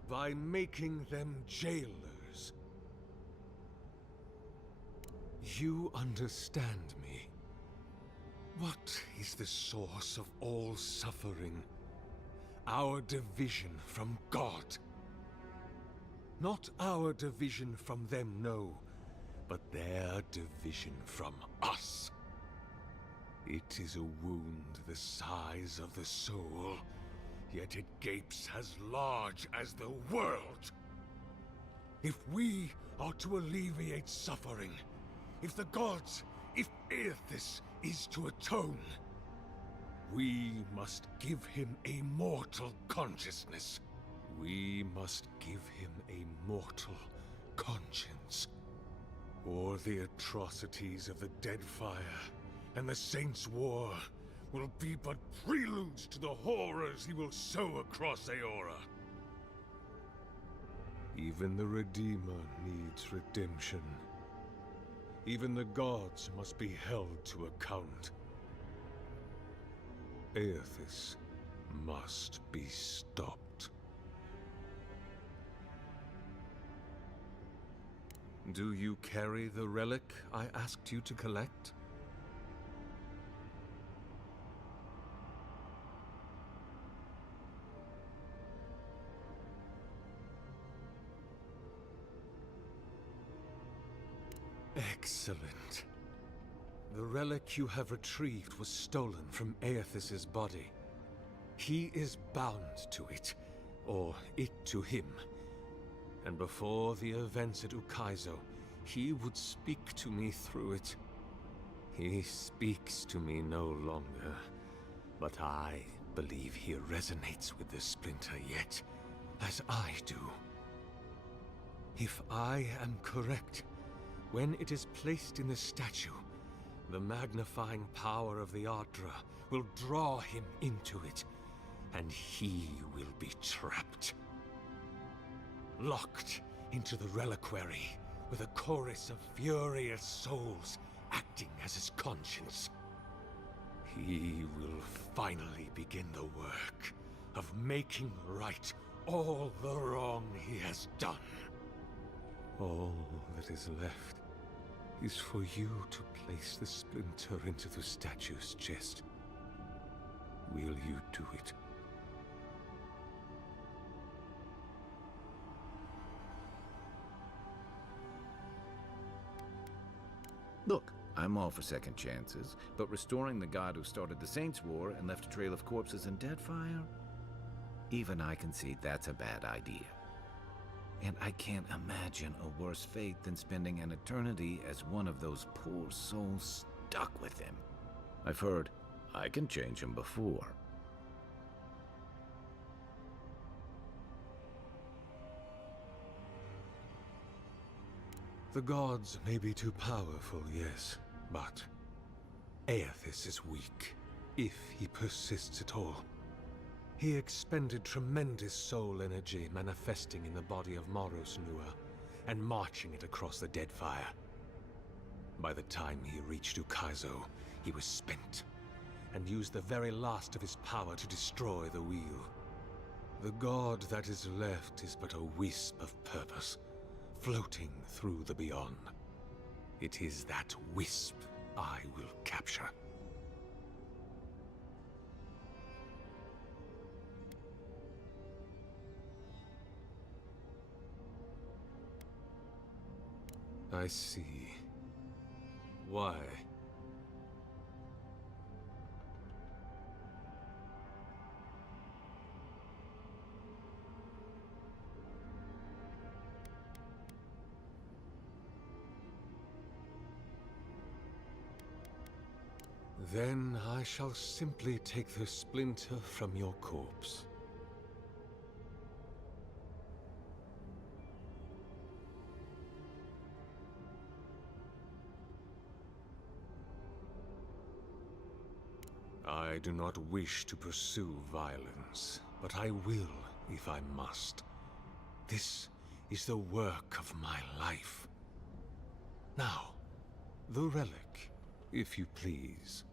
By making them jailers. You understand me. What is the source of all suffering? Our division from God. Not our division from them, no, but their division from us. It is a wound the size of the soul, yet it gapes as large as the world. If we are to alleviate suffering, if the gods, if Aethys is to atone, we must give him a mortal consciousness. We must give him a mortal conscience. Or the atrocities of the Deadfire and the Saints' War will be but preludes to the horrors he will sow across Aora. Even the Redeemer needs redemption. Even the gods must be held to account. Aethys must be stopped. Do you carry the relic I asked you to collect? Excellent. The relic you have retrieved was stolen from Aethys' body. He is bound to it, or it to him. And before the events at Ukaizo, he would speak to me through it. He speaks to me no longer, but I believe he resonates with the splinter yet, as I do. If I am correct, when it is placed in the statue, the magnifying power of the Ardra will draw him into it, and he will be trapped. Locked into the reliquary with a chorus of furious souls acting as his conscience. He will finally begin the work of making right all the wrong he has done. All that is left is for you to place the splinter into the statue's chest. Will you do it? Look, I'm all for second chances, but restoring the god who started the Saints' War and left a trail of corpses in Deadfire? Even I can see that's a bad idea. And I can't imagine a worse fate than spending an eternity as one of those poor souls stuck with him. I've heard I can change him before. The gods may be too powerful, yes, but Aethys is weak, if he persists at all. He expended tremendous soul energy manifesting in the body of Moros Nua and marching it across the Deadfire. By the time he reached Ukaizo, he was spent, and used the very last of his power to destroy the wheel. The god that is left is but a wisp of purpose, floating through the beyond. It is that wisp I will capture. I see. Why? Then I shall simply take the splinter from your corpse. I do not wish to pursue violence, but I will if I must. This is the work of my life. Now, the relic, if you please.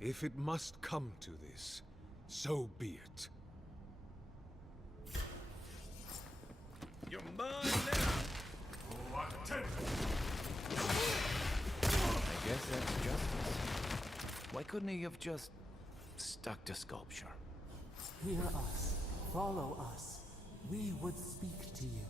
If it must come to this, so be it. You're mine now! I guess that's justice. Why couldn't he have just stuck to sculpture? Hear us. Follow us. We would speak to you.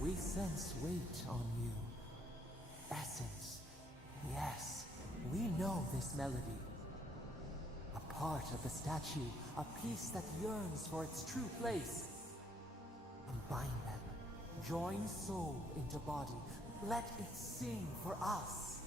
We sense weight on you. Essence. Yes, we know this melody. A part of the statue, a piece that yearns for its true place. Combine them. Join soul into body. Let it sing for us.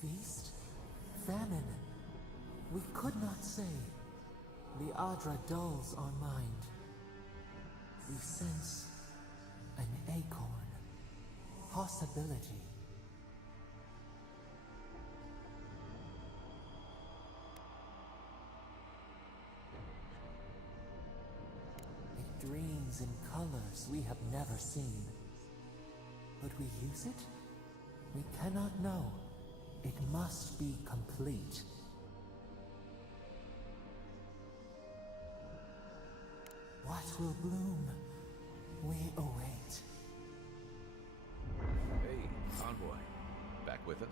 Feast? Famine? We could not say. The Adra dulls our mind. We sense an acorn. Possibility. It dreams in colors we have never seen. Would we use it? We cannot know. It must be complete. What will bloom? We await. Hey, Envoy. Back with us?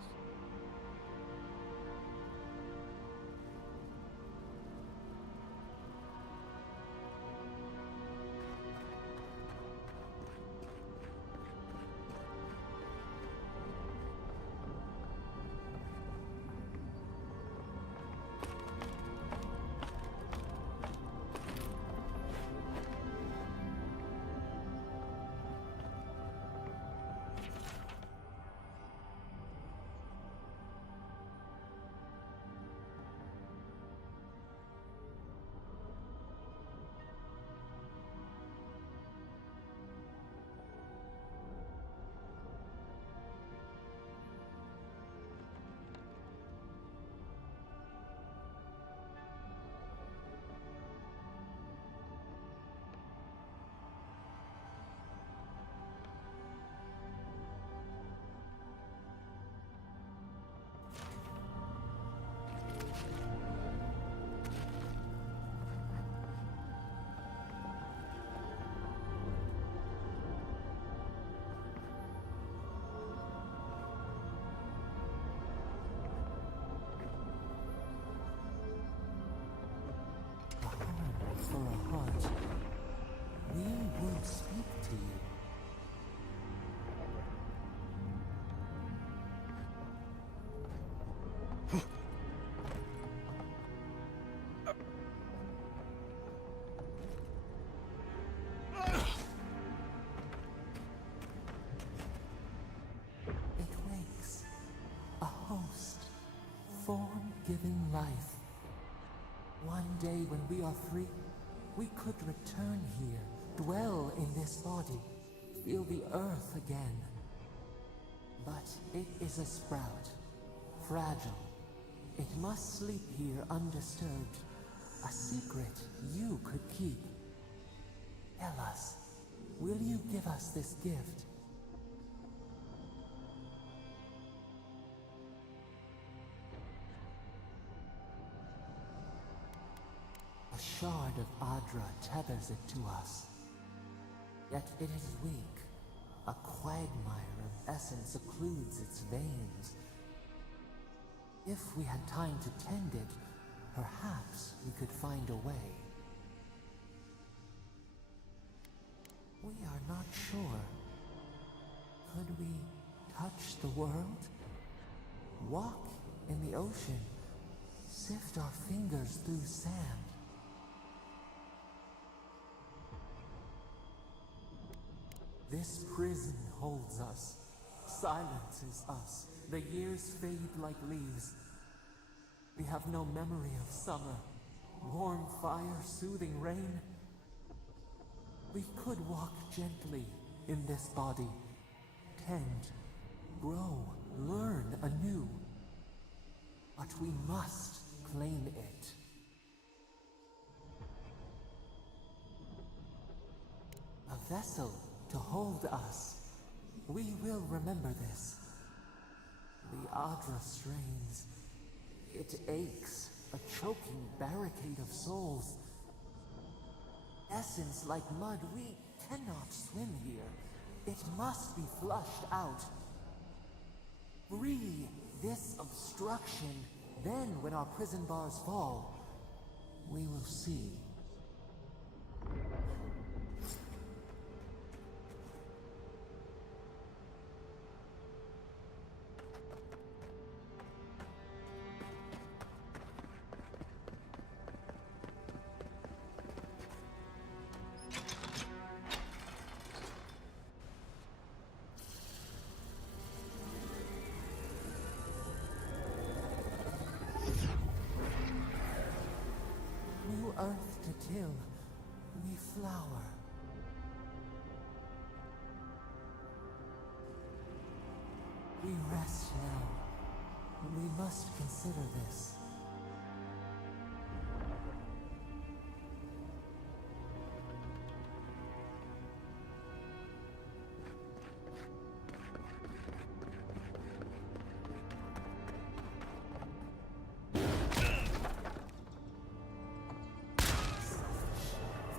For a heart, we will speak to you. It wakes. A host. form giving life. One day when we are free, we could return here, dwell in this body, feel the earth again. But it is a sprout, fragile. It must sleep here undisturbed. A secret you could keep. Tell us, will you give us this gift? A shard of Adra tethers it to us. Yet it is weak. A quagmire of essence occludes its veins. If we had time to tend it, perhaps we could find a way. We are not sure. Could we touch the world? Walk in the ocean? Sift our fingers through sand? This prison holds us, silences us. The years fade like leaves. We have no memory of summer, warm fire, soothing rain. We could walk gently in this body, tend, grow, learn anew. But we must claim it. A vessel to hold us. We will remember this. The Adra strains. It aches, a choking barricade of souls. Essence like mud, we cannot swim here. It must be flushed out. Free this obstruction. Then, when our prison bars fall, we will see. New earth to till, we flower. We rest now. We must consider this.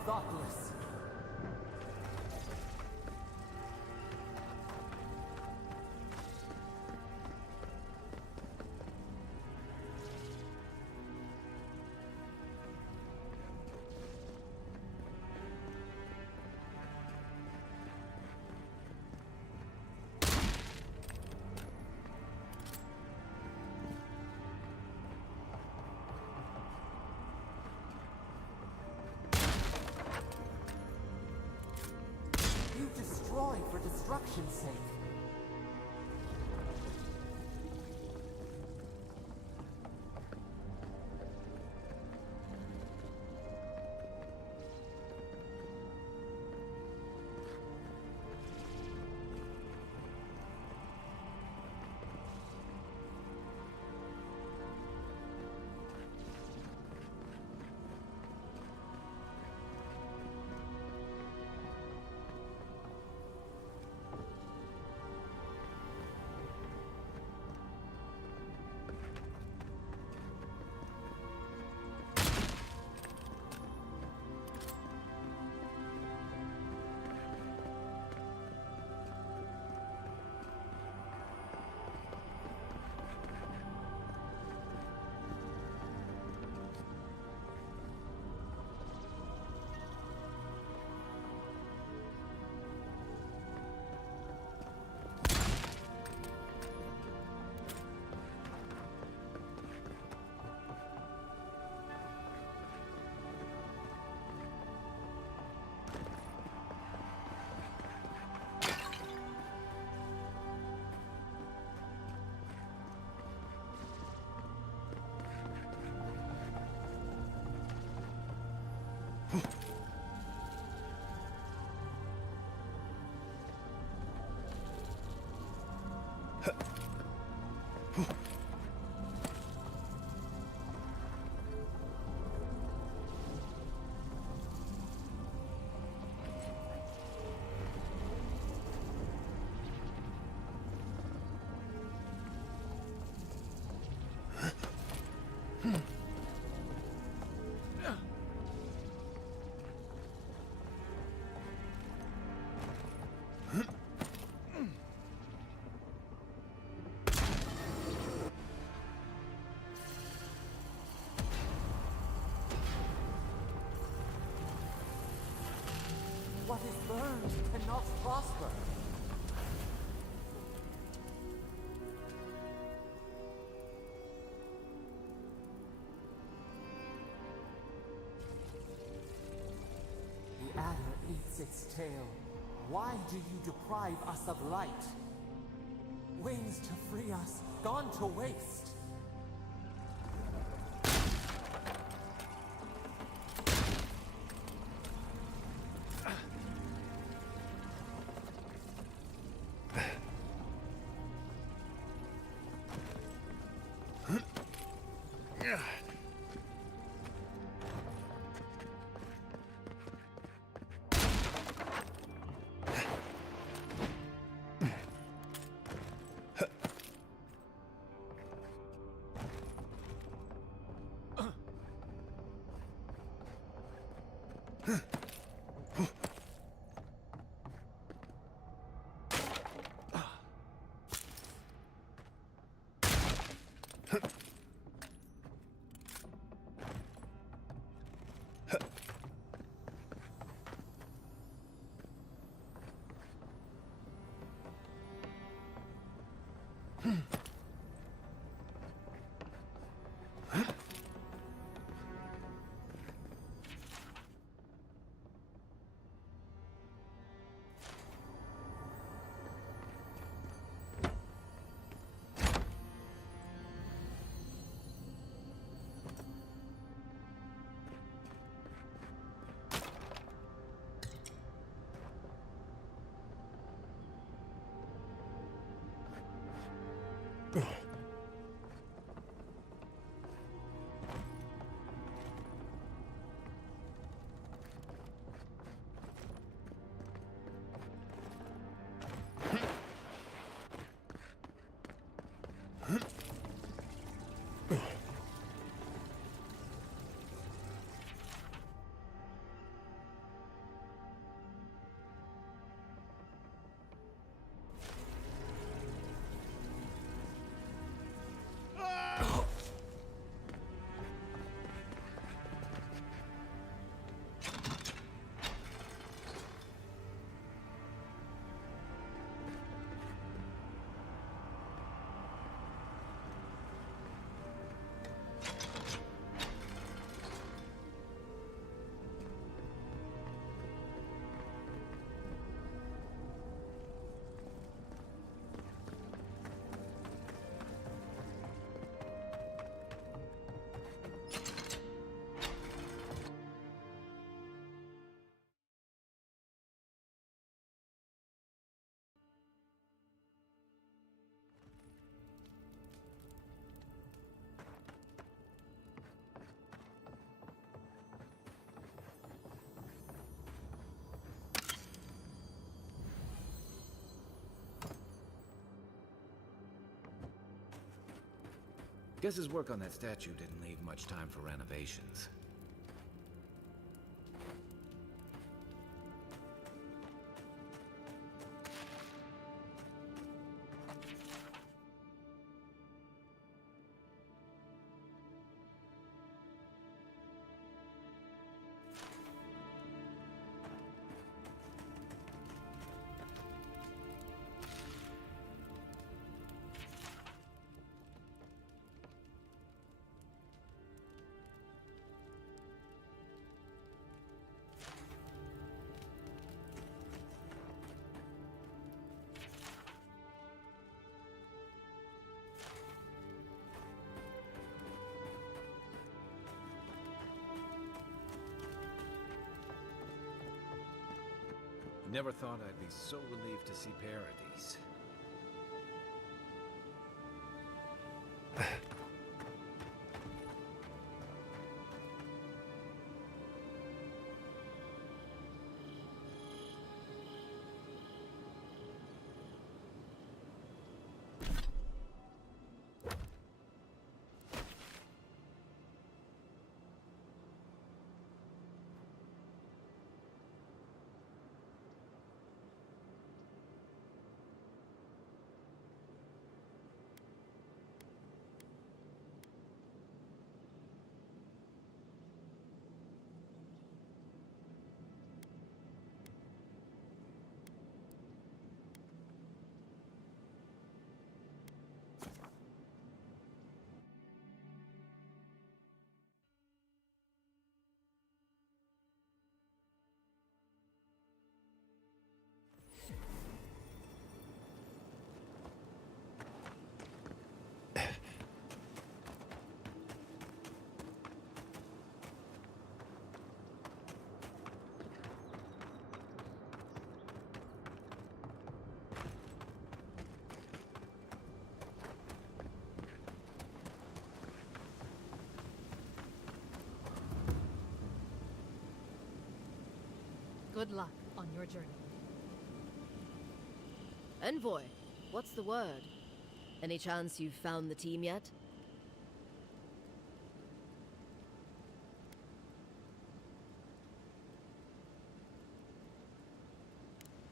Thoughtless. You destroy for destruction's sake. What is burned cannot prosper. The adder eats its tail. Why do you deprive us of light? Wings to free us, gone to waste. Guess his work on that statue didn't leave much time for renovations. Never thought I'd be so relieved to see Paradise. Good luck on your journey. Envoy, what's the word? Any chance you've found the team yet?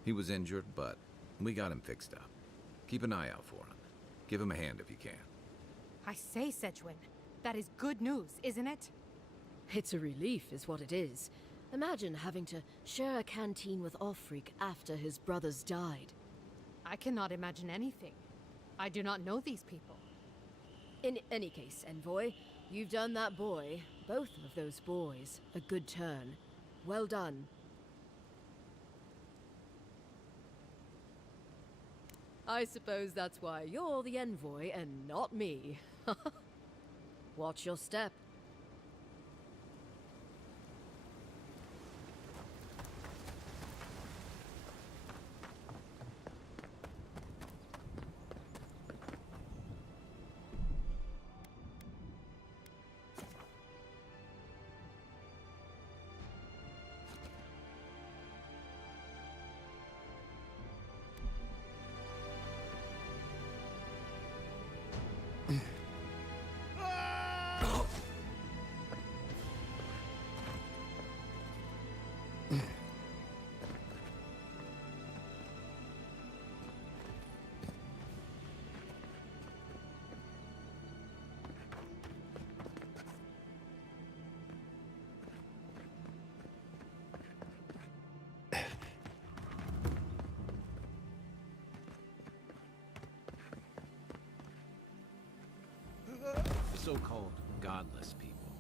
He was injured, but we got him fixed up. Keep an eye out for him. Give him a hand if you can. I say, Sedgwin, that is good news, isn't it? It's a relief, is what it is. Imagine having to share a canteen with Offreak after his brothers died. I cannot imagine anything. I do not know these people. In any case, Envoy, you've done that boy, both of those boys, a good turn. Well done. I suppose that's why you're the Envoy and not me. Watch your step. So-called godless people.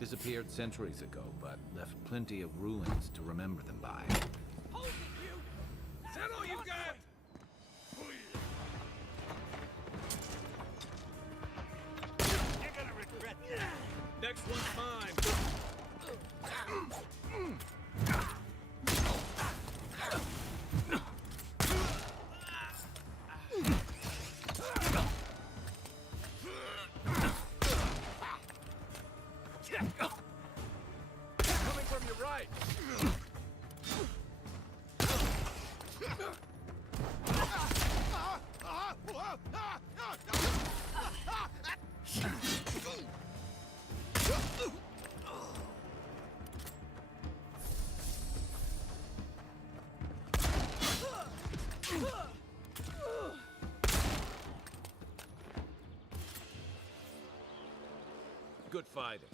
Disappeared centuries ago, but left plenty of ruins to remember them by. Hold it, you! Is that all you got? You're gonna regret that. Next one's mine. Coming from your right. Good fighting.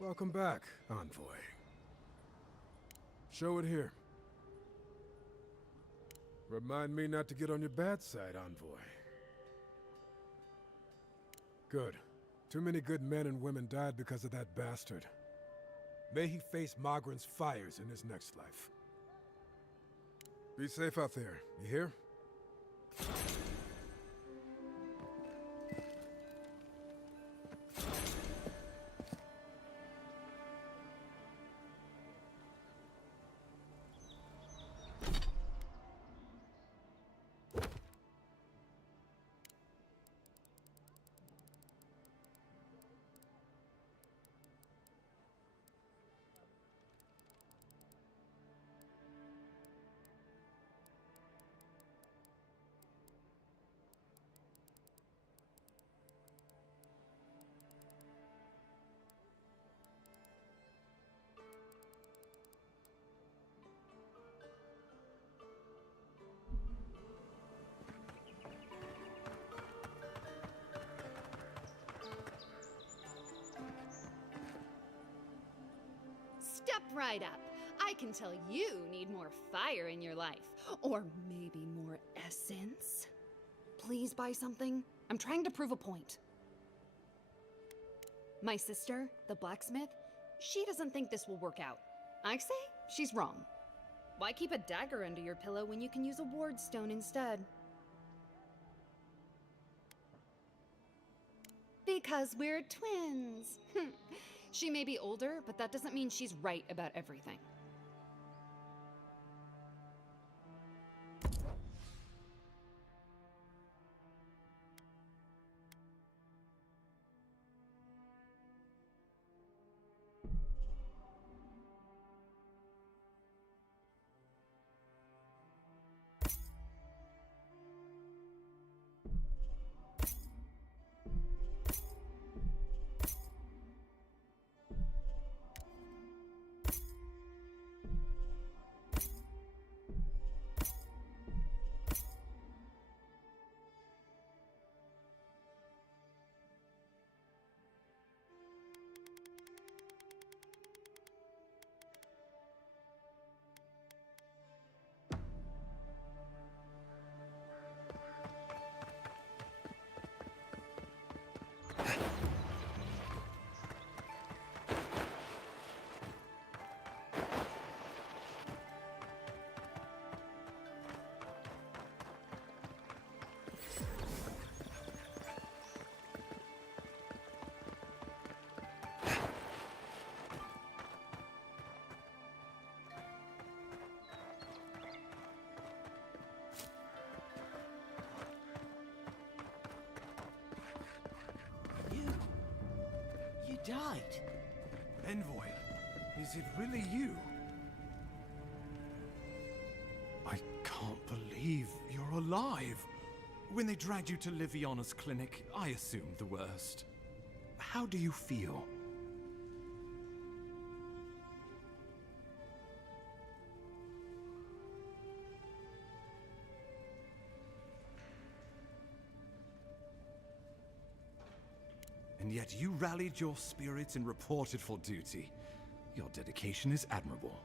Welcome back, Envoy. show it here. Remind me not to get on your bad side, Envoy. Good. Too many good men and women died because of that bastard. May he face Magran's fires in his next life. Be safe out there, you hear? Step right up. I can tell you need more fire in your life. Or maybe more essence. Please buy something. I'm trying to prove a point. My sister, the blacksmith, she doesn't think this will work out. I say she's wrong. Why keep a dagger under your pillow when you can use a ward stone instead? Because we're twins. She may be older, but that doesn't mean she's right about everything. You died. Envoy, is it really you? I can't believe you're alive. When they dragged you to Liviana's clinic, I assumed the worst. How do you feel? And yet you rallied your spirits and reported for duty. Your dedication is admirable.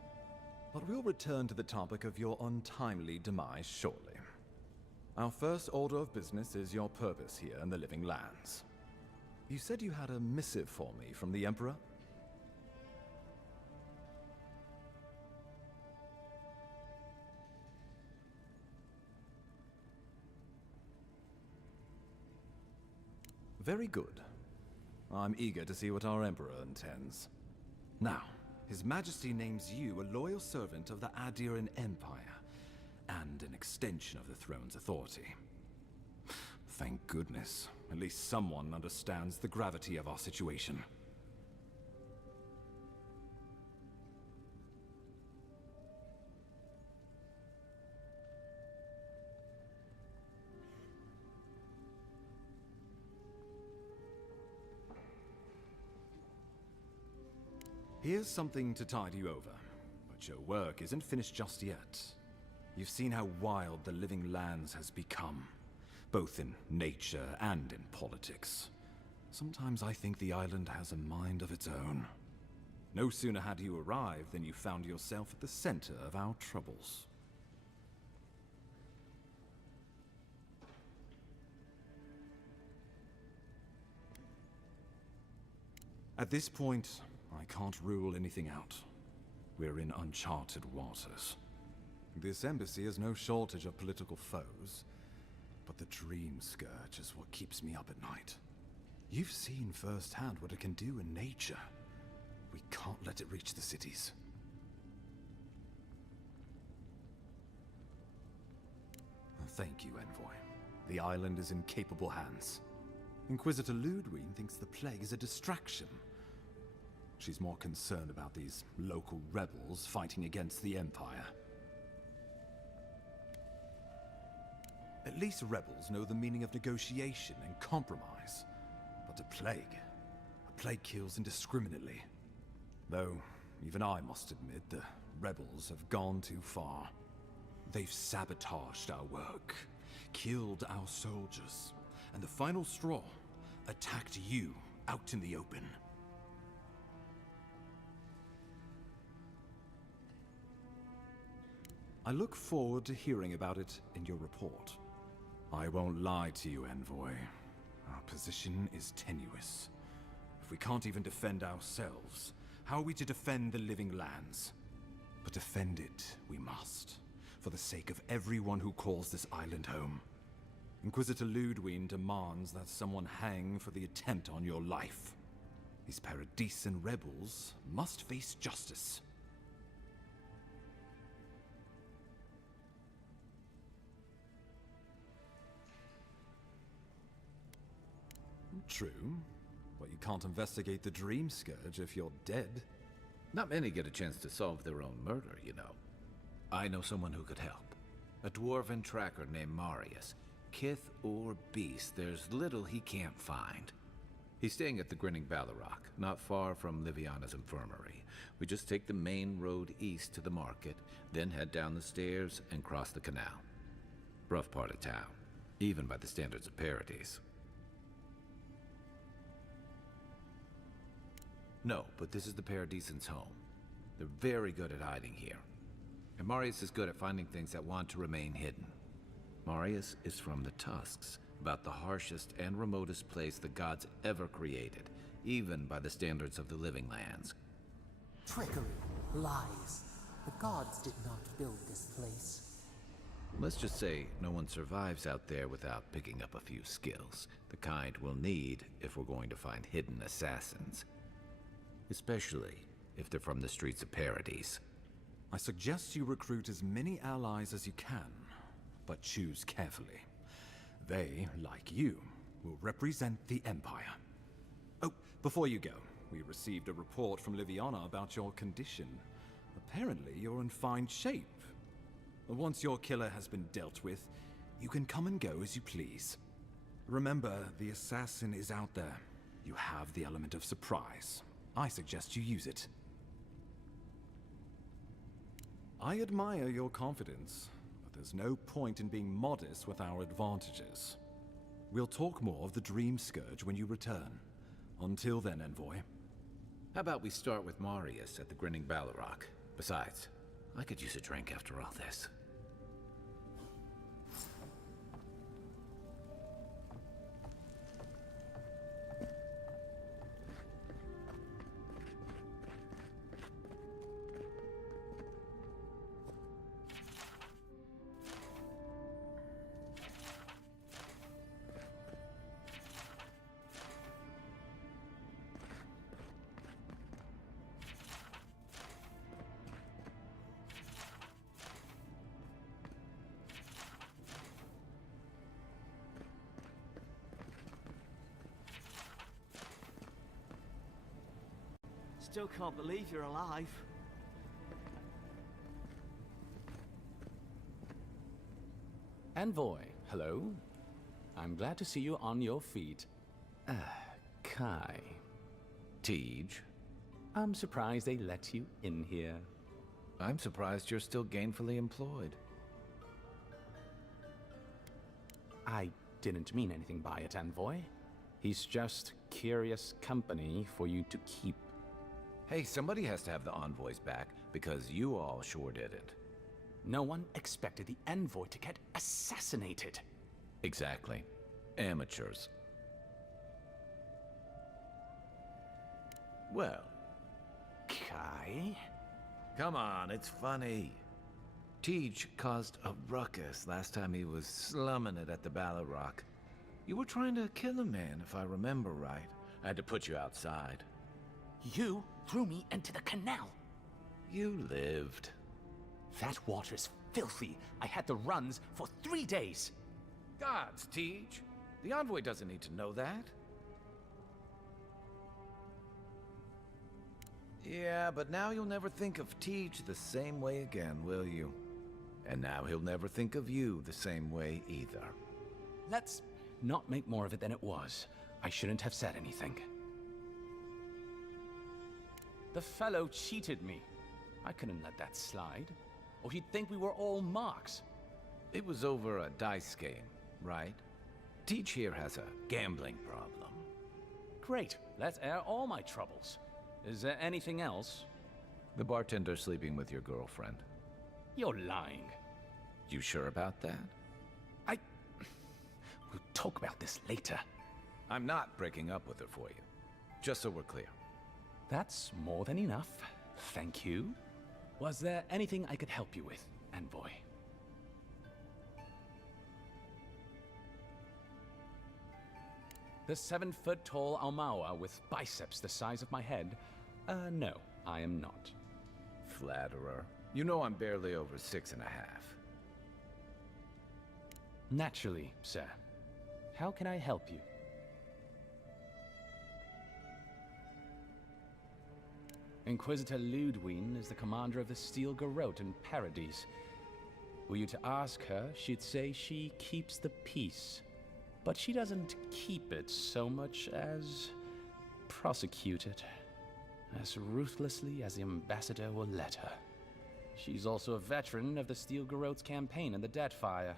But we'll return to the topic of your untimely demise shortly. Our first order of business is your purpose here in the Living Lands. You said you had a missive for me from the Emperor? Very good. I'm eager to see what our Emperor intends. Now, His Majesty names you a loyal servant of the Adiran Empire, and an extension of the throne's authority. Thank goodness. At least someone understands the gravity of our situation. Here's something to tide you over, but your work isn't finished just yet. You've seen how wild the Living Lands has become, both in nature and in politics. Sometimes I think the island has a mind of its own. No sooner had you arrived than you found yourself at the center of our troubles. At this point, I can't rule anything out. We're in uncharted waters. This embassy has no shortage of political foes, but the Dream Scourge is what keeps me up at night. You've seen firsthand what it can do in nature. We can't let it reach the cities. Thank you, Envoy. The island is in capable hands. Inquisitor Ludwig thinks the plague is a distraction. She's more concerned about these local rebels fighting against the Empire. At least rebels know the meaning of negotiation and compromise. But a plague kills indiscriminately. Though, even I must admit, the rebels have gone too far. They've sabotaged our work, killed our soldiers, and the final straw, attacked you out in the open. I look forward to hearing about it in your report. I won't lie to you, Envoy. Our position is tenuous. If we can't even defend ourselves, how are we to defend the living lands? But defend it we must, for the sake of everyone who calls this island home. Inquisitor Ludwig demands that someone hang for the attempt on your life. These Paradisen rebels must face justice. True, but you can't investigate the Dream Scourge if you're dead. Not many get a chance to solve their own murder, you know. I know someone who could help. A dwarven tracker named Marius. Kith or beast, there's little he can't find. He's staying at the Grinning Ballarrock, not far from Liviana's infirmary. We just take the main road east to the market, then head down the stairs and cross the canal. Rough part of town, even by the standards of Paradise. No, but this is the Paradisans' home. They're very good at hiding here. And Marius is good at finding things that want to remain hidden. Marius is from the Tusks, about the harshest and remotest place the gods ever created, even by the standards of the living lands. Trickery, lies. The gods did not build this place. Let's just say no one survives out there without picking up a few skills, the kind we'll need if we're going to find hidden assassins. Especially if they're from the streets of Paradise. I suggest you recruit as many allies as you can, but choose carefully. They, like you, will represent the Empire. Oh, before you go, we received a report from Liviana about your condition. Apparently, you're in fine shape. Once your killer has been dealt with, you can come and go as you please. Remember, the assassin is out there. You have the element of surprise. I suggest you use it. I admire your confidence, but there's no point in being modest with our advantages. We'll talk more of the Dream Scourge when you return. Until then, Envoy. How about we start with Marius at the Grinning Ballarrock? Besides, I could use a drink after all this. Still can't believe you're alive. Envoy, hello. I'm glad to see you on your feet. Kai. Tej. I'm surprised they let you in here. I'm surprised you're still gainfully employed. I didn't mean anything by it, Envoy. He's just curious company for you to keep. Hey, somebody has to have the envoys back, because you all sure didn't. No one expected the envoy to get assassinated. Exactly. Amateurs. Well. Kai? Come on, it's funny. Tej caused a ruckus last time he was slumming it at the Ballarrock. You were trying to kill a man, if I remember right. I had to put you outside. You threw me into the canal. You lived. That water's filthy. I had the runs for 3 days. Gods, Tej. The envoy doesn't need to know that. Yeah, but now you'll never think of Tej the same way again, will you? And now he'll never think of you the same way either. Let's not make more of it than it was. I shouldn't have said anything. The fellow cheated me. I couldn't let that slide. Or he'd think we were all marks. It was over a dice game, right? Tej here has a gambling problem. Great. Let's air all my troubles. Is there anything else? The bartender's sleeping with your girlfriend. You're lying. You sure about that? We'll talk about this later. I'm not breaking up with her for you. Just so we're clear. That's more than enough. Thank you. Was there anything I could help you with, envoy? The 7-foot-tall Almawa with biceps the size of my head? No, I am not. Flatterer. You know I'm barely over 6.5. Naturally, sir. How can I help you? Inquisitor Ludwine is the commander of the Steel Garrote in Paradise. Were you to ask her, she'd say she keeps the peace. But she doesn't keep it so much as prosecute it. As ruthlessly as the ambassador will let her. She's also a veteran of the Steel Garrote's campaign in the Deathfire,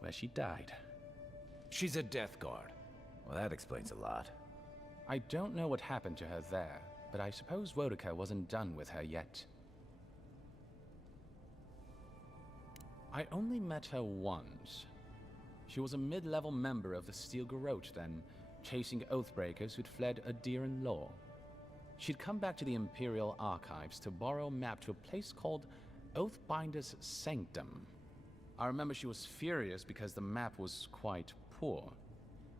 where she died. She's a Death Guard. Well, that explains a lot. I don't know what happened to her there, but I suppose Wodica wasn't done with her yet. I only met her once. She was a mid-level member of the Steel Garrote then, chasing Oathbreakers who'd fled Adiran law. She'd come back to the Imperial Archives to borrow a map to a place called Oathbinder's Sanctum. I remember she was furious because the map was quite poor.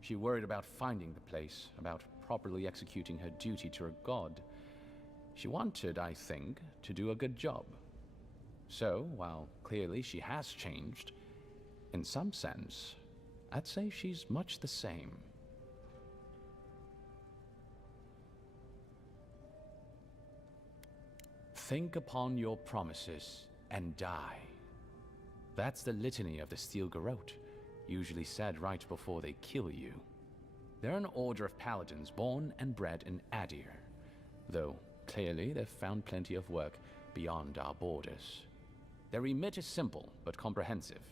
She worried about finding the place, about properly executing her duty to her god. She wanted, I think, to do a good job. So, while clearly she has changed, in some sense, I'd say she's much the same. Think upon your promises and die. That's the litany of the Steel Garrote, usually said right before they kill you. They're an order of paladins born and bred in Adir, though clearly they've found plenty of work beyond our borders. Their remit is simple but comprehensive.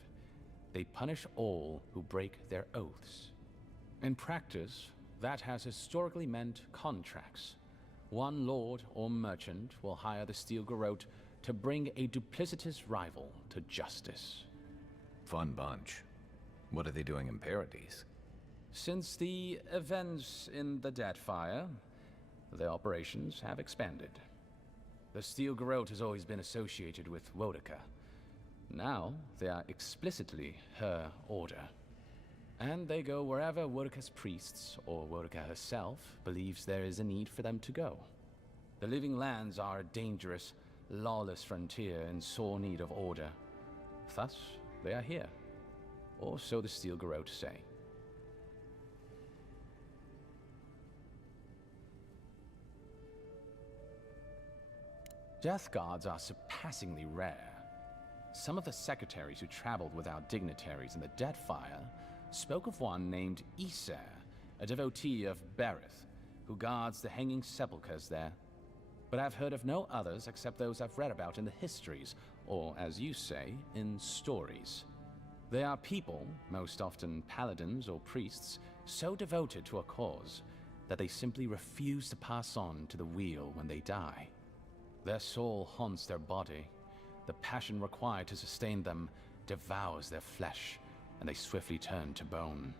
They punish all who break their oaths. In practice, that has historically meant contracts. One lord or merchant will hire the Steel Garrote to bring a duplicitous rival to justice. Fun bunch. What are they doing in Paradise? Since the events in the Deathfire, their operations have expanded. The Steel Garrote has always been associated with Wodica. Now, they are explicitly her order. And they go wherever Wodica's priests, or Wodica herself, believes there is a need for them to go. The Living Lands are a dangerous, lawless frontier in sore need of order. Thus, they are here. Or so the Steel Garrote say. Death Guards are surpassingly rare. Some of the secretaries who traveled with our dignitaries in the Deathfire spoke of one named Iser, a devotee of Berith, who guards the hanging sepulchres there. But I've heard of no others except those I've read about in the histories, or, as you say, in stories. They are people, most often paladins or priests, so devoted to a cause, that they simply refuse to pass on to the wheel when they die. Their soul haunts their body. The passion required to sustain them devours their flesh, and they swiftly turn to bone.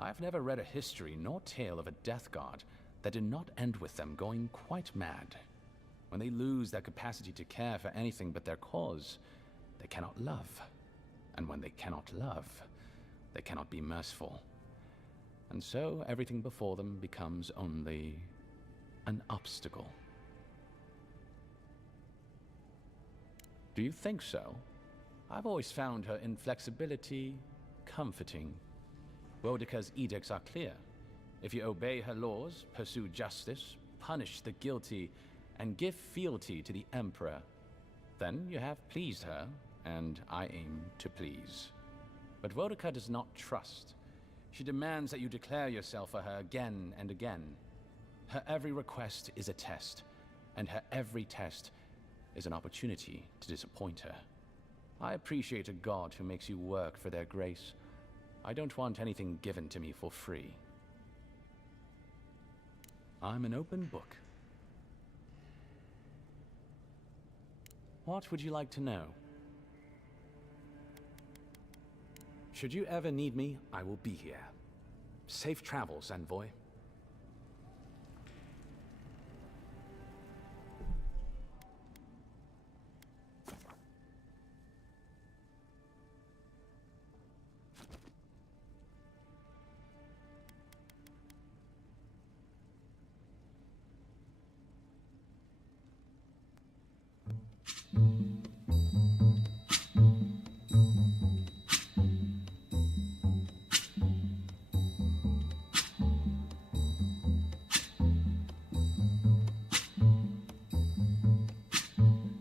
I've never read a history nor tale of a death god that did not end with them going quite mad. When they lose their capacity to care for anything but their cause, they cannot love. And when they cannot love, they cannot be merciful. And so everything before them becomes only an obstacle. Do you think so? I've always found her inflexibility comforting. Boudica's edicts are clear. If you obey her laws, pursue justice, punish the guilty, and give fealty to the Emperor, then you have pleased her, and I aim to please. But Boudica does not trust. She demands that you declare yourself for her again and again. Her every request is a test, and her every test is an opportunity to disappoint her. I appreciate a god who makes you work for their grace. I don't want anything given to me for free. I'm an open book. What would you like to know? Should you ever need me, I will be here. Safe travels, envoy.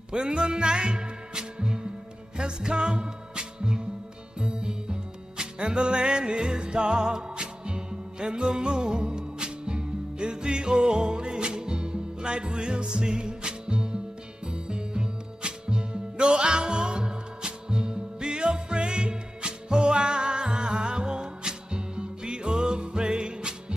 When the night has come and the land is dark and the moon is the only light we'll see,